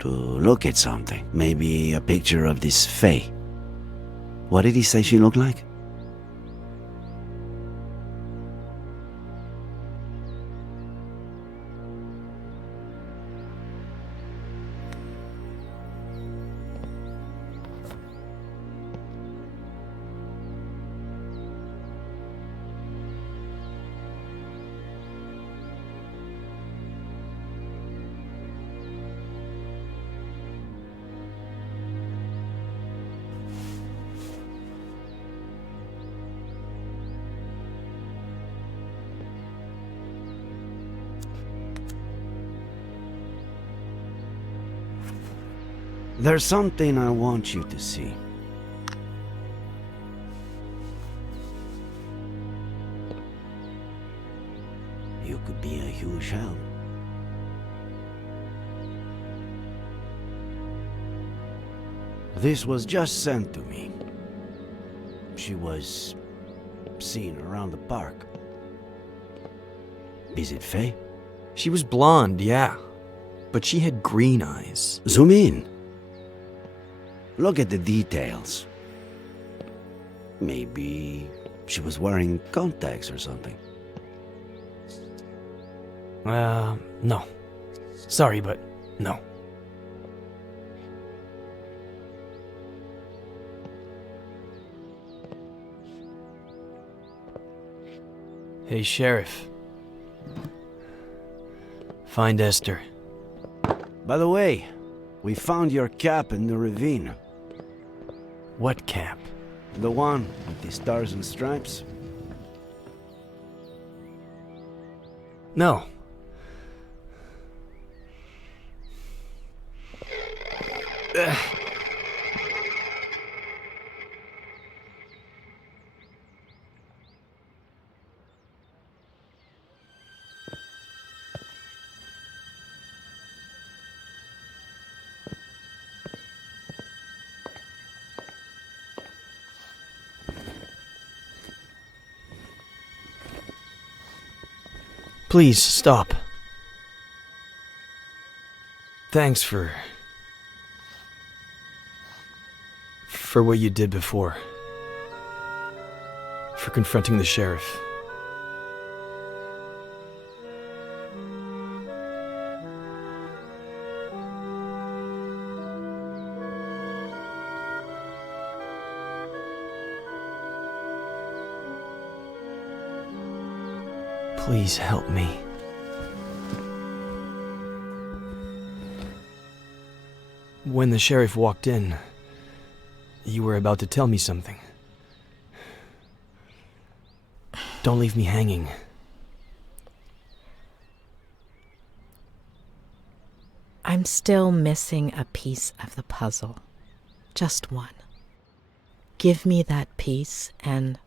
To look at something. Maybe a picture of this Faye. What did he say she looked like? There's something I want you to see. You could be a huge help. This was just sent to me. She was seen around the park. Is it Faye? She was blonde, yeah. But she had green eyes. Zoom in. Look at the details. Maybe she was wearing contacts or something. No. Sorry, but no. Hey, Sheriff. Find Esther. By the way, we found your cap in the ravine. What cap? The one with the stars and stripes. No. Please, stop. Thanks for what you did before. For confronting the sheriff. Please help me. When the sheriff walked in, you were about to tell me something. Don't leave me hanging. I'm still missing a piece of the puzzle. Just one. Give me that piece and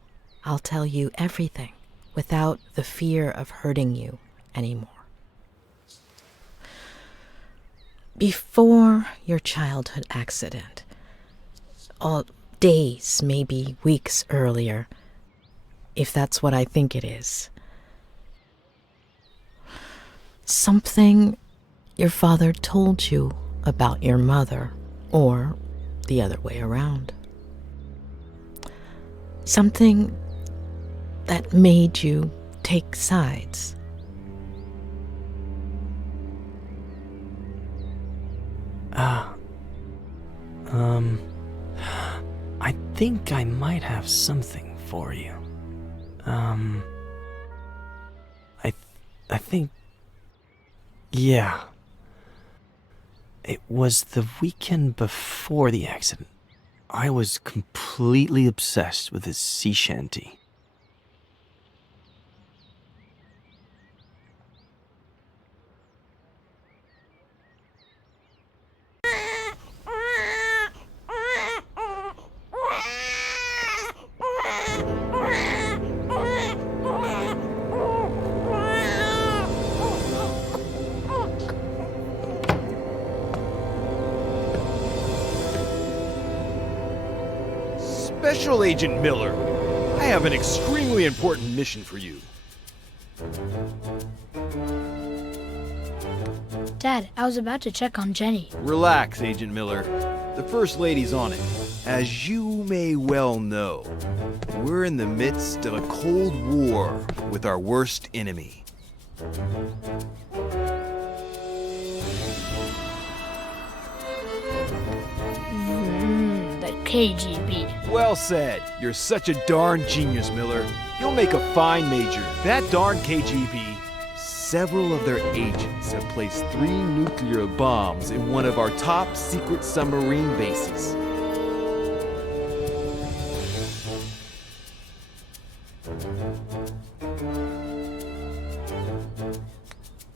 I'll tell you everything without the fear of hurting you anymore. Before your childhood accident, days, maybe weeks earlier, if that's what I think it is, something your father told you about your mother, or the other way around. Something that made you take sides. I think I might have something for you. I think... Yeah. It was the weekend before the accident. I was completely obsessed with his sea shanty. Special Agent Miller, I have an extremely important mission for you. Dad, I was about to check on Jenny. Relax, Agent Miller. The First Lady's on it. As you may well know, we're in the midst of a Cold War with our worst enemy. The KGB. Well said. You're such a darn genius, Miller. You'll make a fine major. That darn KGB. Several of their agents have placed 3 nuclear bombs in one of our top secret submarine bases.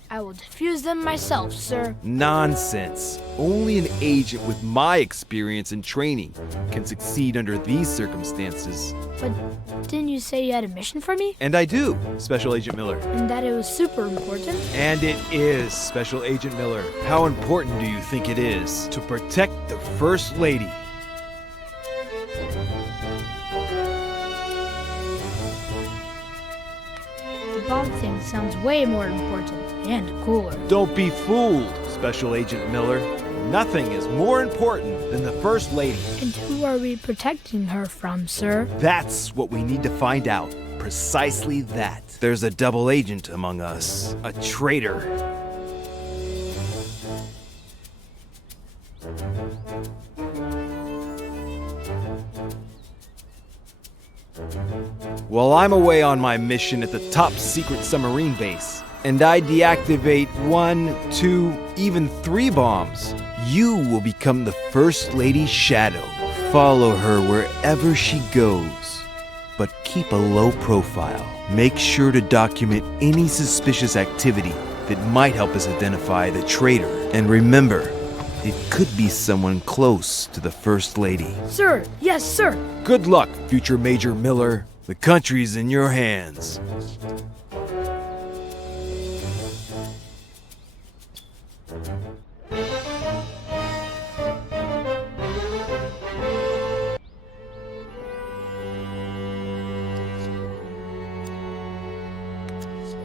I will defuse them myself, sir. Nonsense. Only an agent with my experience and training can succeed under these circumstances. But didn't you say you had a mission for me? And I do, Special Agent Miller. And that it was super important? And it is, Special Agent Miller. How important do you think it is to protect the First Lady? The bomb thing sounds way more important and cooler. Don't be fooled, Special Agent Miller. Nothing is more important than the First Lady. And who are we protecting her from, sir? That's what we need to find out. Precisely that. There's a double agent among us. A traitor. Well, I'm away on my mission at the top secret submarine base, and I deactivate 1, 2, even 3 bombs. You will become the First Lady's shadow. Follow her wherever she goes, but keep a low profile. Make sure to document any suspicious activity that might help us identify the traitor. And remember, it could be someone close to the First Lady. Sir, yes, sir. Good luck, future Major Miller. The country's in your hands.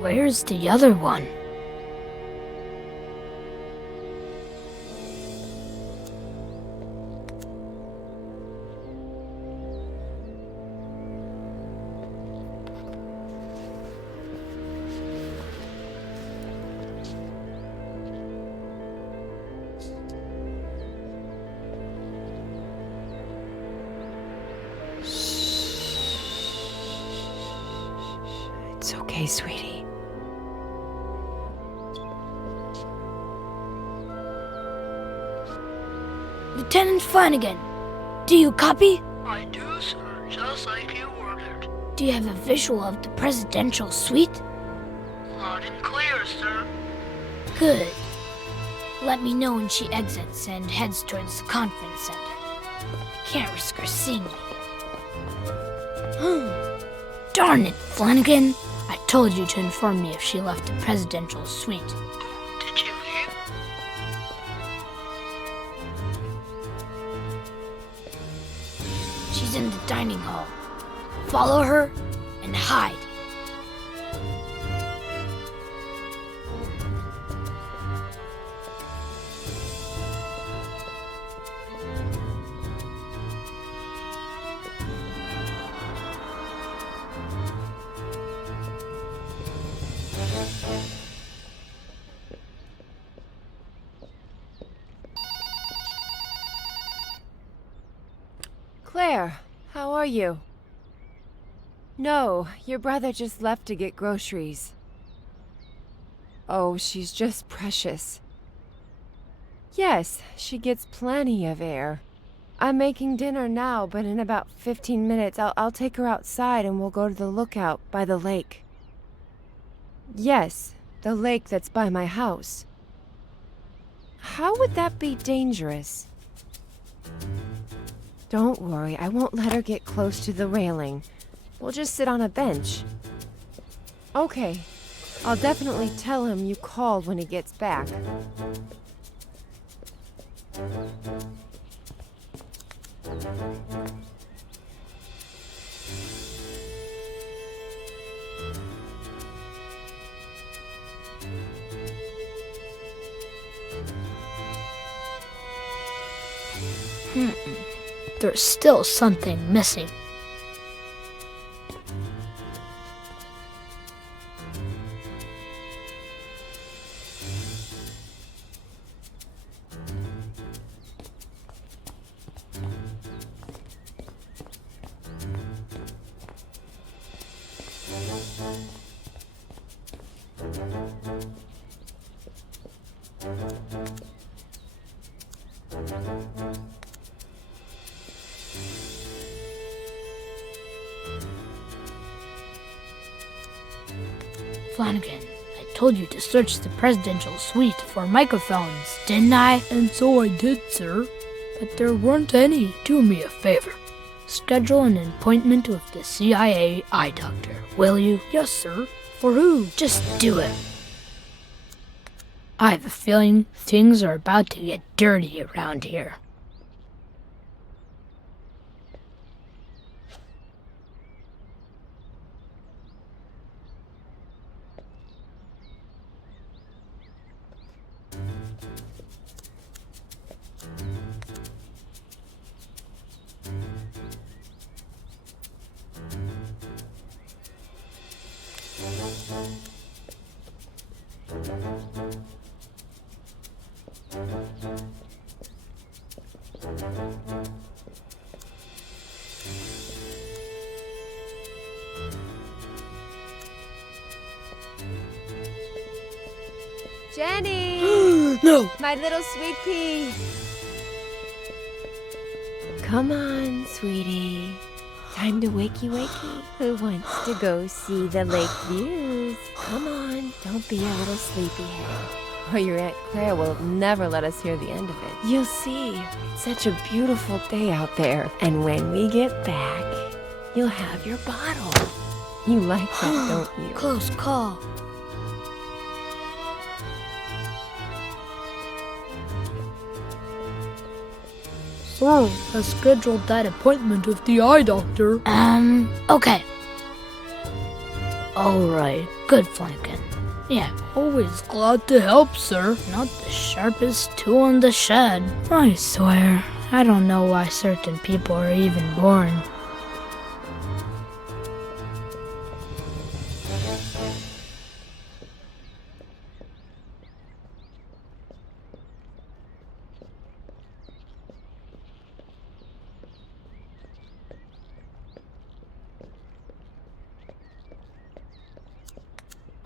Where's the other one? It's okay, sweetie. Lieutenant Flanagan, do you copy? I do, sir, just like you ordered. Do you have a visual of the presidential suite? Loud and clear, sir. Good. Let me know when she exits and heads towards the conference center. I can't risk her seeing me. Darn it, Flanagan. I told you to inform me if she left the presidential suite. Did you leave? She's in the dining hall. Follow her and hide. Claire, how are you? No, your brother just left to get groceries. Oh, she's just precious. Yes, she gets plenty of air. I'm making dinner now, but in about 15 minutes I'll take her outside and we'll go to the lookout by the lake. Yes, the lake that's by my house. How would that be dangerous? Don't worry, I won't let her get close to the railing. We'll just sit on a bench. Okay, I'll definitely tell him you called when he gets back. There's still something missing. Flanagan, I told you to search the presidential suite for microphones, didn't I? And so I did, sir. But there weren't any. Do me a favor. Schedule an appointment with the CIA eye doctor, will you? Yes, sir. For who? Just do it. I have a feeling things are about to get dirty around here. Jenny! No! My little sweet pea! Come on, sweetie. Time to wakey wakey. Who wants to go see the lake views? Come on, don't be a little sleepyhead. Or your Aunt Claire will never let us hear the end of it. You'll see. It's such a beautiful day out there. And when we get back, you'll have your bottle. You like that, don't you? Close call. So, I scheduled that appointment with the eye doctor. Okay. Alright, good flanking. Yeah, always glad to help, sir. Not the sharpest tool in the shed. I swear, I don't know why certain people are even born.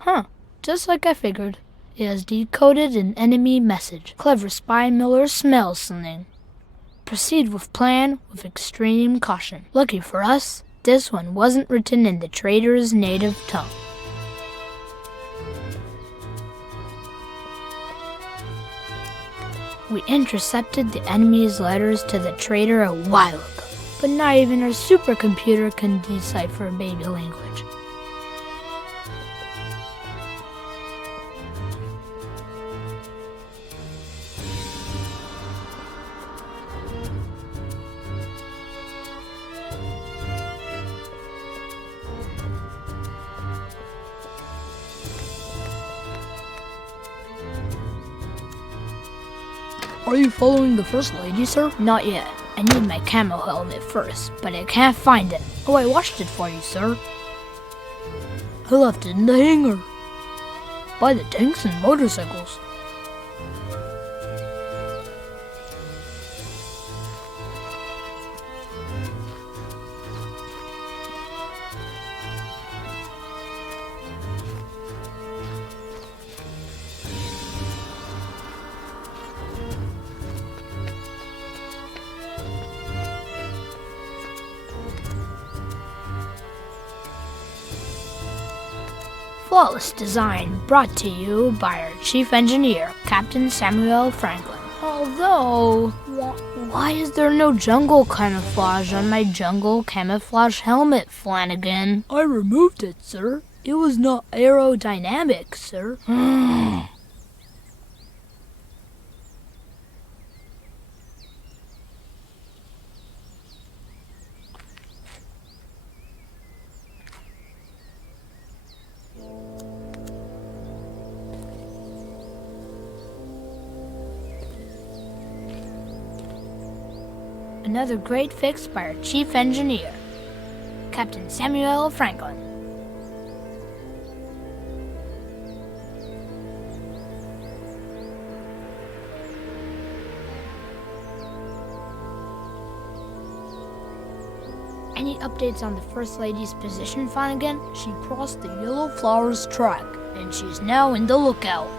Huh, just like I figured. It has decoded an enemy message. Clever spy Miller smells something. Proceed with plan with extreme caution. Lucky for us, this one wasn't written in the traitor's native tongue. We intercepted the enemy's letters to the traitor a while ago, but not even our supercomputer can decipher baby language. Are you following the First Lady, sir? Not yet. I need my camo helmet first, but I can't find it. Oh, I washed it for you, sir. I left it in the hangar. By the tanks and motorcycles. Flawless design brought to you by our chief engineer, Captain Samuel Franklin. Although, why is there no jungle camouflage on my jungle camouflage helmet, Flanagan? I removed it, sir. It was not aerodynamic, sir. Another great fix by our chief engineer, Captain Samuel Franklin. Any updates on the First Lady's position, Flanagan? She crossed the Yellow Flowers track, and she's now in the lookout.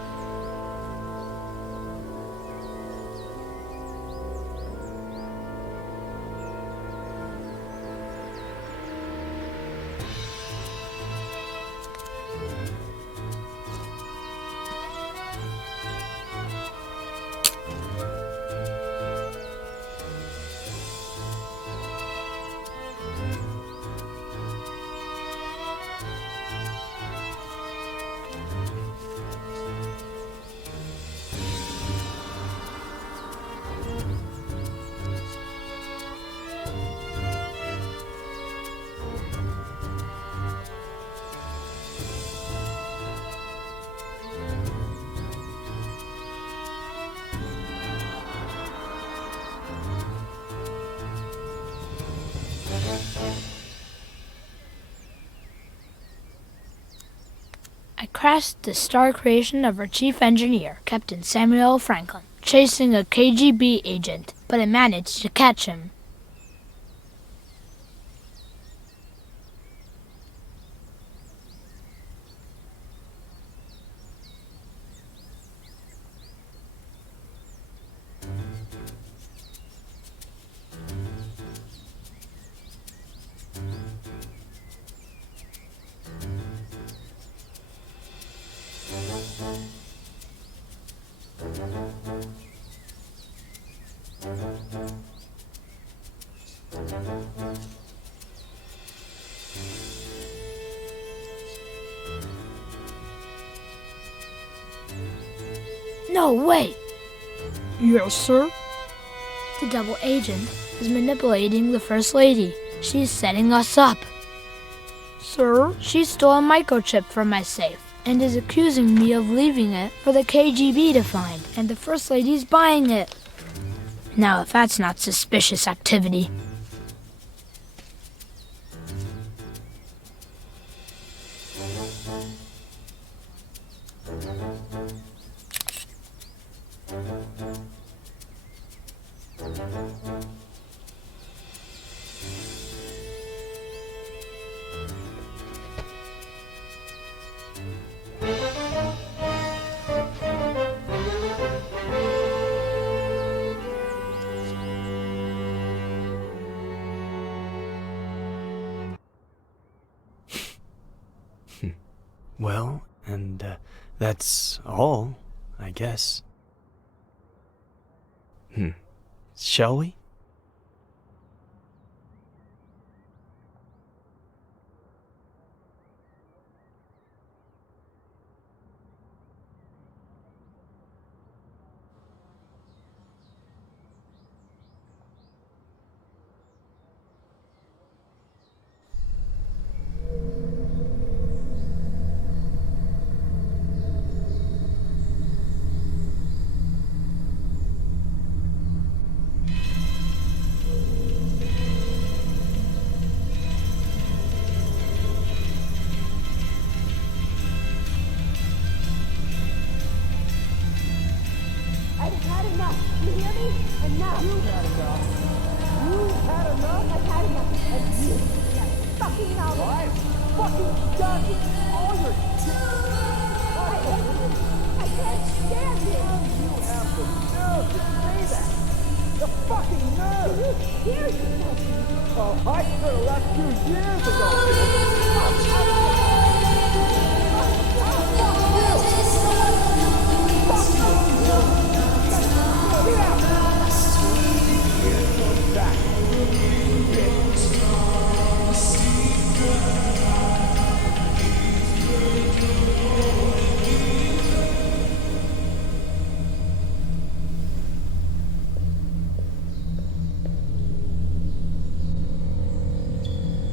I crashed the star creation of our chief engineer, Captain Samuel Franklin, chasing a KGB agent, but I managed to catch him. No, wait! Yes, sir? The double agent is manipulating the First Lady. She's setting us up. Sir? She stole a microchip from my safe and is accusing me of leaving it for the KGB to find, and the First Lady's buying it. Now, if that's not suspicious activity. Well, and that's all, I guess. Shall we? I've had enough. You hear me? Enough. You've had enough. You've had enough. I've had enough. And you, that fucking out. I'm fucking done with all your shit. I can't stand it. You have the nerve to say that. The fucking nerve. You hear yourself. Oh, I could have left you years ago.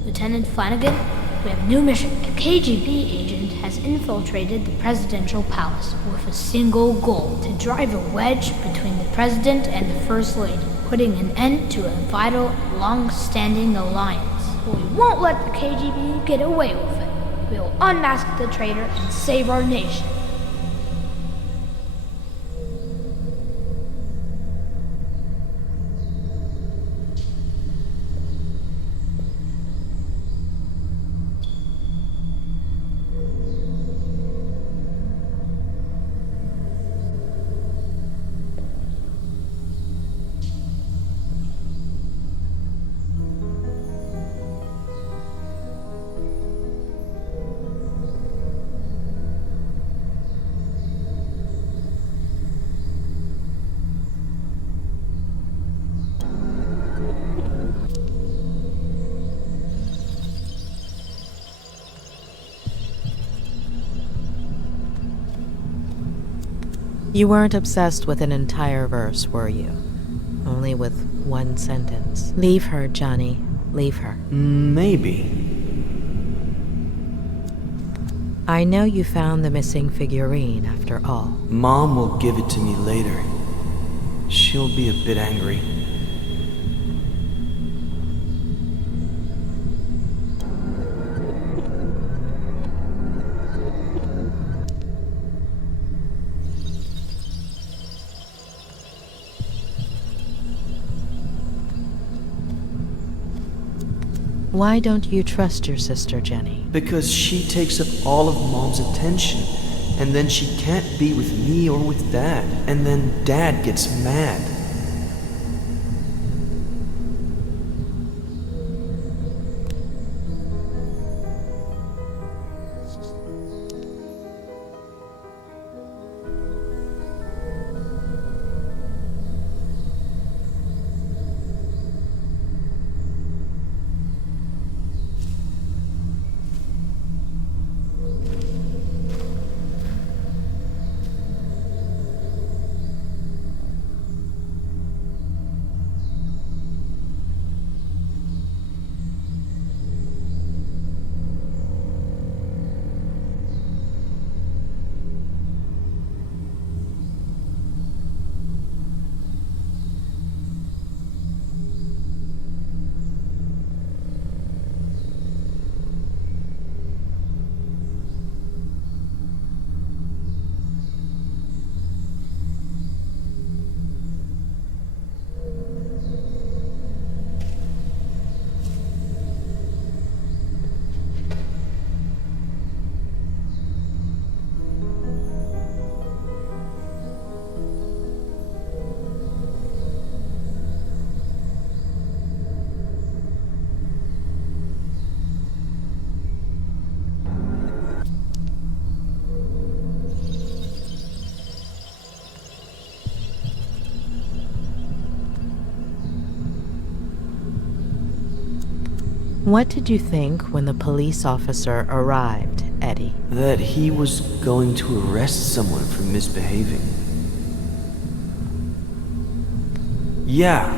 Lieutenant Flanagan, we have a new mission. A KGB agent has infiltrated the presidential palace with a single goal: to drive a wedge between the president and the First Lady, putting an end to a vital, long-standing alliance. But we won't let the KGB get away with it. We will unmask the traitor and save our nation. You weren't obsessed with an entire verse, were you? Only with one sentence. Leave her, Johnny. Leave her. Maybe. I know you found the missing figurine after all. Mom will give it to me later. She'll be a bit angry. Why don't you trust your sister, Jenny? Because she takes up all of Mom's attention, and then she can't be with me or with Dad, and then Dad gets mad. What did you think when the police officer arrived, Eddie? That he was going to arrest someone for misbehaving. Yeah,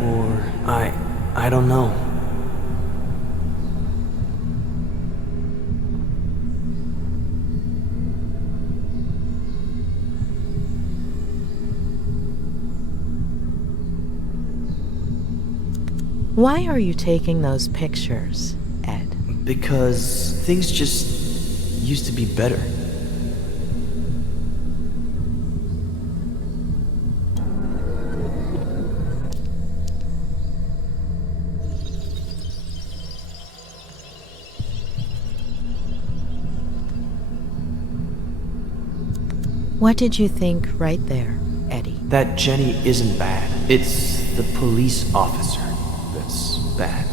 or I don't know. Why are you taking those pictures, Ed? Because things just used to be better. What did you think right there, Eddie? That Jenny isn't bad. It's the police officer that's bad.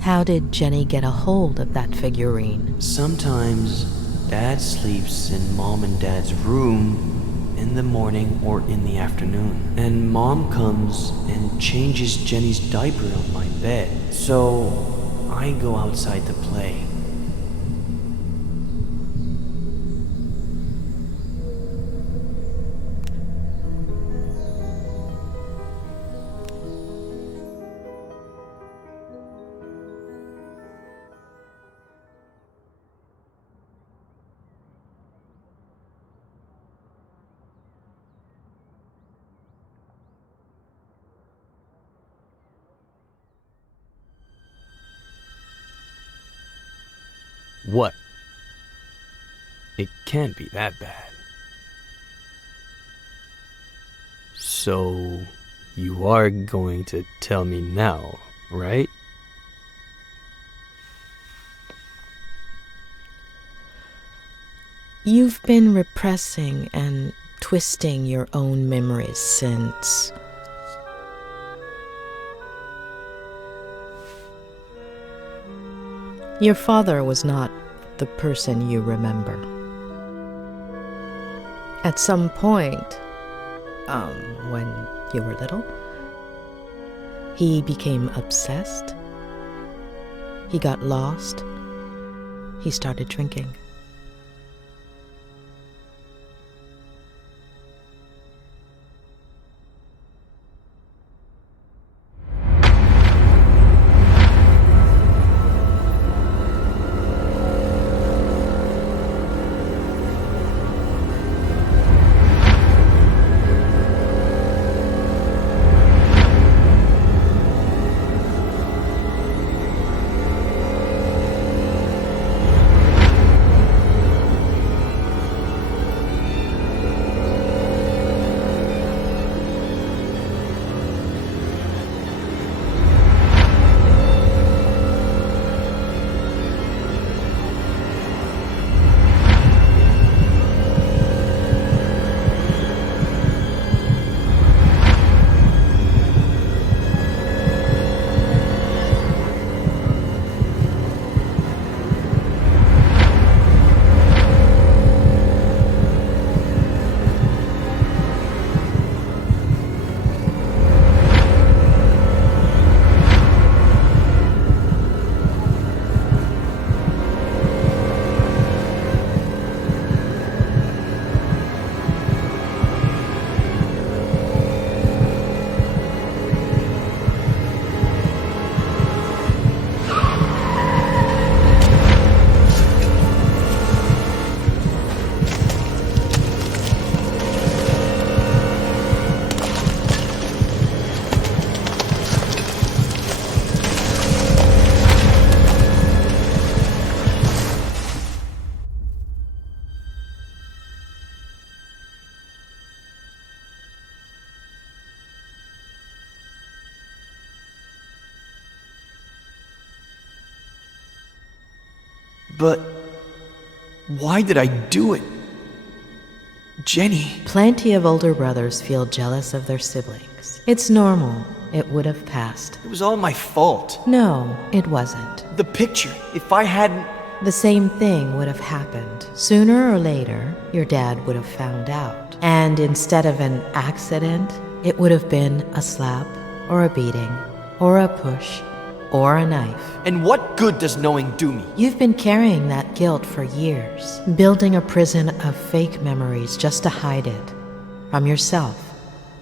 How did Jenny get a hold of that figurine? Sometimes Dad sleeps in Mom and Dad's room in the morning or in the afternoon. And Mom comes and changes Jenny's diaper on my bed. So I go outside to play. What? It can't be that bad. So, you are going to tell me now, right? You've been repressing and twisting your own memories since... Your father was not the person you remember. At some point, when you were little, he became obsessed. He got lost. He started drinking. But why did I do it? Jenny. Plenty of older brothers feel jealous of their siblings. It's normal. It would have passed. It was all my fault. No, it wasn't. The picture. If I hadn't... The same thing would have happened. Sooner or later, your dad would have found out. And instead of an accident, it would have been a slap or a beating or a push, or a knife. And what good does knowing do me? You've been carrying that guilt for years, building a prison of fake memories just to hide it. From yourself,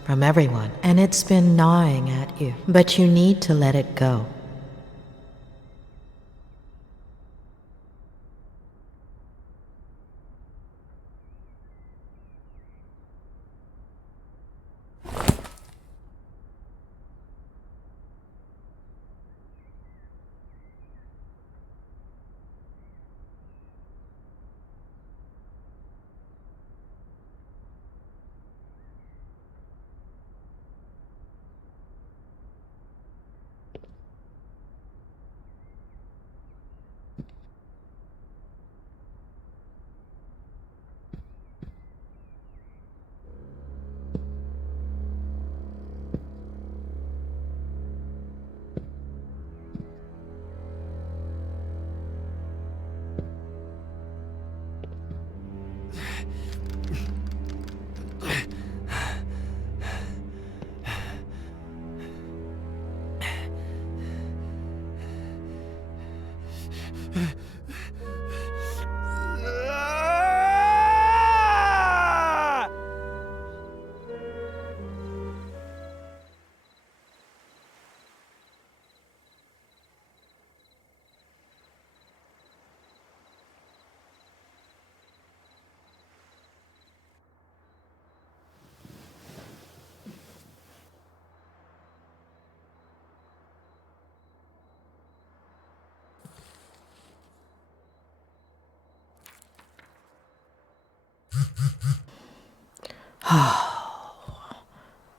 from everyone. And it's been gnawing at you. But you need to let it go.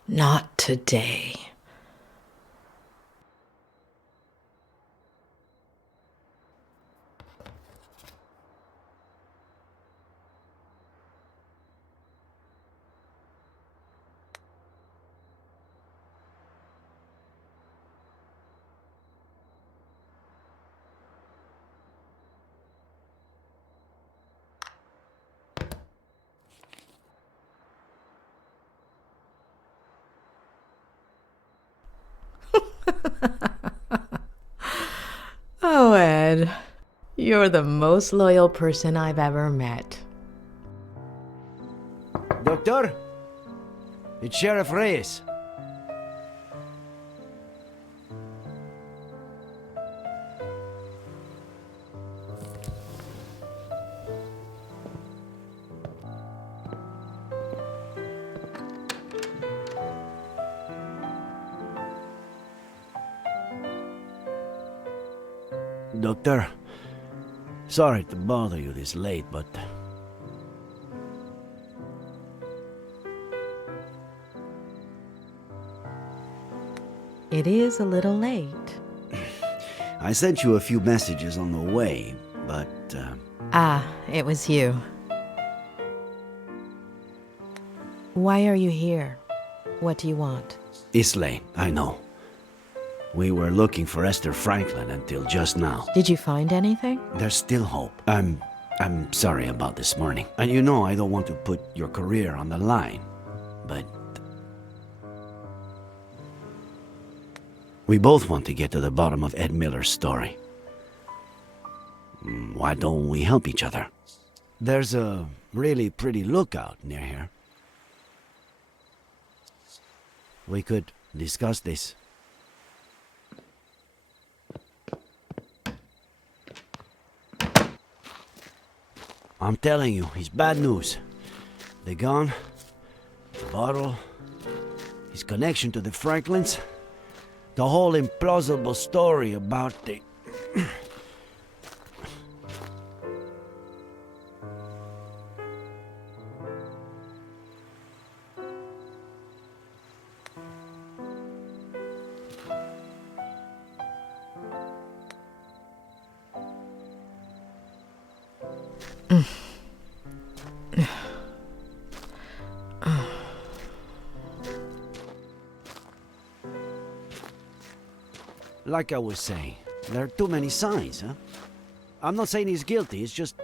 Not today. Oh, Ed, you're the most loyal person I've ever met. Doctor? It's Sheriff Reyes. Doctor, sorry to bother you this late, but It is a little late. I sent you a few messages on the way, but It was you. Why are you here? What do you want? It's late, I know. We were looking for Esther Franklin until just now. Did you find anything? There's still hope. I'm sorry about this morning. And you know I don't want to put your career on the line, but we both want to get to the bottom of Ed Miller's story. Why don't we help each other? There's a really pretty lookout near here. We could discuss this. I'm telling you, it's bad news. The gun, the bottle, his connection to the Franklins, the whole implausible story about the... Like I was saying, there are too many signs, huh? I'm not saying he's guilty, it's just...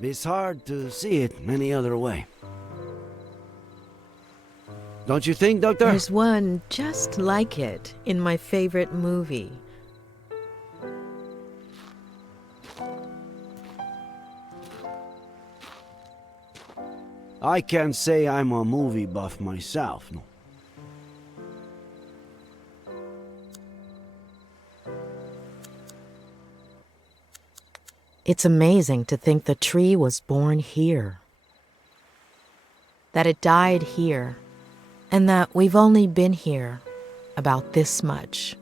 it's hard to see it any other way. Don't you think, Doctor? There's one just like it in my favorite movie. I can't say I'm a movie buff myself. No. It's amazing to think the tree was born here. That it died here. And that we've only been here about this much.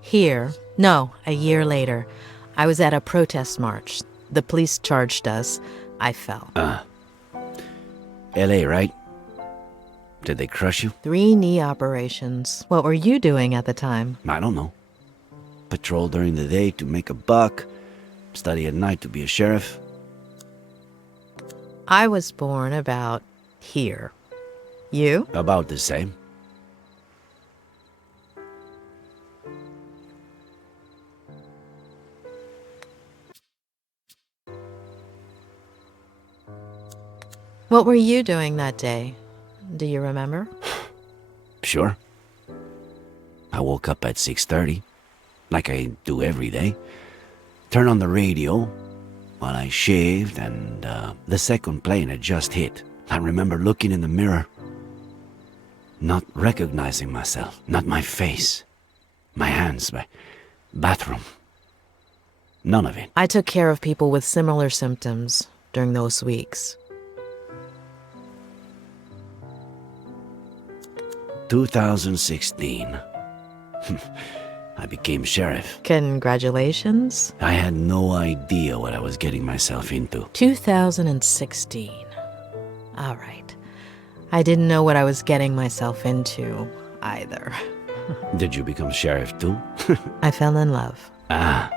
Here, no, a year later, I was at a protest march. The police charged us. I fell. LA, right? Did they crush you? 3 knee operations. What were you doing at the time? I don't know. Patrol during the day to make a buck, study at night to be a sheriff. I was born about here. You? About the same. What were you doing that day? Do you remember? Sure. I woke up at 6:30, like I do every day. Turned on the radio while I shaved, and the second plane had just hit. I remember looking in the mirror, not recognizing myself, not my face, my hands, my bathroom. None of it. I took care of people with similar symptoms during those weeks. 2016. I became sheriff. Congratulations. I had no idea what I was getting myself into. 2016. All right. I didn't know what I was getting myself into either. Did you become sheriff too? I fell in love. Ah,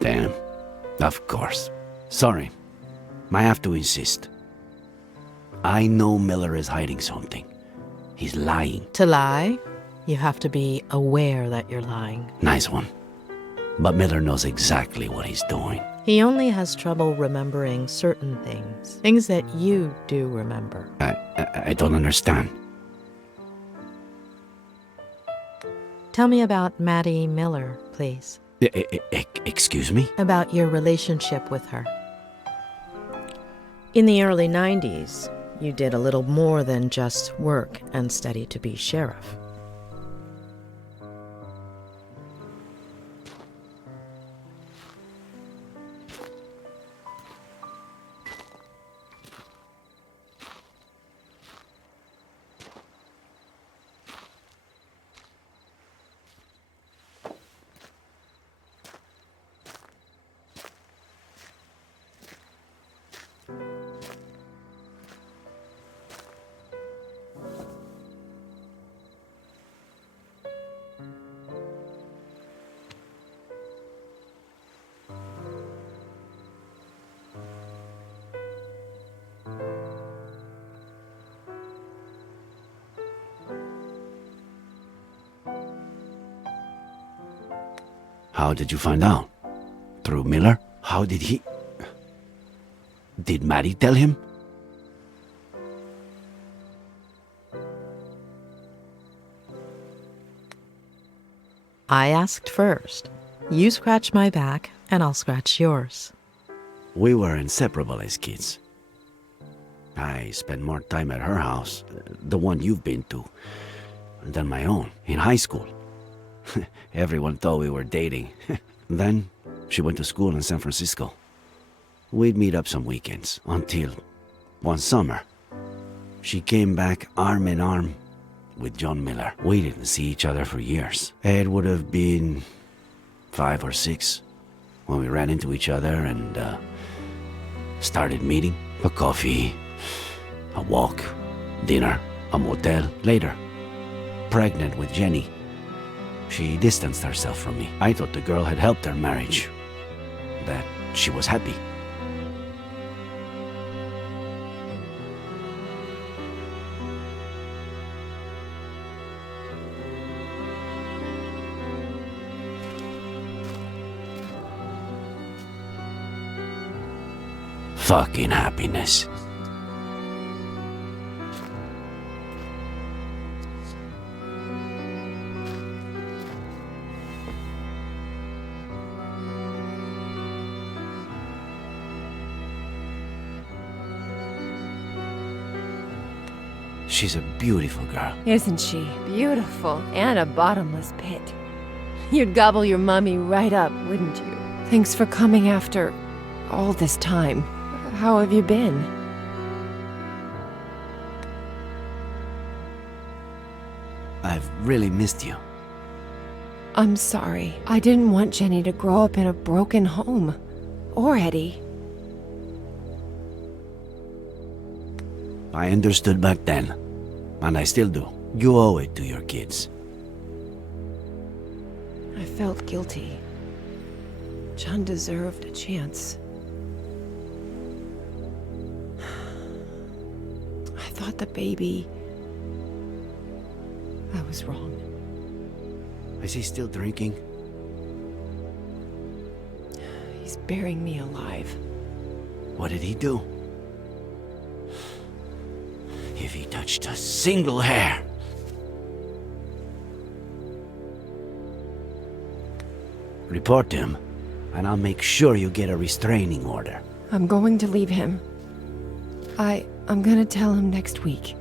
damn. Of course. Sorry. I have to insist. I know Miller is hiding something. He's lying. To lie, you have to be aware that you're lying. Nice one. But Miller knows exactly what he's doing. He only has trouble remembering certain things. Things that you do remember. I don't understand. Tell me about Maddie Miller, please. Excuse me? About your relationship with her. In the early 90s, you did a little more than just work and study to be sheriff. How did you find out? Through Miller? How did he... Did Maddie tell him? I asked first. You scratch my back, and I'll scratch yours. We were inseparable as kids. I spent more time at her house, the one you've been to, than my own, in high school. Everyone thought we were dating. Then, she went to school in San Francisco. We'd meet up some weekends, until one summer, she came back arm in arm with John Miller. We didn't see each other for years. Ed would have been 5 or 6 when we ran into each other and started meeting. A coffee, a walk, dinner, a motel. Later, pregnant with Jenny, she distanced herself from me. I thought the girl had helped her marriage, that she was happy. fucking happiness. She's a beautiful girl. Isn't she? Beautiful. And a bottomless pit. You'd gobble your mummy right up, wouldn't you? Thanks for coming after all this time. How have you been? I've really missed you. I'm sorry. I didn't want Jenny to grow up in a broken home. Or Eddie. I understood back then, and I still do. You owe it to your kids. I felt guilty. John deserved a chance. I thought the baby... I was wrong. Is he still drinking? He's burying me alive. What did he do? If he touched a single hair. Report him, and I'll make sure you get a restraining order. I'm going to leave him. I'm gonna tell him next week.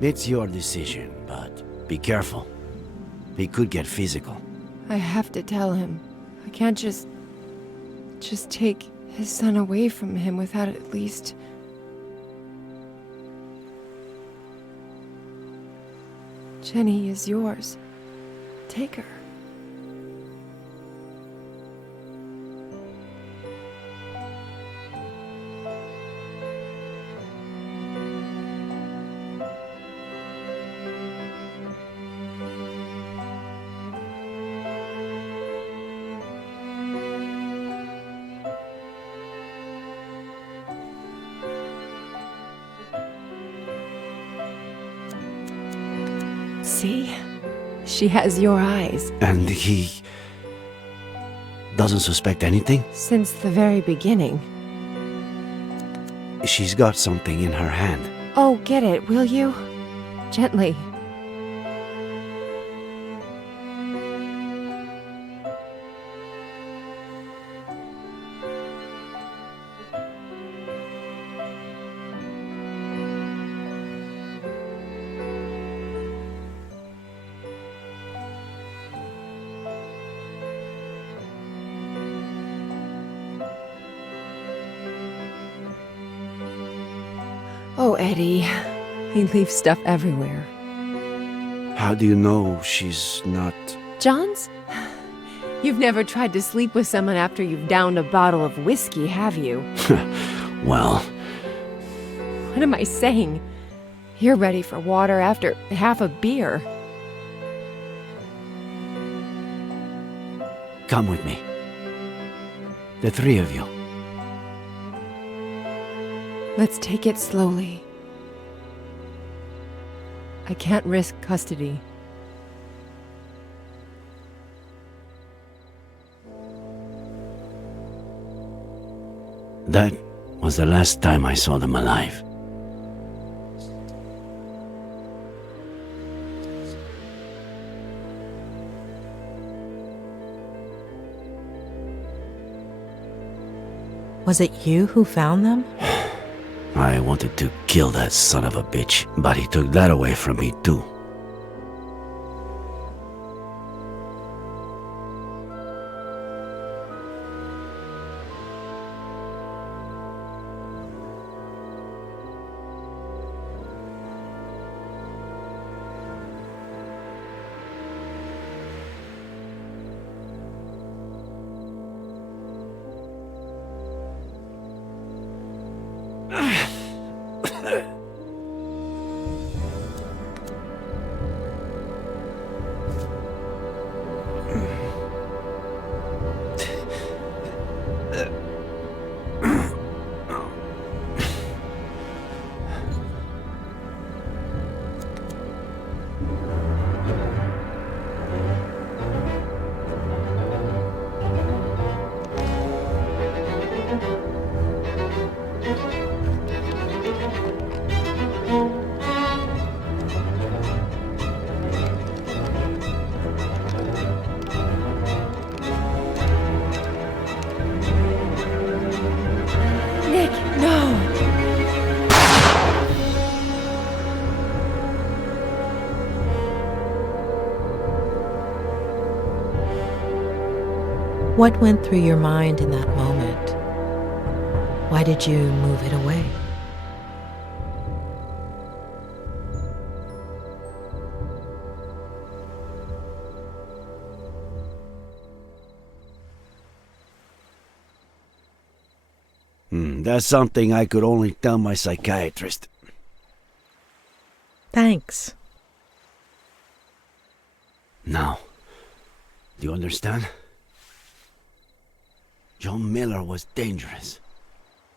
It's your decision, but be careful. He could get physical. I have to tell him. I can't just take his son away from him without at least... Jenny is yours. Take her. See? She has your eyes. And he... doesn't suspect anything? Since the very beginning. She's got something in her hand. Oh, get it, will you? Gently. Oh, Eddie. He leaves stuff everywhere. How do you know she's not... John's? You've never tried to sleep with someone after you've downed a bottle of whiskey, have you? Well... What am I saying? You're ready for water after half a beer. Come with me. The three of you. Let's take it slowly. I can't risk custody. That was the last time I saw them alive. Was it you who found them? I wanted to kill that son of a bitch, but he took that away from me too. What went through your mind in that moment? Why did you move it away? That's something I could only tell my psychiatrist. Thanks. Now, do you understand? John Miller was dangerous.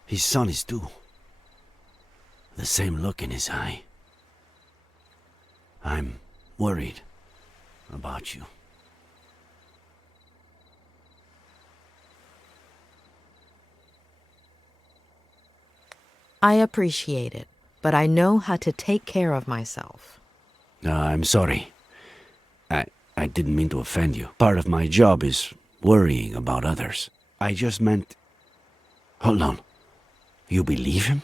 His son is too. The same look in his eye. I'm worried about you. I appreciate it, but I know how to take care of myself. I'm sorry. I didn't mean to offend you. Part of my job is worrying about others. I just meant... Hold on. You believe him?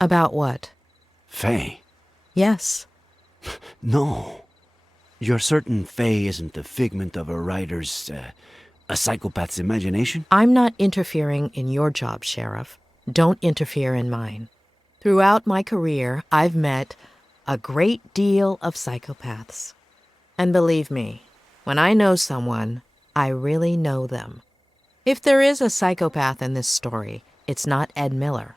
About what? Faye? Yes. No. You're certain Faye isn't a figment of a writer's, a psychopath's imagination? I'm not interfering in your job, Sheriff. Don't interfere in mine. Throughout my career, I've met a great deal of psychopaths. And believe me, when I know someone, I really know them. If there is a psychopath in this story, it's not Ed Miller.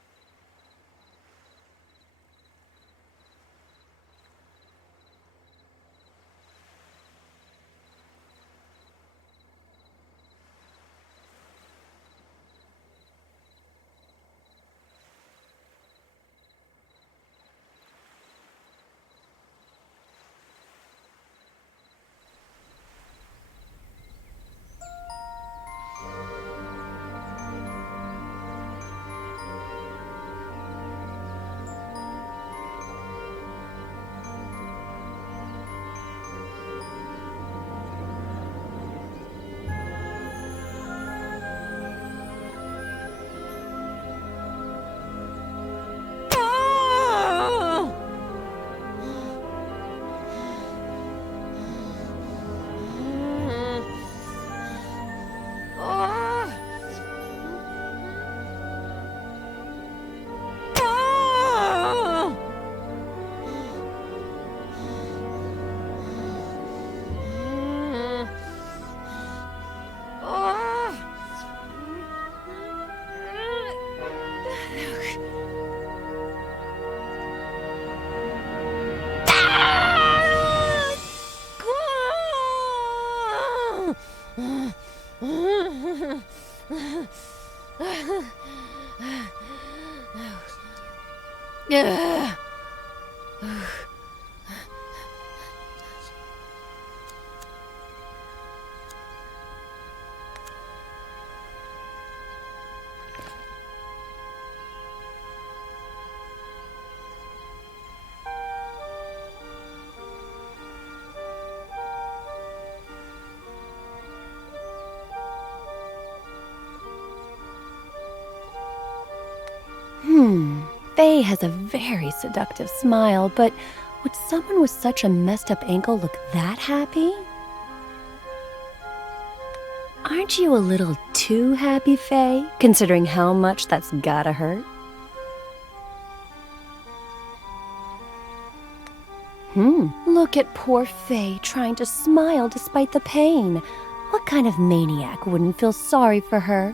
Faye has a very seductive smile, but would someone with such a messed up ankle look that happy? Aren't you a little too happy, Faye, considering how much that's gotta hurt? Look at poor Faye trying to smile despite the pain. What kind of maniac wouldn't feel sorry for her?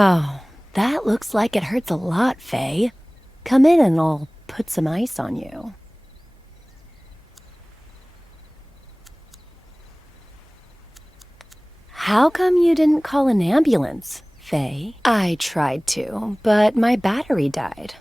Oh, that looks like it hurts a lot, Faye. Come in and I'll put some ice on you. How come you didn't call an ambulance? Faye. I tried to, but my battery died.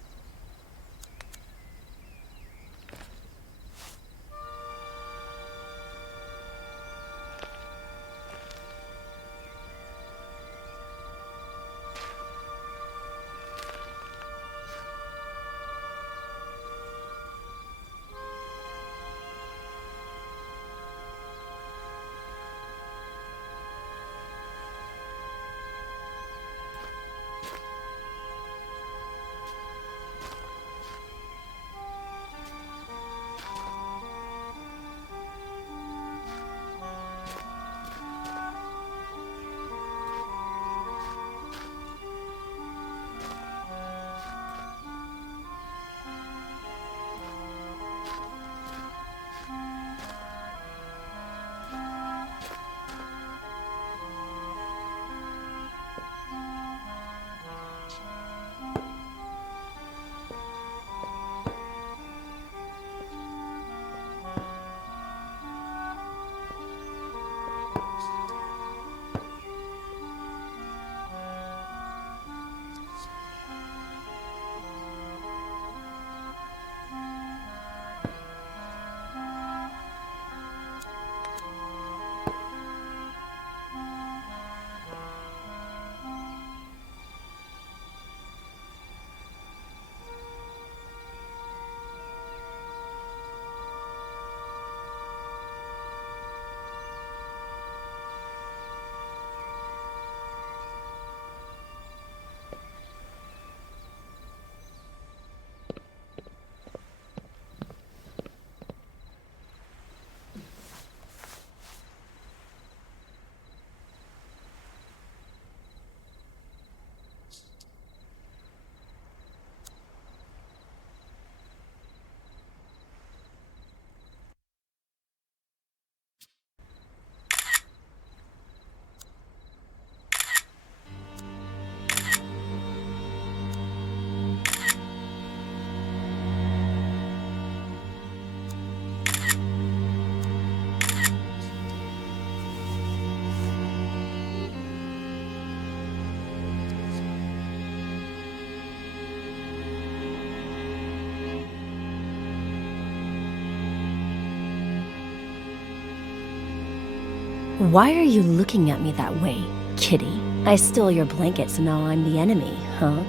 Why are you looking at me that way, kitty? I stole your blanket, so now I'm the enemy, huh?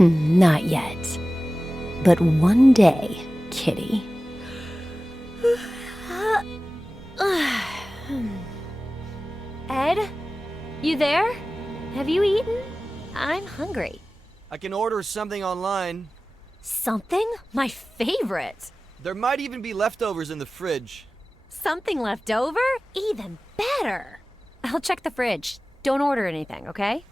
Not yet. But one day, kitty. Ed? You there? Have you eaten? I'm hungry. I can order something online. Something? My favorite. There might even be leftovers in the fridge. Something left over? Even better. I'll check the fridge. Don't order anything, okay?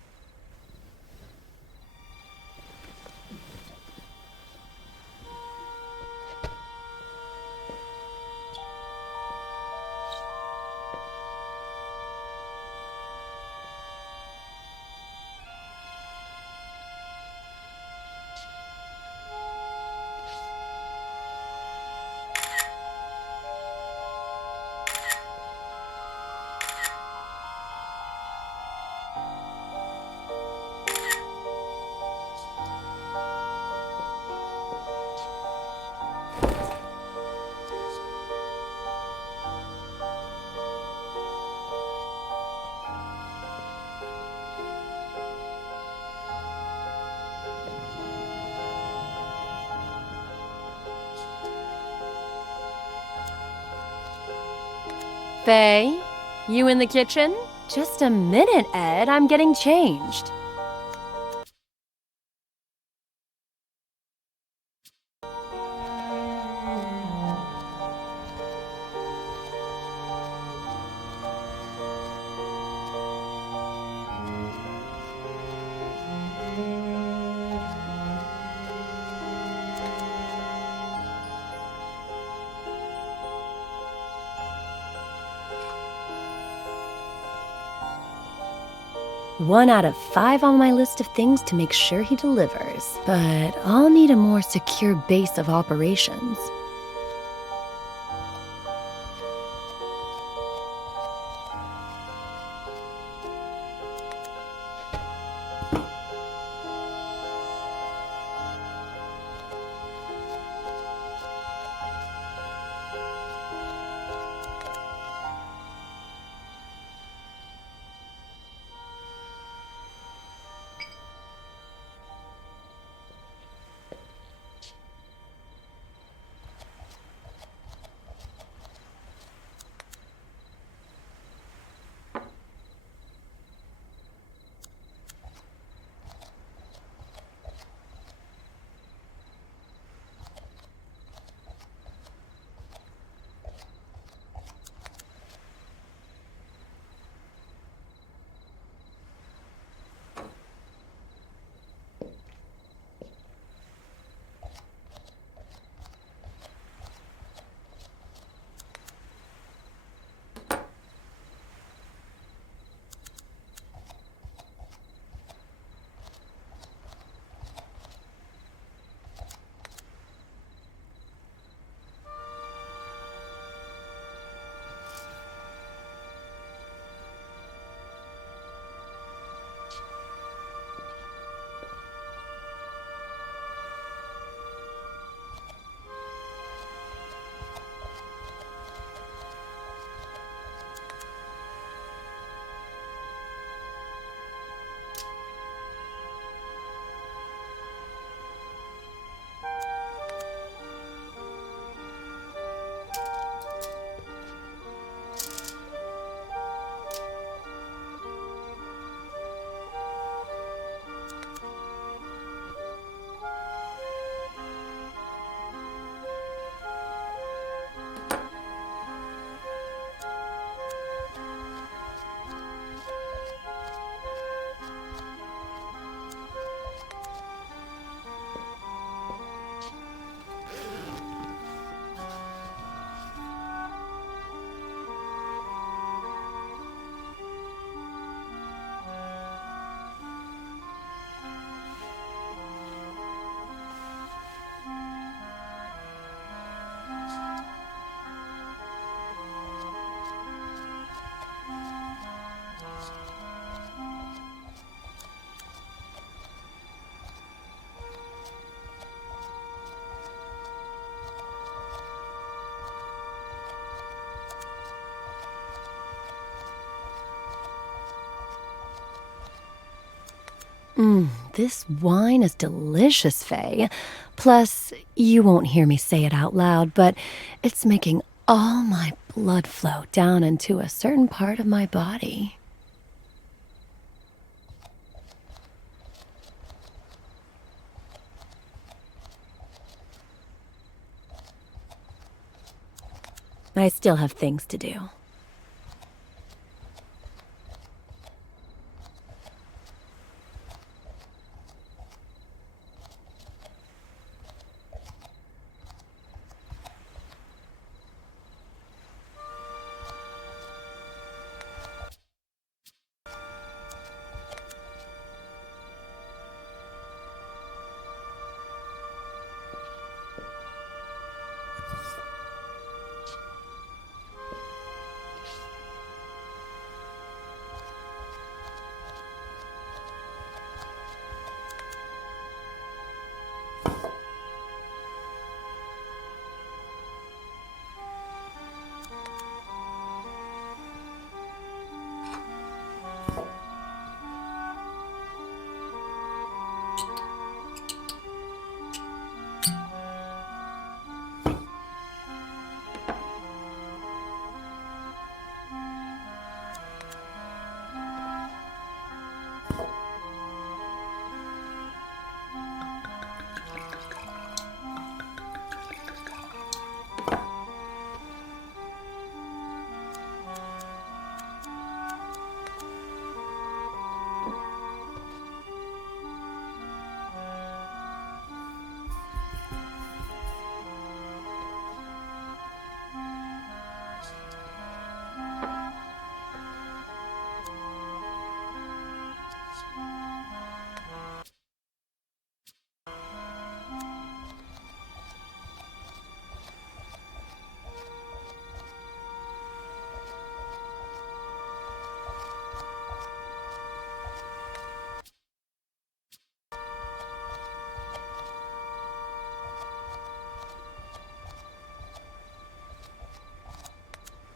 Faye, you in the kitchen? Just a minute, Ed. I'm getting changed. One out of 5 on my list of things to make sure he delivers. But I'll need a more secure base of operations. This wine is delicious, Faye. Plus, you won't hear me say it out loud, but it's making all my blood flow down into a certain part of my body. I still have things to do.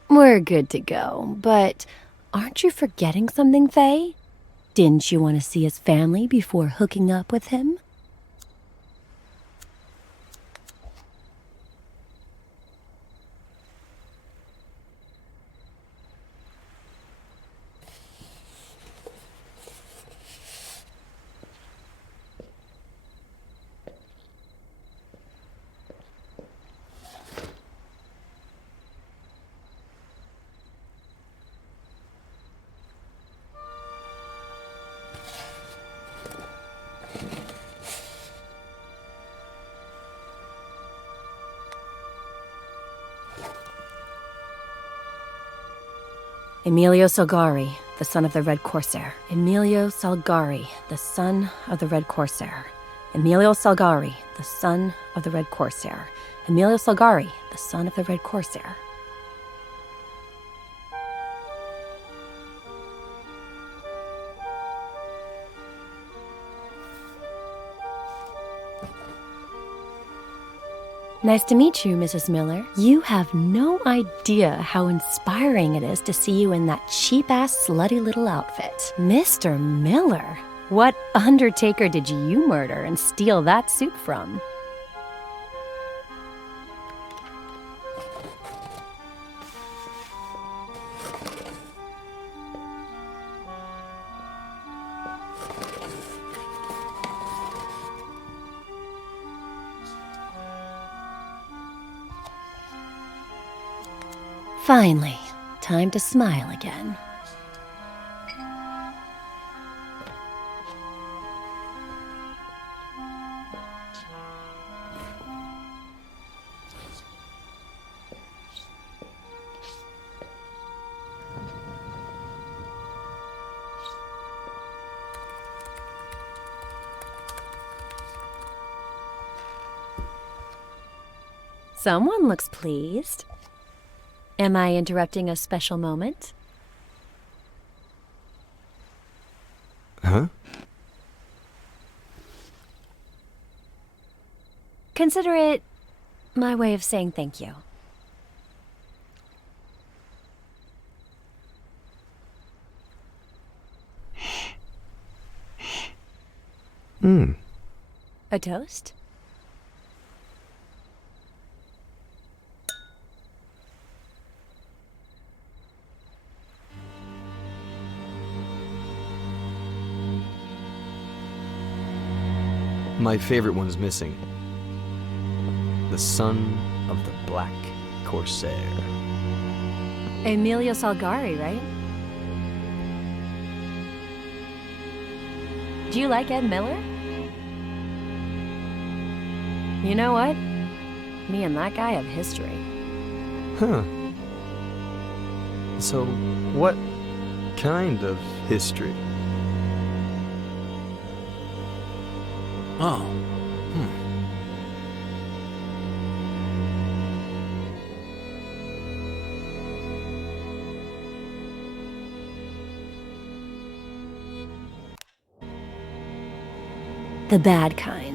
We're good to go, but aren't you forgetting something, Faye? Didn't you want to see his family before hooking up with him? Emilio Salgari, the son of the Red Corsair. Emilio Salgari, the son of the Red Corsair. Emilio Salgari, the son of the Red Corsair. Emilio Salgari, the son of the Red Corsair. Nice to meet you, Mrs. Miller. You have no idea how inspiring it is to see you in that cheap-ass, slutty little outfit. Mr. Miller, what undertaker did you murder and steal that suit from? Finally, time to smile again. Someone looks pleased. Am I interrupting a special moment? Huh? Consider it my way of saying thank you. A toast? My favorite one's missing. The son of the Black Corsair. Emilio Salgari, right? Do you like Ed Miller? You know what? Me and that guy have history. Huh. So, what kind of history? Oh. The bad kind.